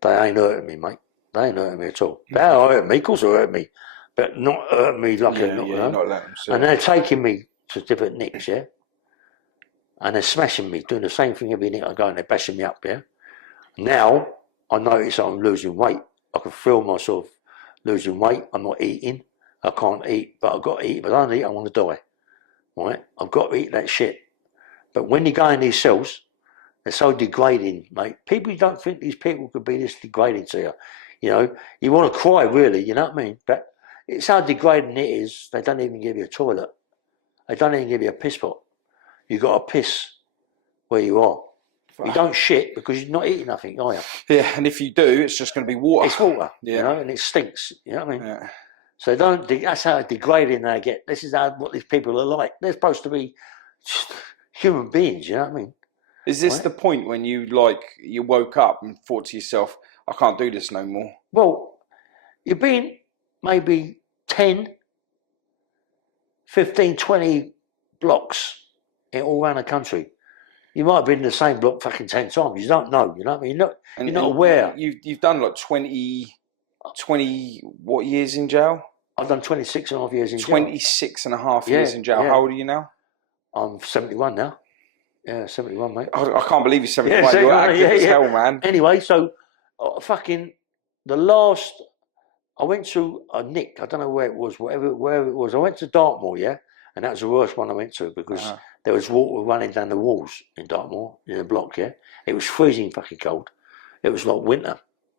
They ain't hurting me, mate. They ain't hurting me at all. They are hurting me, of course they hurt me, but not hurting me like not letting them see. And they're taking me to different nicks, yeah? And they're smashing me, doing the same thing every nick I go, and they're bashing me up, yeah? Now, I notice I'm losing weight. I can feel myself losing weight. I'm not eating. I can't eat, but I've got to eat. If I don't eat, I want to die. Right? I've got to eat that shit. But when you go in these cells, they're so degrading, mate. People don't think these people could be this degrading to you. You know, you want to cry, really, you know what I mean? But it's how degrading it is, they don't even give you a toilet. They don't even give you a piss pot. You've got to piss where you are. You don't shit because you're not eating nothing, are you? Yeah, and if you do, it's just going to be water. It's water, you know, and it stinks, you know what I mean? Yeah. So that's how degrading they get. This is what these people are like. They're supposed to be just human beings, you know what I mean? Is this the point when you woke up and thought to yourself, I can't do this no more? Well, you've been maybe 10, 15, 20 blocks all around the country. You might have been in the same block fucking 10 times. You don't know, you know what I mean? You're not aware. You've done like 20 what years in jail? I've done 26 and a half years in jail. 26 and a half years in jail. How old are you now? I'm 71 now. Yeah, 71, mate. I can't believe you're 71. You're active as hell, man. Anyway, so fucking the last. I went to a nick. I don't know where it was, wherever it was. I went to Dartmoor, yeah, and that was the worst one I went to because there was water running down the walls in Dartmoor in the block. Yeah, it was freezing fucking cold. It was like winter,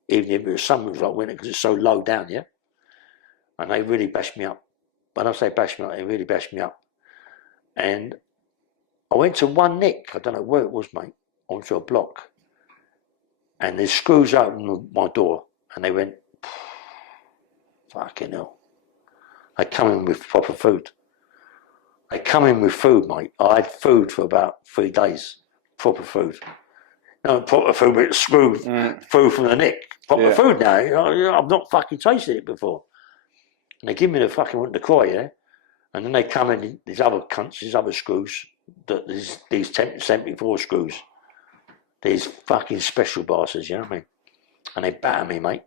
even if it was summer. It was like winter because it's so low down. Yeah, and they really bashed me up. When I say bashed me up, they really bashed me up. And I went to one nick. I don't know where it was, mate. Onto a block, and the screws opened my door, and they went. Fucking hell. They come in with proper food. They come in with food, mate. I had food for about 3 days. Proper food. No, proper food, but screwed food from the nick. Proper food now. I've not fucking tasted it before. And they give me the fucking want to cry, yeah? And then they come in, these other cunts, these other screws, these 74 screws. These fucking special bosses, you know what I mean? And they batter me, mate.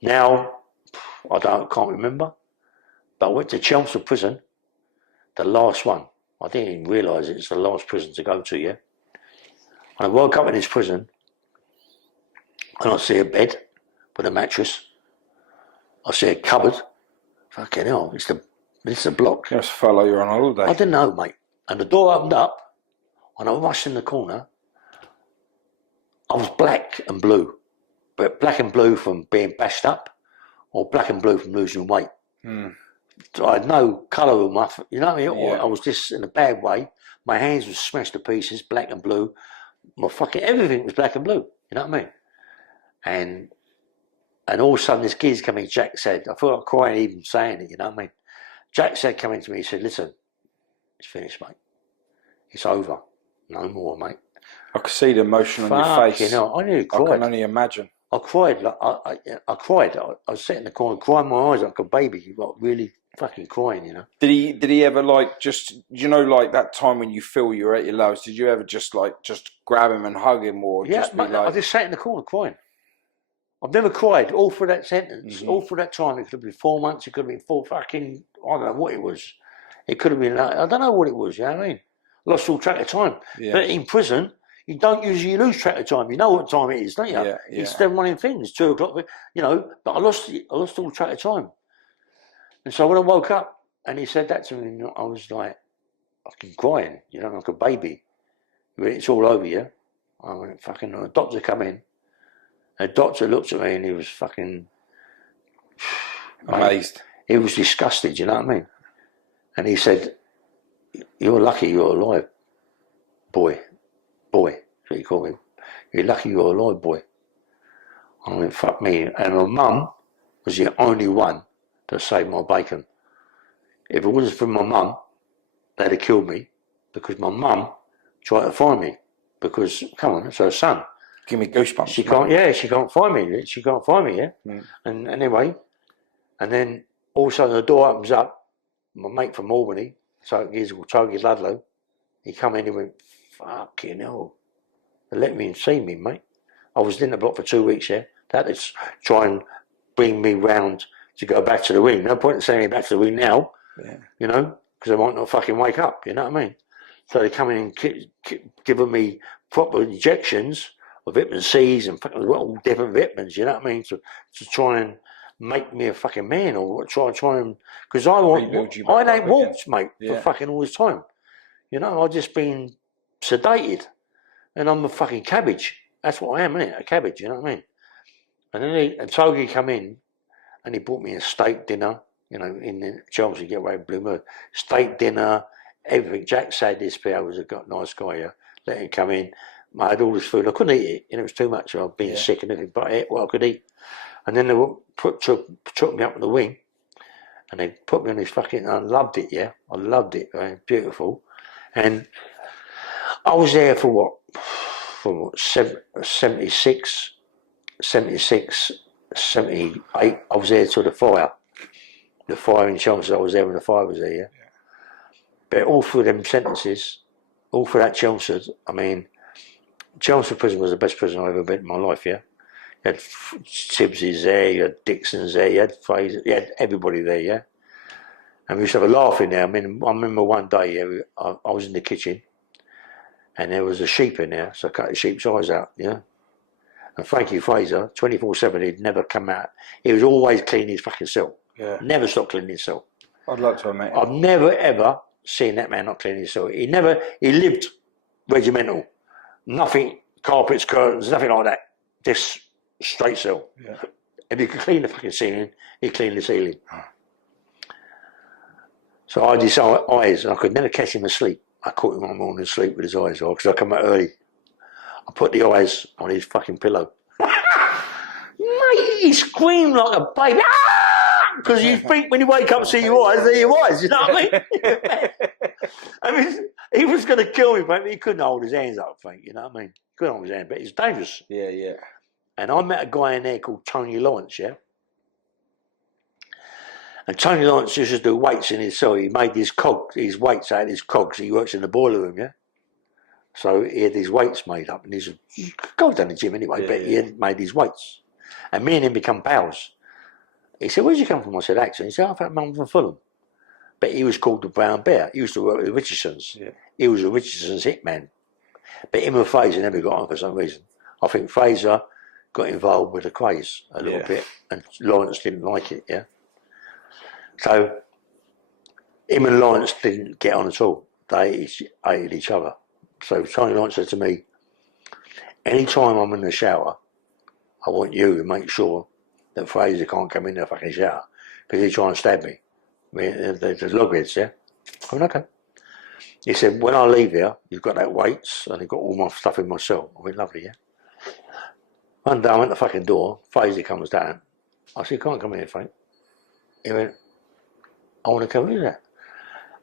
Now, can't remember, but I went to Chelmsford prison, the last one. I didn't even realise it's the last prison to go to, yeah. And I woke up in this prison, and I see a bed with a mattress. I see a cupboard. Fucking hell, it's a block. You just felt like you're on holiday. I didn't know, mate. And the door opened up, and I rushed in the corner. I was black and blue, but black and blue from being bashed up, or black and blue from losing weight. So I had no colour in my, you know what I mean? Or I was just in a bad way. My hands were smashed to pieces, black and blue. My fucking everything was black and blue. You know what I mean? And all of a sudden this kid's coming. Jack said, I feel like crying even saying it. You know what I mean? Jack said, coming to me, he said, "Listen, it's finished, mate. It's over. No more, mate." I could see the emotion on your face. I nearly cried. I can only imagine. I cried. Like I cried. I was sitting in the corner, crying my eyes like a baby, like really fucking crying. You know. Did he ever like just like that time when you feel you're at your lowest? Did you ever just grab him and hug him, or just be I just sat in the corner crying. I've never cried all through that sentence, all through that time. It could have been 4 months. It could have been 4 fucking. I don't know what it was. It could have been. I don't know what it was. You know what I mean? Lost all track of time. Yeah. But in prison, you don't usually lose track of time. You know what time it is, don't you? Yeah, yeah. It's one of them things, 2 o'clock, you know, but I lost all track of time. And so when I woke up and he said that to me, I was like, fucking crying, you know, like a baby. It's all over, yeah? I went, fucking, the doctor come in. The doctor looked at me and he was fucking... amazed. He was disgusted, you know what I mean? And he said, "You're lucky you're alive, boy. Boy," that's what he called me. "You're lucky you're alive, boy." I went, fuck me. And my mum was the only one that saved my bacon. If it wasn't for my mum, they'd have killed me, because my mum tried to find me. Because, come on, it's her son. Give me goosebumps. She can't find me. She can't find me, yeah? And anyway, and then all of a sudden the door opens up. My mate from Albany, Togi Ludlow, he come in and went, "Fucking hell." They let me in see me, mate. I was in the block for 2 weeks, yeah? That is try and bring me round to go back to the wing. No point in sending me back to the wing now, you know, because I might not fucking wake up, you know what I mean? So they come in and giving me proper injections of vitamin C's and fucking all different vitamins, you know what I mean? To try and make me a fucking man, or try and, because I ain't walked, mate, for fucking all this time. You know, I've just been sedated, and I'm a fucking cabbage. That's what I am, innit? A cabbage, you know what I mean? And then Togi come in, and he brought me a steak dinner, you know, in Chelsea, get away with Blue Moon. Steak dinner, everything. Jack said this guy was a nice guy, yeah. Let him come in. I had all this food. I couldn't eat it, and it was too much. I'd been sick and everything, but I ate what I could eat. And then they took me up on the wing, and they put me on this fucking. I loved it, yeah. I loved it, right? Beautiful. And I was there for what? From what, 76, 78. I was there till the fire. The fire in Chelmsford, I was there when the fire was there, yeah. But all through them sentences, all through that Chelmsford, I mean, Chelmsford prison was the best prison I've ever been in my life, yeah. You had Tibbs's there, you had Dixon's there, you had Fraser, you had everybody there, yeah. And we used to have a laugh in there. I mean, I remember one day, yeah, I was in the kitchen, and there was a sheep in there, so I cut the sheep's eyes out, yeah. And Frankie Fraser, 24/7, he'd never come out. He was always cleaning his fucking cell. Yeah. Never stopped cleaning his cell. I'd like to admit. I've never ever seen that man not cleaning his cell. He lived regimental. Nothing, carpets, curtains, nothing like that. Just straight cell. Yeah. If he could clean the fucking ceiling, he'd clean the ceiling. So I had his eyes, and I could never catch him asleep. I caught him one morning asleep with his eyes off, because I come out early. I put the eyes on his fucking pillow. Mate, he screamed like a baby. Because you think when you wake up and see your eyes, they're your eyes, you know what I mean? I mean, he was going to kill me, but he couldn't hold his hands up, I think, you know what I mean? He couldn't hold his hands, but it's dangerous. Yeah, yeah. And I met a guy in there called Tony Lawrence, yeah? And Tony Lawrence used to do weights in his cell. He made his weights out of his cogs. He works in the boiler room, yeah? So he had his weights made up. And he could go down the gym anyway, but he had made his weights. And me and him become pals. He said, "Where'd you come from?" I said, "Acton." He said, "I thought I'm from Fulham." But he was called the Brown Bear. He used to work with the Richardsons. Yeah. He was a Richardson's hitman. But him and Fraser never got on for some reason. I think Fraser got involved with the craze a little bit, and Lawrence didn't like it, yeah? So him and Lawrence didn't get on at all. They hated each other. So Tony Lawrence said to me, "Any time I'm in the shower, I want you to make sure that Fraser can't come in the fucking shower, because he's trying to stab me." I mean, there's logheads, yeah? I went, "Okay." He said, "When I leave here, you've got that weights, and you've got all my stuff in my cell." I went, "Lovely, yeah?" One day I went to the fucking door, Fraser comes down. I said, "You can't come in here, Frank." He went, "I want to come in there."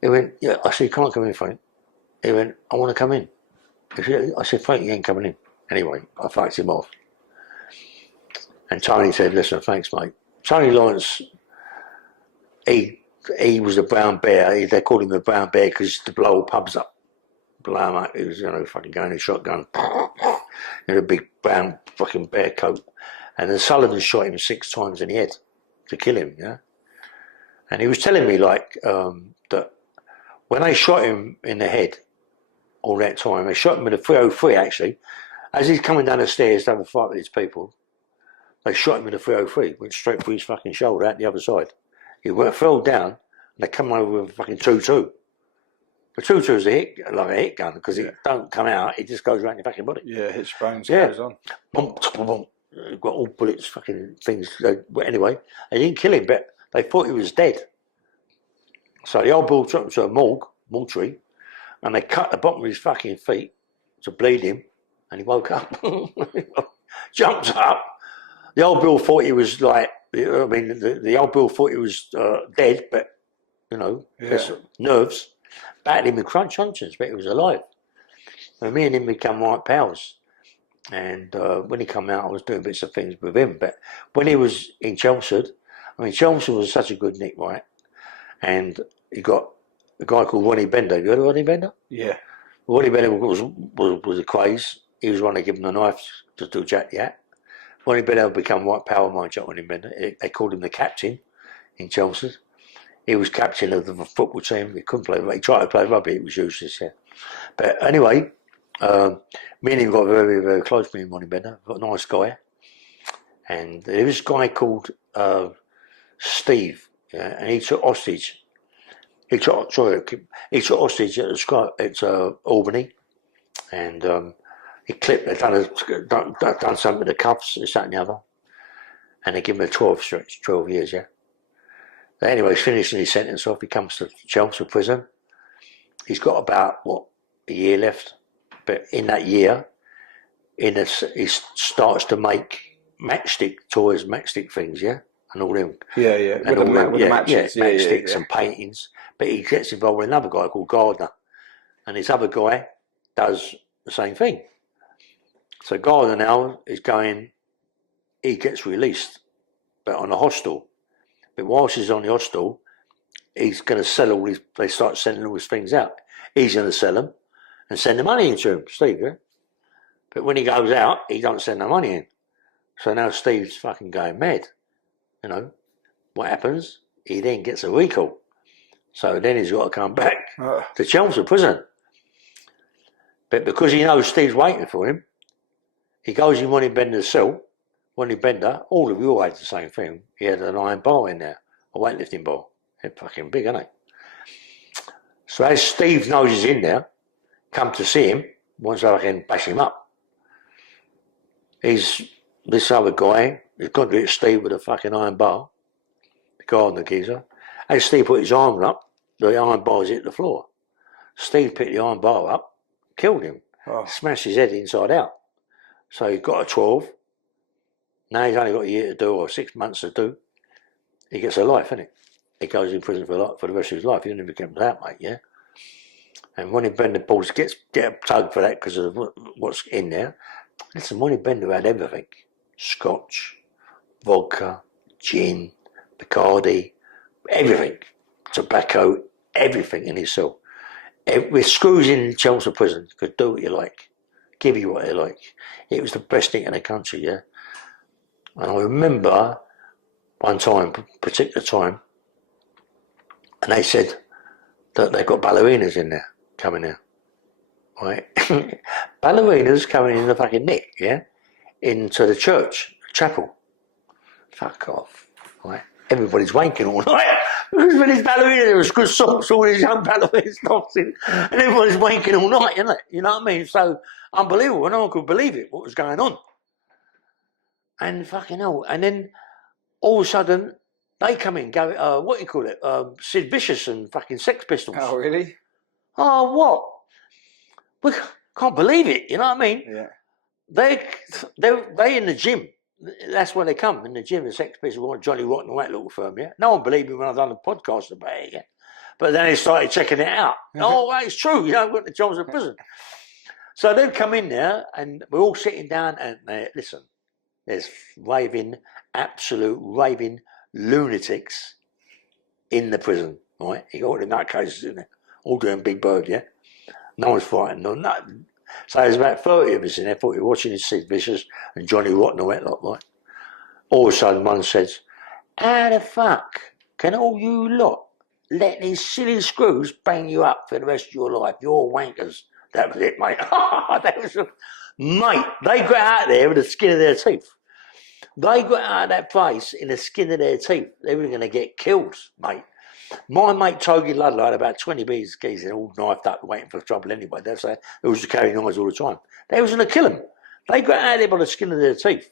He went, "Yeah." I said, "You can't come in, Frank." He went, "I want to come in." I said, "Frank, you ain't coming in." Anyway, I fucked him off. And Tony said, "Listen, thanks, mate." Tony Lawrence, he was a brown bear. They called him the Brown Bear because he used to blow all pubs up. Blow him up. He was, fucking going in a shotgun. In a big brown fucking bear coat. And then Sullivan shot him 6 times in the head to kill him, yeah? And he was telling me, that when they shot him in the head all that time, they shot him with a 303, actually. As he's coming down the stairs to have a fight with his people, they shot him with a 303, went straight through his fucking shoulder out the other side. He fell down, and they come over with a fucking 2-2. The 2-2 is like a hit gun, because it don't come out, it just goes around your fucking body. Yeah, hits bones, goes on. Bump, bump. Got all bullets, fucking things. Anyway, they didn't kill him, but they thought he was dead. So the old bull took him to a mortuary, and they cut the bottom of his fucking feet to bleed him, and he woke up. Jumped up. The old Bill thought he was the old Bill thought he was dead, but, nerves. Battered him with crunch hunches, but he was alive. And me and him become right pals. And when he come out, I was doing bits of things with him. But when he was in Chelmsford, Chelmsford was such a good nick, right? And he got a guy called Ronnie Bender. You heard of Ronnie Bender? Yeah. Ronnie Bender was a craze. He was one that gave him the knife to do Jack the Hat. Ronnie Bender become right power mind, Jack Ronnie Bender. They called him the captain in Chelmsford. He was captain of the football team. He couldn't play. He tried to play rugby. It was useless. Yeah. But anyway, me and him got very, very close. Me and Ronnie Bender, got a nice guy. And there was a guy called Steve, and he took hostage. He took hostage at Albany, and he clipped. They done something with the cuffs, this, that, and the other, and they give him a 12 years. Yeah. But anyway, he's finishing his sentence off. He comes to Chelmsford prison. He's got about a year left, but in that year, he starts to make matchstick toys, matchstick things, yeah, and all them. Yeah. And with the matches, matchsticks and paintings. But he gets involved with another guy called Gardner, and this other guy does the same thing. So Gardner now is going. He gets released, but on a hostel. But whilst he's on the hostel, he's going to sell all his. They start sending all his things out. He's going to sell them and send the money into him, Steve. Yeah? But when he goes out, he don't send the money in. So now Steve's fucking going mad. What happens? He then gets a recall. So then he's got to come back to Chelmsford prison. But because he knows Steve's waiting for him, he goes in Ronnie Bender's cell. Ronnie Bender, all of you had the same thing. He had an iron bar in there, a weightlifting bar. It's fucking big, isn't it? So as Steve knows he's in there, come to see him, wants to fucking bash him up. He's this other guy, he's gone to hit Steve with a fucking iron bar, the guy on the geezer. As Steve put his arm up, the iron bar's hit the floor. Steve picked the iron bar up, killed him, smashed his head inside out. So he got a 12. Now he's only got a year to do, or 6 months to do. He gets a life, innit? He goes in prison for the rest of his life. He never comes out, mate, yeah? And Ronnie Bender Balls get a tug for that because of what's in there. Listen, Ronnie Bender had everything. Scotch, vodka, gin, Bacardi, everything. Tobacco, everything in his cell. With screws in Chelsea prison, could do what you like. Give you what you like. It was the best thing in the country, yeah? And I remember one time, particular time, and they said that they've got ballerinas in there, coming there, right? Ballerinas coming in the fucking neck, yeah? Into the church, chapel. Fuck off, right? Everybody's wanking all night. Because when these ballerinas, there was good socks, all these young ballerinas dancing, and everybody's wanking all night, isn't it? You know what I mean? So, unbelievable, no one could believe it, what was going on. And fucking hell, and then all of a sudden they come in, go, what do you call it? Sid Vicious and fucking Sex Pistols. Oh, really? Oh, what? We can't believe it, you know what I mean? Yeah. They in the gym. That's where they come, in the gym, the Sex Pistols, Johnny Rotten and that little firm, yeah? No one believed me when I've done a podcast about it, yeah? But then they started checking it out. Oh, well, it's true, you know, I've got the jobs in prison. So they've come in there and we're all sitting down and listen, there's absolute raving lunatics in the prison, right? You got all the nutcases in there, all doing Big Bird, yeah? No one's fighting, no nothing. So there's about 30 of us in there, 40 watching this Sid Vicious and Johnny Rotten and wet lot, right? All of a sudden one says, how the fuck can all you lot let these silly screws bang you up for the rest of your life? You're wankers. That was it, mate. Mate, they got out there with the skin of their teeth. They got out of that place in the skin of their teeth. They were going to get killed, mate. My mate Togi Ludlow had about 20 bees geezers all knifed up waiting for trouble anyway. They say they was to carry knives all the time. They was going to kill them. They got out of there by the skin of their teeth.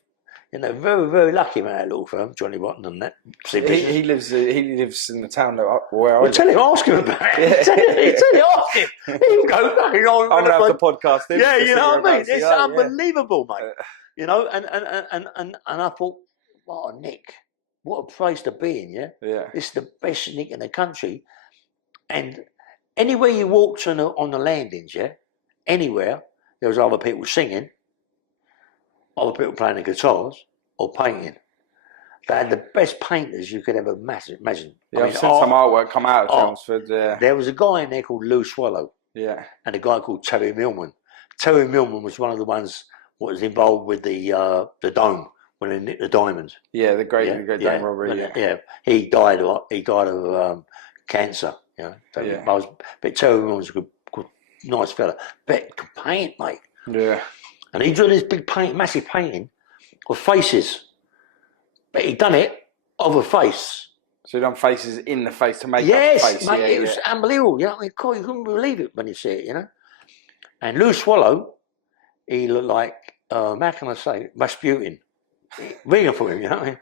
You know, very, very lucky man, that little firm, Johnny Rotten and that. He lives in the town where I live. Tell him, ask him about it. Tell him, ask him. He can go fucking on. I'm going to have the podcast. Yeah, you know what I mean? It's unbelievable, mate. You know, and I thought, what a nick. What a place to be in, yeah? Yeah. It's the best nick in the country. And anywhere you walked on the landings, yeah? Anywhere, there was other people singing, other people playing the guitars, or painting. They had the best painters you could ever imagine. Yeah, I've seen some artwork come out of Chelmsford. There was a guy in there called Lou Swallow. Yeah. And a guy called Terry Millman. Terry Millman was one of the ones that was involved with the Dome. When they nicked the diamonds. Yeah, the great Dome robbery. Yeah, he died of cancer. You know, but Terry was a good, nice fella. But could paint, mate. Yeah. And he drew this big massive painting of faces. But he done it of a face. So he done faces in the face to make up the face. Yes, mate, it was unbelievable. You know, you couldn't believe it when you see it. You know. And Lou Swallow, he looked like how can I say, Rasputin. Reading for him, you know what I mean?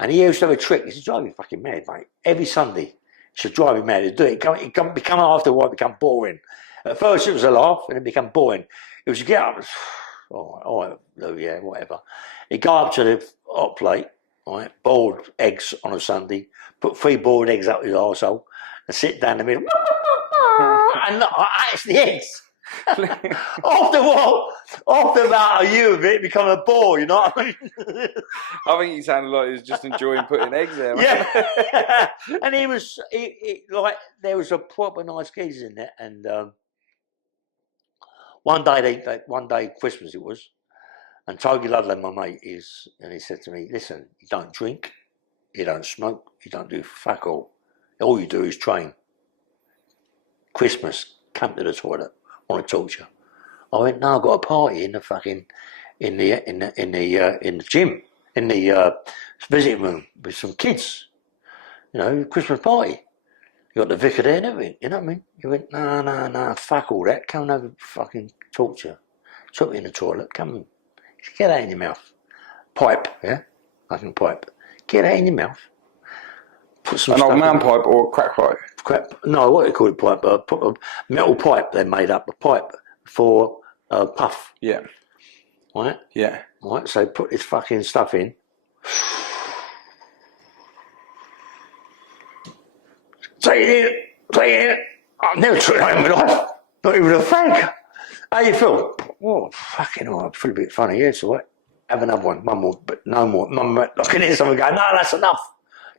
And he used to have a trick. He used to drive me fucking mad, mate. Every Sunday, he should drive me mad. He'd do it. It become after a while, it become boring. At first, it was a laugh, and it became boring. It was you get up, yeah, whatever. He'd go up to the hot plate, right? Boiled eggs on a Sunday, put 3 boiled eggs up his arsehole, and sit down in the middle, and hatch the eggs. After about a year of it, become a bore, you know what I mean? I think he sounded like he was just enjoying putting eggs there. Yeah. And he was like, there was a proper nice geezer in there. And one day Christmas it was, and Togi Ludlow, my mate, and he said to me, listen, you don't drink, you don't smoke, you don't do fuck all. All you do is train. Christmas, come to the toilet. Want to talk to you. I went, no, I've got a party in the fucking in the gym, in the visiting room with some kids. You know, Christmas party. You got the vicar there and everything, you know what I mean? He went, no, fuck all that. Come and have a fucking talk to you. Took me in the toilet, come and get that in your mouth. Pipe, yeah? Fucking pipe. Get that in your mouth. Put some An old man pipe or a crack pipe? No, what do you call it, pipe? Put a metal pipe they made up, a pipe for puff. Yeah. Right? Yeah. Right, so put this fucking stuff in. Take it. I've never tried that in my life. Not even a fag. How you feel? Oh, fucking hell, I feel a bit funny. Yeah, it's all right. Have another one more, but no more. Mum, I can hear someone go, no, that's enough.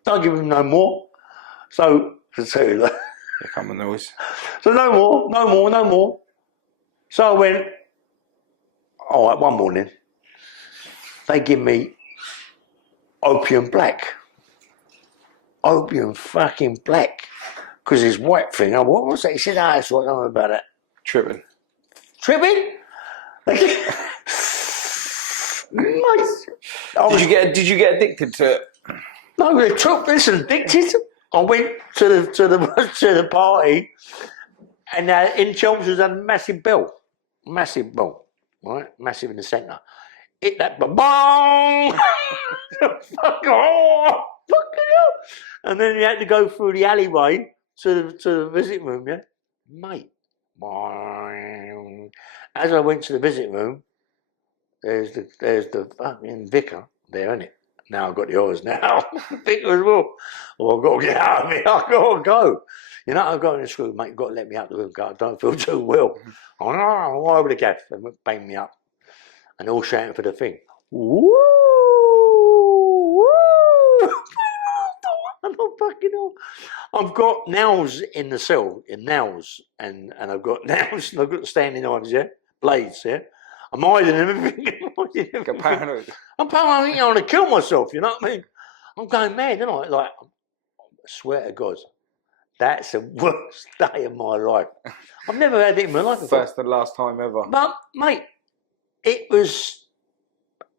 Don't give him no more. So, to tell you that. Here come the noise. So no more. So I went, all right, one morning, they give me opium black. Opium fucking black. Because his white thing, what was that? He said, it's what, don't worry about it. Tripping? Nice. Did you get addicted to it? No, they took this addicted. I went to the party, and in Chelmsford was a massive bell, right, massive in the centre. Hit that, bong! Fucking hell! And then you had to go through the alleyway to the visiting room, yeah, mate. As I went to the visiting room, there's the fucking vicar there, isn't it? Now I've got the orders now. Vicar as well. Oh, I've got to get out of here. I've got to go. You know, I've got in the school, mate. You've got to let me out the room. I don't feel too well. Oh no, all over the gaff. They bang me up, and all shouting for the thing. Woo! I'm not fucking hell. I've got nails in the cell, and I've got nails, and I've got standing knives, yeah, blades, yeah. I'm hiding everything. Get paranoid. I'm paranoid. I want to kill myself. You know what I mean? I'm going mad, don't I? Like, I swear to God, that's the worst day of my life. I've never had it in my life before. First and last time ever. But mate, it was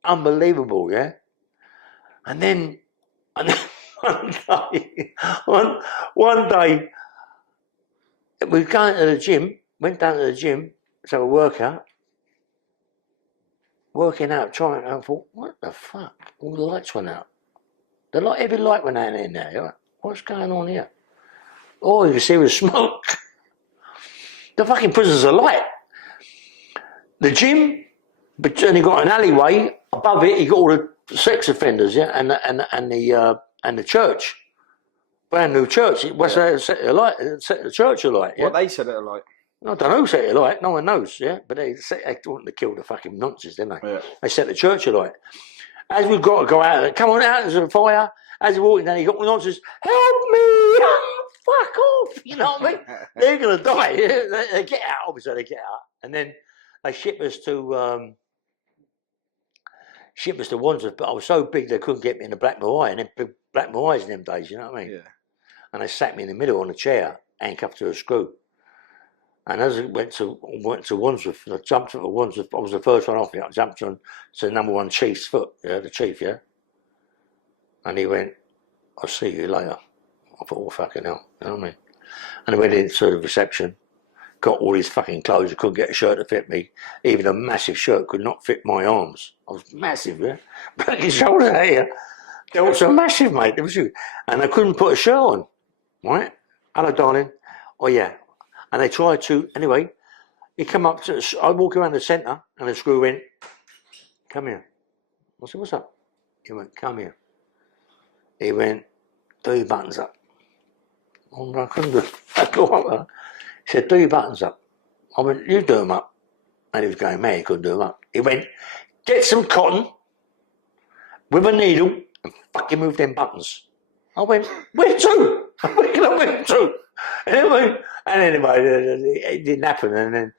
unbelievable, yeah. And then one day, we were going to the gym. Went down to the gym to have a workout. Working out, trying, I thought, what the fuck? All the lights went out. Every light went out in there. You're like, what's going on here? All you see was smoke. The fucking prison's alight. The gym, but then you got an alleyway. Above it, you got all the sex offenders, yeah, and the church. Brand new church. It was set the church alight. Yeah? What they set it alight? I don't know who set it alight, no one knows, yeah? But they wanted to kill the fucking nonsense, didn't they? Yeah. They set the church alight. As we've got to go out, come on out, there's a fire. As we're walking down, you got the nonsense, help me! Fuck off! You know what I mean? They're going to die. They get out, obviously they get out. And then they ship us to Wandsworth, but I was so big they couldn't get me in the Black Marai, and then Black Marai's in them days, you know what I mean? Yeah. And they sat me in the middle on a chair, handcuffed to a screw. And as I went to Wandsworth, I jumped into Wandsworth. I was the first one off it. I jumped on to the number one chief's foot, the chief, yeah. And he went, "I'll see you later." I thought, "Oh fucking hell," you know what I mean? And I went into the reception, got all his fucking clothes. I couldn't get a shirt to fit me. Even a massive shirt could not fit my arms. I was massive, yeah. Back his shoulder here, they were so massive, mate. It was you, and I couldn't put a shirt on. Right? Hello, darling. Oh yeah. And they tried to, anyway, he come up to, I walk around the centre and the screw went, "Come here." I said, "What's up?" He went, "Come here." He went, "Do your buttons up." I couldn't do it. I go up. He said, "Do your buttons up." I went, "You do them up." And he was going mad, he couldn't do them up. He went, "Get some cotton with a needle and fucking move them buttons." I went, "Where to?" Where can I move to? And anyway, it didn't happen. And then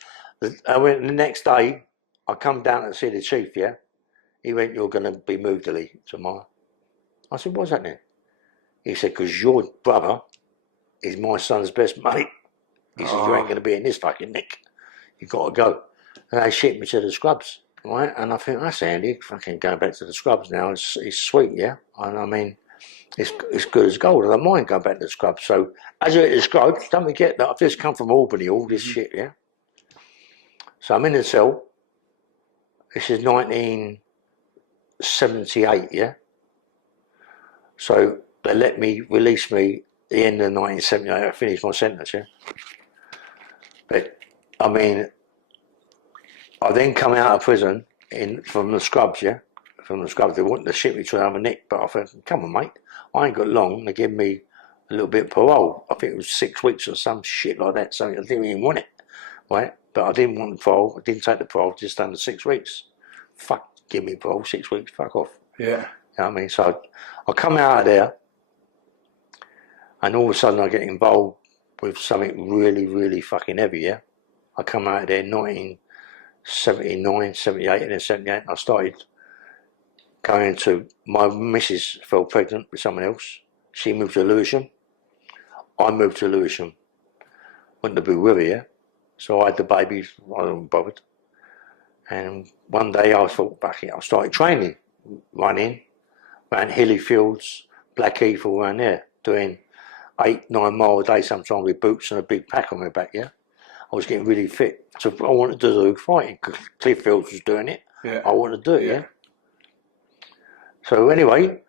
I went the next day. I come down to see the chief. Yeah, he went, "You're going to be moved, Lee, tomorrow." I said, "What's that then?" He said, "Because your brother is my son's best mate." He said, "You ain't going to be in this fucking nick. You got to go." And they shipped me to the scrubs right? And I think that's handy. Fucking going back to the scrubs now. It's sweet, yeah. And I mean, it's good as gold. I don't mind going back to the scrubs. So as you're at the scrubs, don't forget that I've just come from Albany. All this shit, yeah. So I'm in the cell. This is 1978, yeah. So they release me at the end of 1978. I finished my sentence, yeah. But I mean, I then come out of prison from the scrubs, yeah. From the scrubs, they wanted to ship me to another nick, but I thought, come on, mate, I ain't got long. They give me a little bit of parole. I think it was 6 weeks or some shit like that. So I didn't even want it, right? But I didn't want the parole. I didn't take the parole. Just under 6 weeks. Fuck, give me parole. 6 weeks. Fuck off. Yeah. You know what I mean? So I come out of there, and all of a sudden I get involved with something really, really fucking heavy. Yeah. I come out of there 1979, 78, and then 78. I started going to, my missus fell pregnant with someone else. She moved to Lewisham. I moved to Lewisham. Went to be with her, yeah. So I had the babies, I wasn't bothered. And one day I thought, back here, I started training, running, around hilly fields, Blackheath, all around there, doing 8-9 miles a day sometimes with boots and a big pack on my back, yeah. I was getting really fit. So I wanted to do fighting, because Clifffields was doing it. Yeah. I wanted to do it, yeah. So anyway,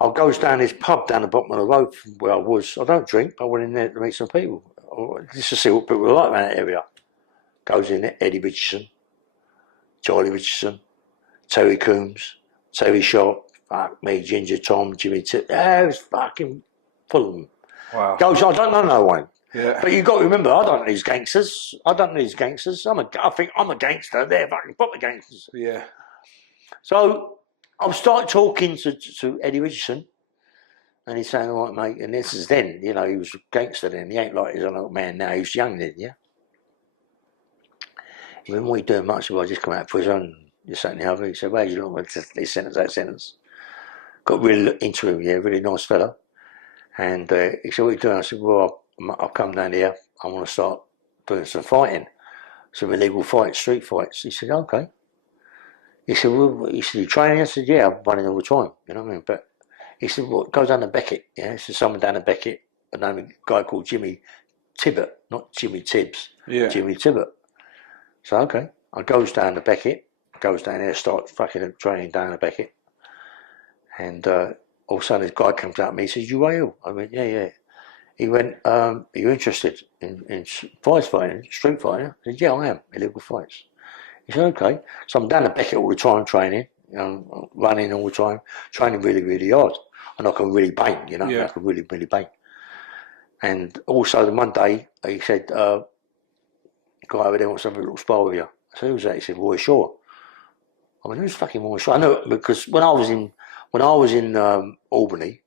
I goes down this pub down the bottom of the road from where I was. I don't drink, but I went in there to meet some people, just to see what people were like around that area. Goes in there, Eddie Richardson, Charlie Richardson, Terry Coombs, Terry Sharp, fuck me, Ginger Tom, Jimmy Tip. It was fucking full of them. Wow. Goes, I don't know no one. Yeah. But you've got to remember, I don't know these gangsters. I think I'm a gangster. They're fucking proper gangsters. Yeah. So I started talking to Eddie Richardson, and he's saying, all right, mate, and this is then, you know, he was a gangster then. He ain't like he's an old man now. He was young then, yeah. He went, what are you doing much? Well, I just come out of prison, this, that, and the other. He said, well, you know, this sentence, that sentence. Got really into him, yeah, really nice fella. And he said, what are you doing? I said, well, I've come down here. I want to start doing some fighting, some illegal fights, street fights. He said, okay. He said, well, you training? I said, yeah, I'm running all the time. You know what I mean? But he said, well, go down to Beckett. Yeah, so someone down to Beckett, a guy called Jimmy Tibbet, not Jimmy Tibbs. Yeah. Jimmy Tibbet. So okay, I goes down to Beckett, goes down there, start fucking training down to Beckett, and all of a sudden this guy comes up to me. He says, "You are ill?" I went, "Yeah." He went, "Are you interested in fights fighting, street fighting?" I said, "Yeah, I am. Illegal fights." He said, "Okay." So I'm down to Beckett all the time training, running all the time, training really, really hard, and I can really bang, you know, I can really, really bang. And also the one day he said, "Guy over there wants to have a little spar with you." I said, "Who's that?" He said, "Roy Shaw." I mean, who's fucking Roy Shaw? I know, because when I was in Albany,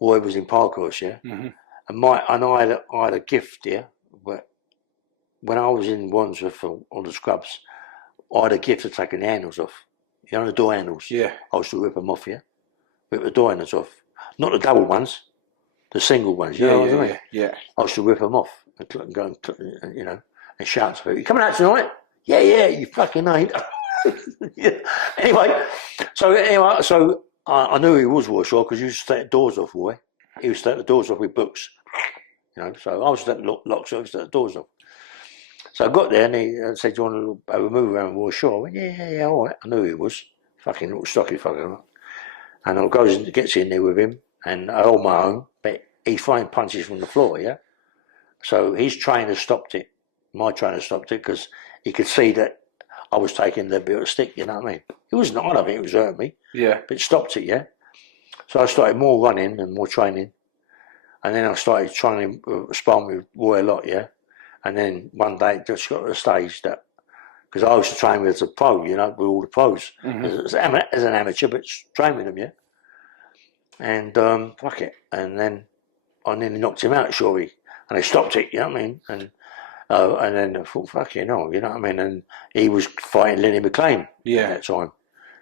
Roy was in Parkhurst, yeah. Mm-hmm. And I had a gift, yeah. But when I was in Wandsworth on the scrubs, I had a gift of taking the handles off. You know the door handles? Yeah. I used to rip them off, yeah. Rip the door handles off. Not the double ones, the single ones. You know what I mean? Yeah. I used to rip them off and go, you know, and shout to people, "You coming out tonight?" Yeah, you fucking ain't. Yeah. Anyway, so I knew he was Roy Shaw because he used to take the doors off, Roy. He used to take the doors off with books. You know, so I was taking the locks off, take the doors off. So I got there and he said, "Do you want to have a move around Roy Shaw?" I went, yeah, all right. I knew he was. Fucking little stocky fucker. And I gets in there with him and I hold my own, but he's throwing punches from the floor, yeah? So his trainer stopped it. My trainer stopped it because he could see that I was taking the bit of stick, you know what I mean? It wasn't, I don't think it was hurting me. Yeah. But it stopped it, yeah? So I started more running and more training. And then I started training, sparring with Roy a lot, yeah? And then one day it just got to the stage that, because I used to train with as a pro, you know, with all the pros. Mm-hmm. As an amateur, but train with them, yeah? And fuck it. And then I nearly knocked him out, Shorey. And they stopped it, you know what I mean? And then I thought, fuck it, no, you know what I mean? And he was fighting Lenny McLean at that time.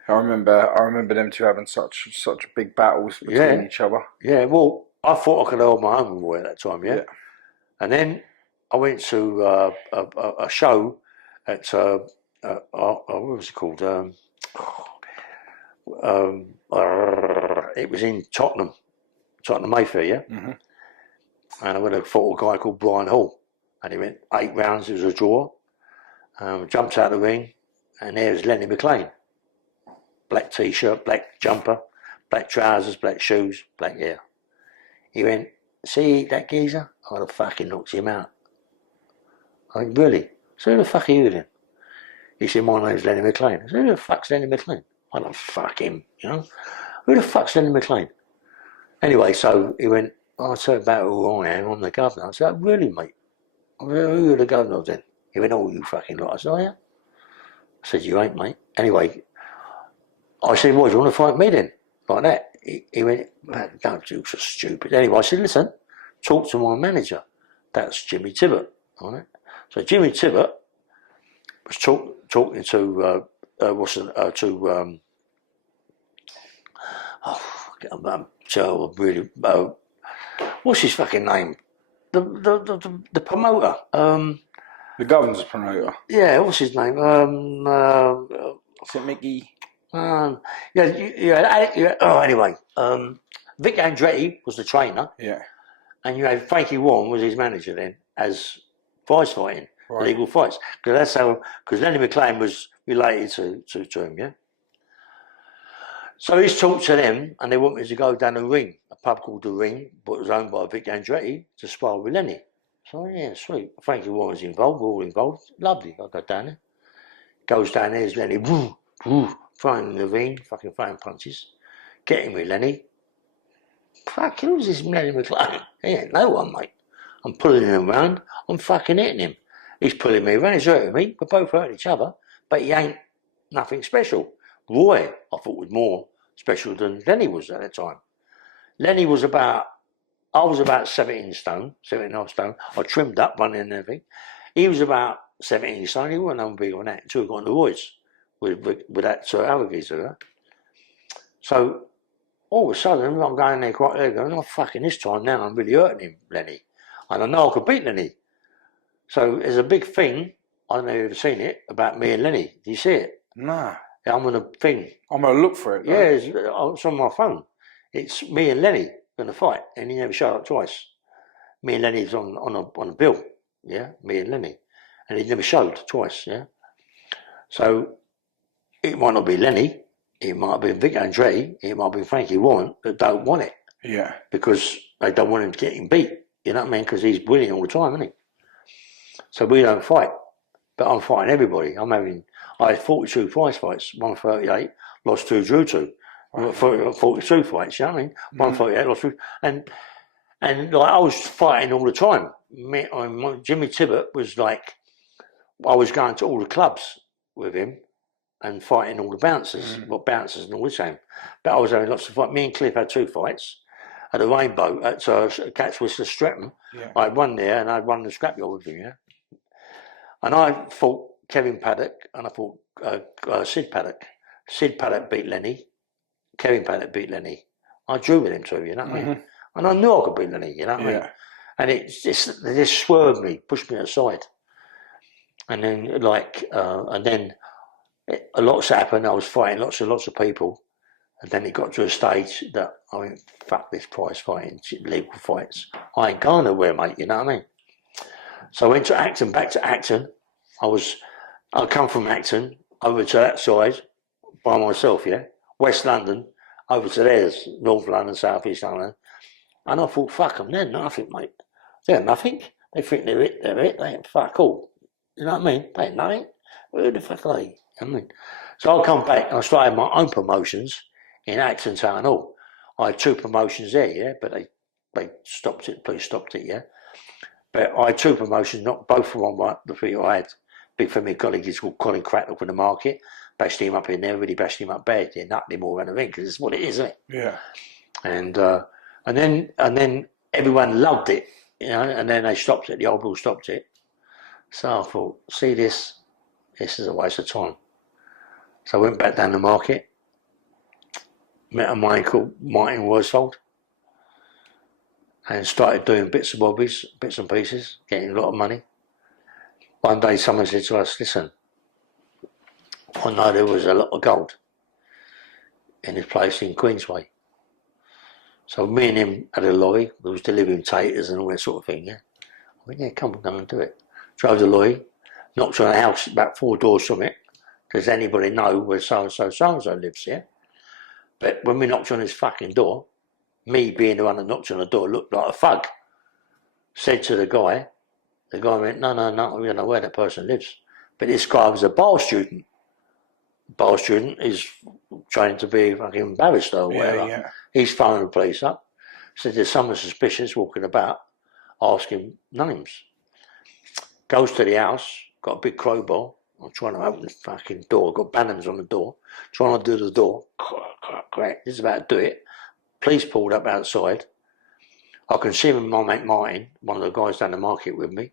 I remember them two having such big battles between each other. Yeah, well, I thought I could hold my own with Roy at that time, yeah? And then I went to a show at what was it called? It was in Tottenham Mayfair, yeah. Mm-hmm. And I went and fought a guy called Brian Hall, and he went 8 rounds. It was a draw. Jumped out of the ring, and there was Lenny McLean. Black t-shirt, black jumper, black trousers, black shoes, black hair. He went, see that geezer? I'd have fucking knocked him out. I went, really? So who the fuck are you then? He said, my name's Lenny McLean. I said, who the fuck's Lenny McLean? I don't fuck him, you know? Who the fuck's Lenny McLean? Anyway, so he went, I'll tell you about who I am. I'm the governor. I said, really, mate? I said, who are the governor then? He went, oh, you fucking lot. I said, oh, yeah? I said, you ain't, mate. Anyway, I said, well, do you want to fight me then? Like that. He went, don't do so stupid. Anyway, I said, listen, talk to my manager. That's Jimmy Tibbett. All right? So Jimmy Tibbett was talking to what's his fucking name? The promoter. The governor's promoter. Yeah, what's his name? Is it Mickey? Anyway, Vic Andretti was the trainer. Yeah. And you had Frankie Warren was his manager then, as prize fighting, legal fights. Because Lenny McLean was related to him, yeah? So he's talked to them, and they want me to go down the Ring, a pub called the Ring, but it was owned by Vic Andretti, to spar with Lenny. So yeah, sweet. Frankie Warren's involved, we're all involved. Lovely. I go down there. Goes down there, there's Lenny, woo, woo, throwing in the ring, fucking throwing punches. Getting with Lenny. Fucking who's this Lenny McLean? He ain't no one, mate. I'm pulling him around, I'm fucking hitting him. He's pulling me around, he's hurting me, we're both hurting each other, but he ain't nothing special. Roy, I thought, was more special than Lenny was at that time. Lenny was I was about 17 stone, 17.5 stone. I trimmed up, running and everything. He was about 17 stone, he wasn't no bigger than that until he got on the Royds with that other geezer. So, all of a sudden, I'm going there quite early, going, oh, fucking this time now, I'm really hurting him, Lenny. And I know I could beat Lenny. So, there's a big thing, I don't know if you've ever seen it, about me and Lenny. Do you see it? Nah. Yeah, I'm on a thing. I'm going to look for it. Yeah, it's on my phone. It's me and Lenny going to fight, and he never showed up twice. Me and Lenny was on a bill, yeah, me and Lenny. And he never showed twice, yeah. So, it might not be Lenny. It might be Vic Andretti, it might be Frankie Warren that don't want it. Yeah. Because they don't want him to get him beat. You know what I mean? Because he's winning all the time, isn't he? So we don't fight. But I'm fighting everybody. I had 42 prize fights, 138, lost 2, drew 2. Right. 42 fights, you know what I mean? 138, lost 2. And like I was fighting all the time. Jimmy Tibbett was like, I was going to all the clubs with him and fighting all the bouncers, bouncers and all the same. But I was having lots of fights. Me and Cliff had 2 fights at the Rainbow, at Catch Whistler Streatham. Yeah. I had one there and I had one in the scrapyard with him, yeah. And I fought Kevin Paddock and I fought Sid Paddock. Sid Paddock beat Lenny. Kevin Paddock beat Lenny. I drew with him too, you know what I mean? And I knew I could beat Lenny, you know what I mean? And they just swerved me, pushed me aside. And then a lot's happened. I was fighting lots of people, and then it got to a stage that I went, fuck this prize fighting, legal fights. I ain't going nowhere, mate. You know what I mean? So I went to Acton, back to Acton. I come from Acton over to that side by myself, yeah. West London over to theirs, North London, South East London, and I thought, fuck them, they're nothing, mate. They're nothing. They think they're it. They ain't fuck all. You know what I mean? They ain't nothing. Who the fuck are they? I mean, so I come back and I started my own promotions in Acton Town Hall. I had 2 promotions there, yeah, but they stopped it. Police stopped it, yeah. But I had 2 promotions, not both for one. The 3 I had. Big for me colleague is called Colin Cracklock in the market. Bashed him up in there, really bashed him up bad. They knocked him all around the ring because it's what it is, isn't it? Yeah. And then everyone loved it, you know. And then they stopped it. The old bill stopped it. So I thought, see this is a waste of time. So I went back down the market, met a man called Martin Worsfold, and started doing bits and pieces, getting a lot of money. One day someone said to us, listen, I know there was a lot of gold in his place in Queensway. So me and him had a lorry. We was delivering taters and all that sort of thing, yeah. I went, yeah, come on, go and do it. Drove the lorry, knocked on a house about 4 doors from it. Does anybody know where so-and-so lives, yeah? But when we knocked on his fucking door, me being the one that knocked on the door looked like a thug. Said to the guy went, no, we don't know where that person lives. But this guy was a bar student. Bar student is trying to be a fucking barrister or whatever. Yeah. He's phoning the police up. Said there's someone suspicious walking about, asking names. Goes to the house, got a big crowbar. I'm trying to open the fucking door. Got banners on the door. Trying to do the door. Crack. Just about to do it. Police pulled up outside. I can see him and my mate Martin, one of the guys down the market with me.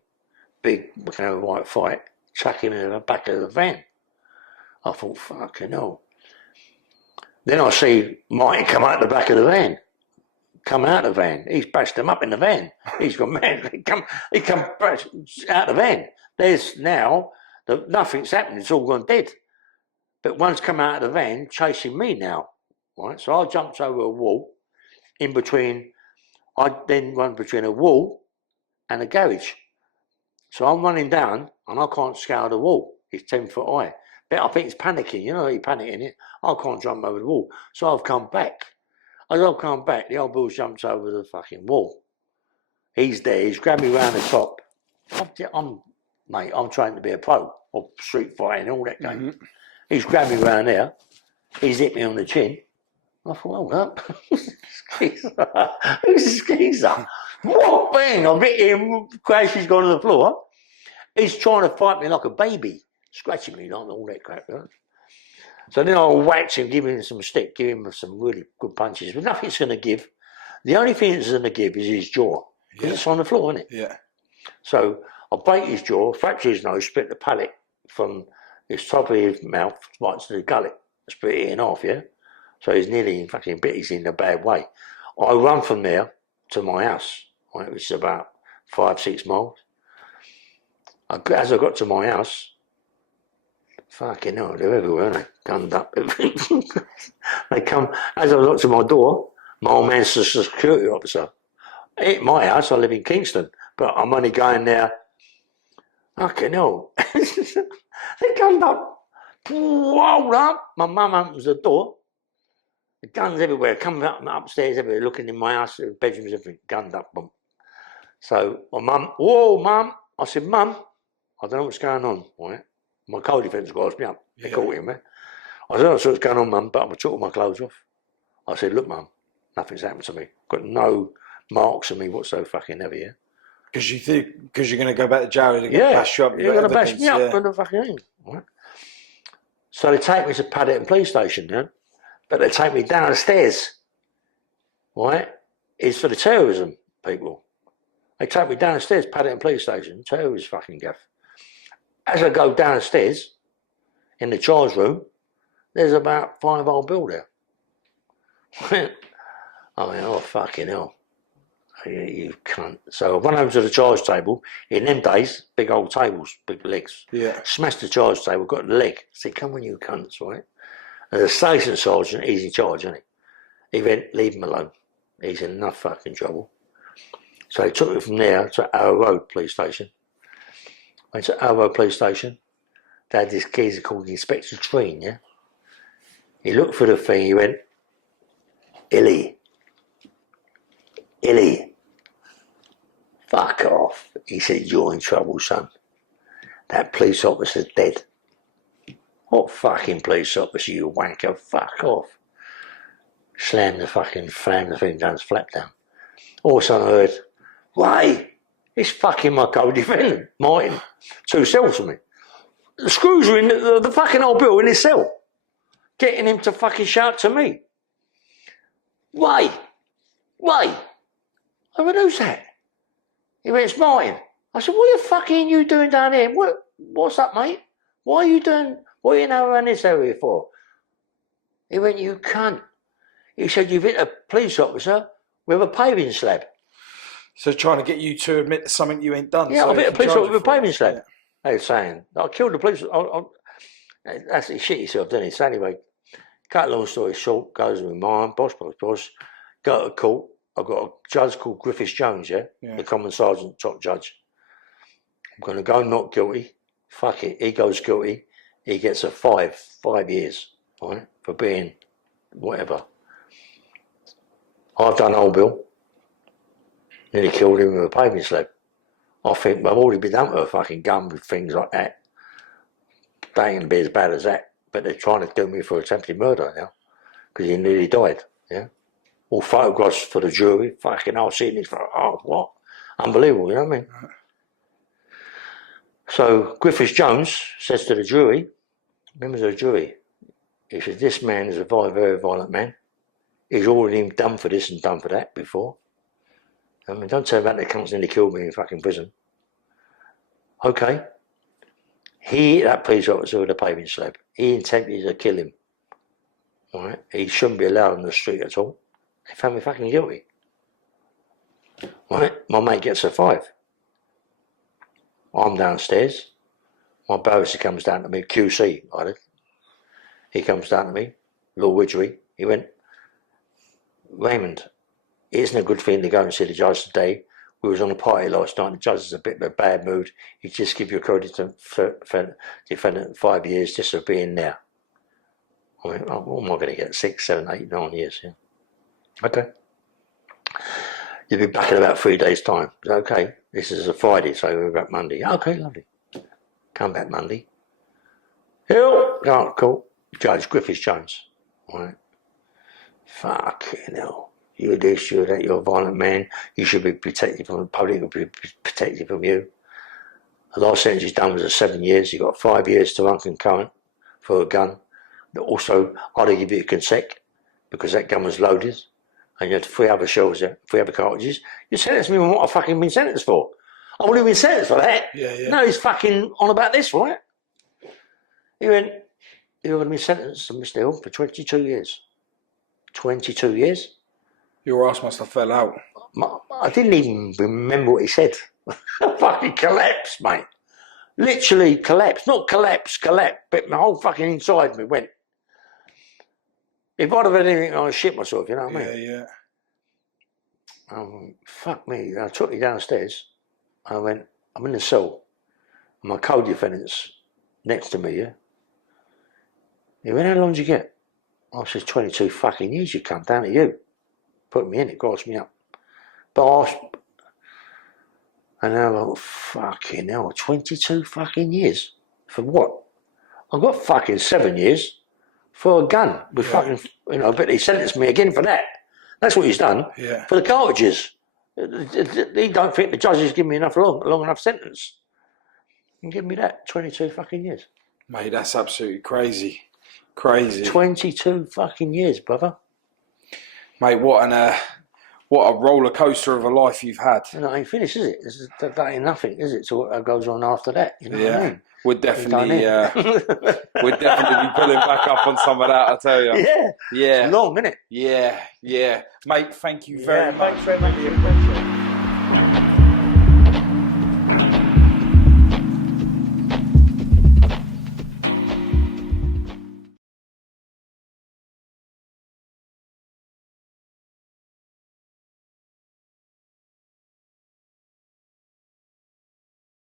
Big, white fight. Chuck him in the back of the van. I thought, fucking hell. Then I see Martin come out the back of the van. Come out of the van. He's bashed him up in the van. He's gone mad. He come out the van. There's now, nothing's happened. It's all gone dead. But one's come out of the van chasing me now. Right? So I jumped over a wall. I then run between a wall and a garage. So I'm running down and I can't scale the wall. It's 10 foot high. But I think he's panicking, you know, he's panicking it. I can't jump over the wall. So I've come back. As I've come back, the old bull jumps over the fucking wall. He's there, he's grabbed me round the top. I'm trying to be a pro of street fighting, all that game. Mm-hmm. He's grabbed me round there. He's hit me on the chin. I thought, hold up. Who's this geezer? What bang? I've hit him, crash, he's gone to the floor. He's trying to fight me like a baby, scratching me like all that crap. Right? So then I'll wax him, give him some stick, give him some really good punches. But nothing's going to give. The only thing that's going to give is his jaw. Because it's on the floor, isn't it? Yeah. So I break his jaw, fracture his nose, split the palate from his top of his mouth right to the gullet. Split it in half, yeah? So he's nearly fucking bit, he's in a bad way. I run from there to my house, right, which is about 5-6 miles. As I got to my house, fucking hell, they're everywhere, aren't they? Gunned up. They come, as I got to my door, my old man's a security officer. At my house, I live in Kingston, but I'm only going there, fucking hell. They gunned up, rolled up, my mum opens the door. The guns everywhere, coming up upstairs everywhere, looking in my house, bedrooms, everything, gunned up. Boom. So my mum, whoa, mum. I said, Mum, I don't know what's going on, right? My co-defence guys me up. They caught him, man. I don't know what's going on, Mum, but I took all my clothes off. I said, look, Mum, nothing's happened to me. Got no marks on me whatsoever fucking ever, yeah? Because you're going to go back to jail, they're going to bash you up. You're going to bash me up with the fucking thing, right? So they take me to Paddington Police Station, yeah? But they take me downstairs, right? It's for the terrorism people. They take me downstairs, Paddington Police Station, terrorist fucking gaff. As I go downstairs, in the charge room, there's about 5 old bill there. I mean, oh, fucking hell. You cunt. So I went over to the charge table. In them days, big old tables, big legs. Yeah. Smashed the charge table, got the leg. I said, come on, you cunts, right? And the station sergeant, he's in charge, isn't he? He went, leave him alone. He's in enough fucking trouble. So he took me from there to Arrow Road Police Station. Went to Arrow Road Police Station. They had this geezer called Inspector Treen, yeah? He looked for the thing, he went, Illy, fuck off. He said, you're in trouble, son. That police officer's dead. What fucking police officer, you wanker? Fuck off. Slam the thing down, flap down. All of a sudden I heard, Ray, it's fucking my co-defendant, Martin. 2 cells for me. The screws are in the fucking old bill in his cell. Getting him to fucking shout to me. Ray. I went, who's that? He went, it's Martin. I said, what the fuck are you doing down here? What's up, mate? What are you in around this area for? He went, you cunt. He said, you've hit a police officer with a paving slab. So trying to get you to admit to something you ain't done. Yeah, so I've hit a police officer with a paving slab. Yeah. They were saying, I killed the police. That's it, shit yourself, doesn't it? So anyway, cut a long story short, goes with mine, boss, go to court. I've got a judge called Griffiths Jones, the Common Sergeant, top judge. I'm going to go not guilty. Fuck it, he goes guilty. He gets a 5 years, right, for being whatever. I've done old Bill. Nearly killed him with a paving slab. I think I've already been done with a fucking gun with things like that. They ain't gonna be as bad as that, but they're trying to do me for attempted murder now because he nearly died. Yeah, all photographs for the jury. Fucking, I've seen this. Oh, what? Unbelievable. You know what I mean? So Griffiths Jones says to the jury, members of the jury, he says, this man is a very violent man. He's already been done for this and done for that before. I mean, don't tell me about the cunts nearly killed me in fucking prison. Okay. He hit that police officer with a paving slab. He intended to kill him. All right? He shouldn't be allowed on the street at all. They found me fucking guilty. All right? My mate gets a 5. I'm downstairs. My barrister comes down to me, QC, I did. He comes down to me, Lord Widgery. He went, Raymond, it isn't a good thing to go and see the judge today. We was on a party last night. The judge is a bit of a bad mood. He just give you a credit for defendant 5 years just for being there. I mean, what am I going to get? 6, 7, 8, 9 years? Yeah. Okay. You'll be back in about 3 days' time. Okay. This is a Friday, so we're back Monday. Okay, lovely. Come back Monday. Hill. Oh, cool. Judge Griffiths Jones. All right. Fucking hell. You're this, you're that, you're a violent man. You should be protected from the public, will be protected from you. The last sentence he's done was 7 years. You got 5 years to run concurrent for a gun. Also, I'd give you a consec because that gun was loaded and you had 3 other shells there, 3 other cartridges. You sentenced me on what I've fucking been sentenced for. I wouldn't have been sentenced for that. Yeah. No, he's fucking on about this, right? He went, you're going to be sentenced to Mr. Hill for 22 years. 22 years? Your ass must have fell out. I didn't even remember what he said. I fucking collapsed, mate. Literally collapsed. Not collapsed, but my whole fucking inside me went. If I'd have had anything, I'd shit myself, you know what I mean? Yeah. Fuck me. I took me downstairs. I went, I'm in the cell. My co-defendant's next to me, yeah? He went, how long did you get? I said, 22 fucking years, you come down to you. Put me in, it grassed me up. But and I was like, fucking hell, 22 fucking years? For what? I got fucking 7 years for a gun with fucking, but he sentenced me again for that. That's what he's done. Yeah. For the cartridges. He don't think the judge has given me enough long enough sentence. And give me that, 22 fucking years. Mate, that's absolutely crazy. Crazy. 22 fucking years, brother. Mate, what a roller coaster of a life you've had. And it ain't finished, is it? That ain't nothing, is it? So what goes on after that? You know what I mean? We'd definitely be pulling back up on some of that, I tell you. Yeah. Yeah. It's long, isn't it? Yeah. Mate, thank you very much. Thanks very much.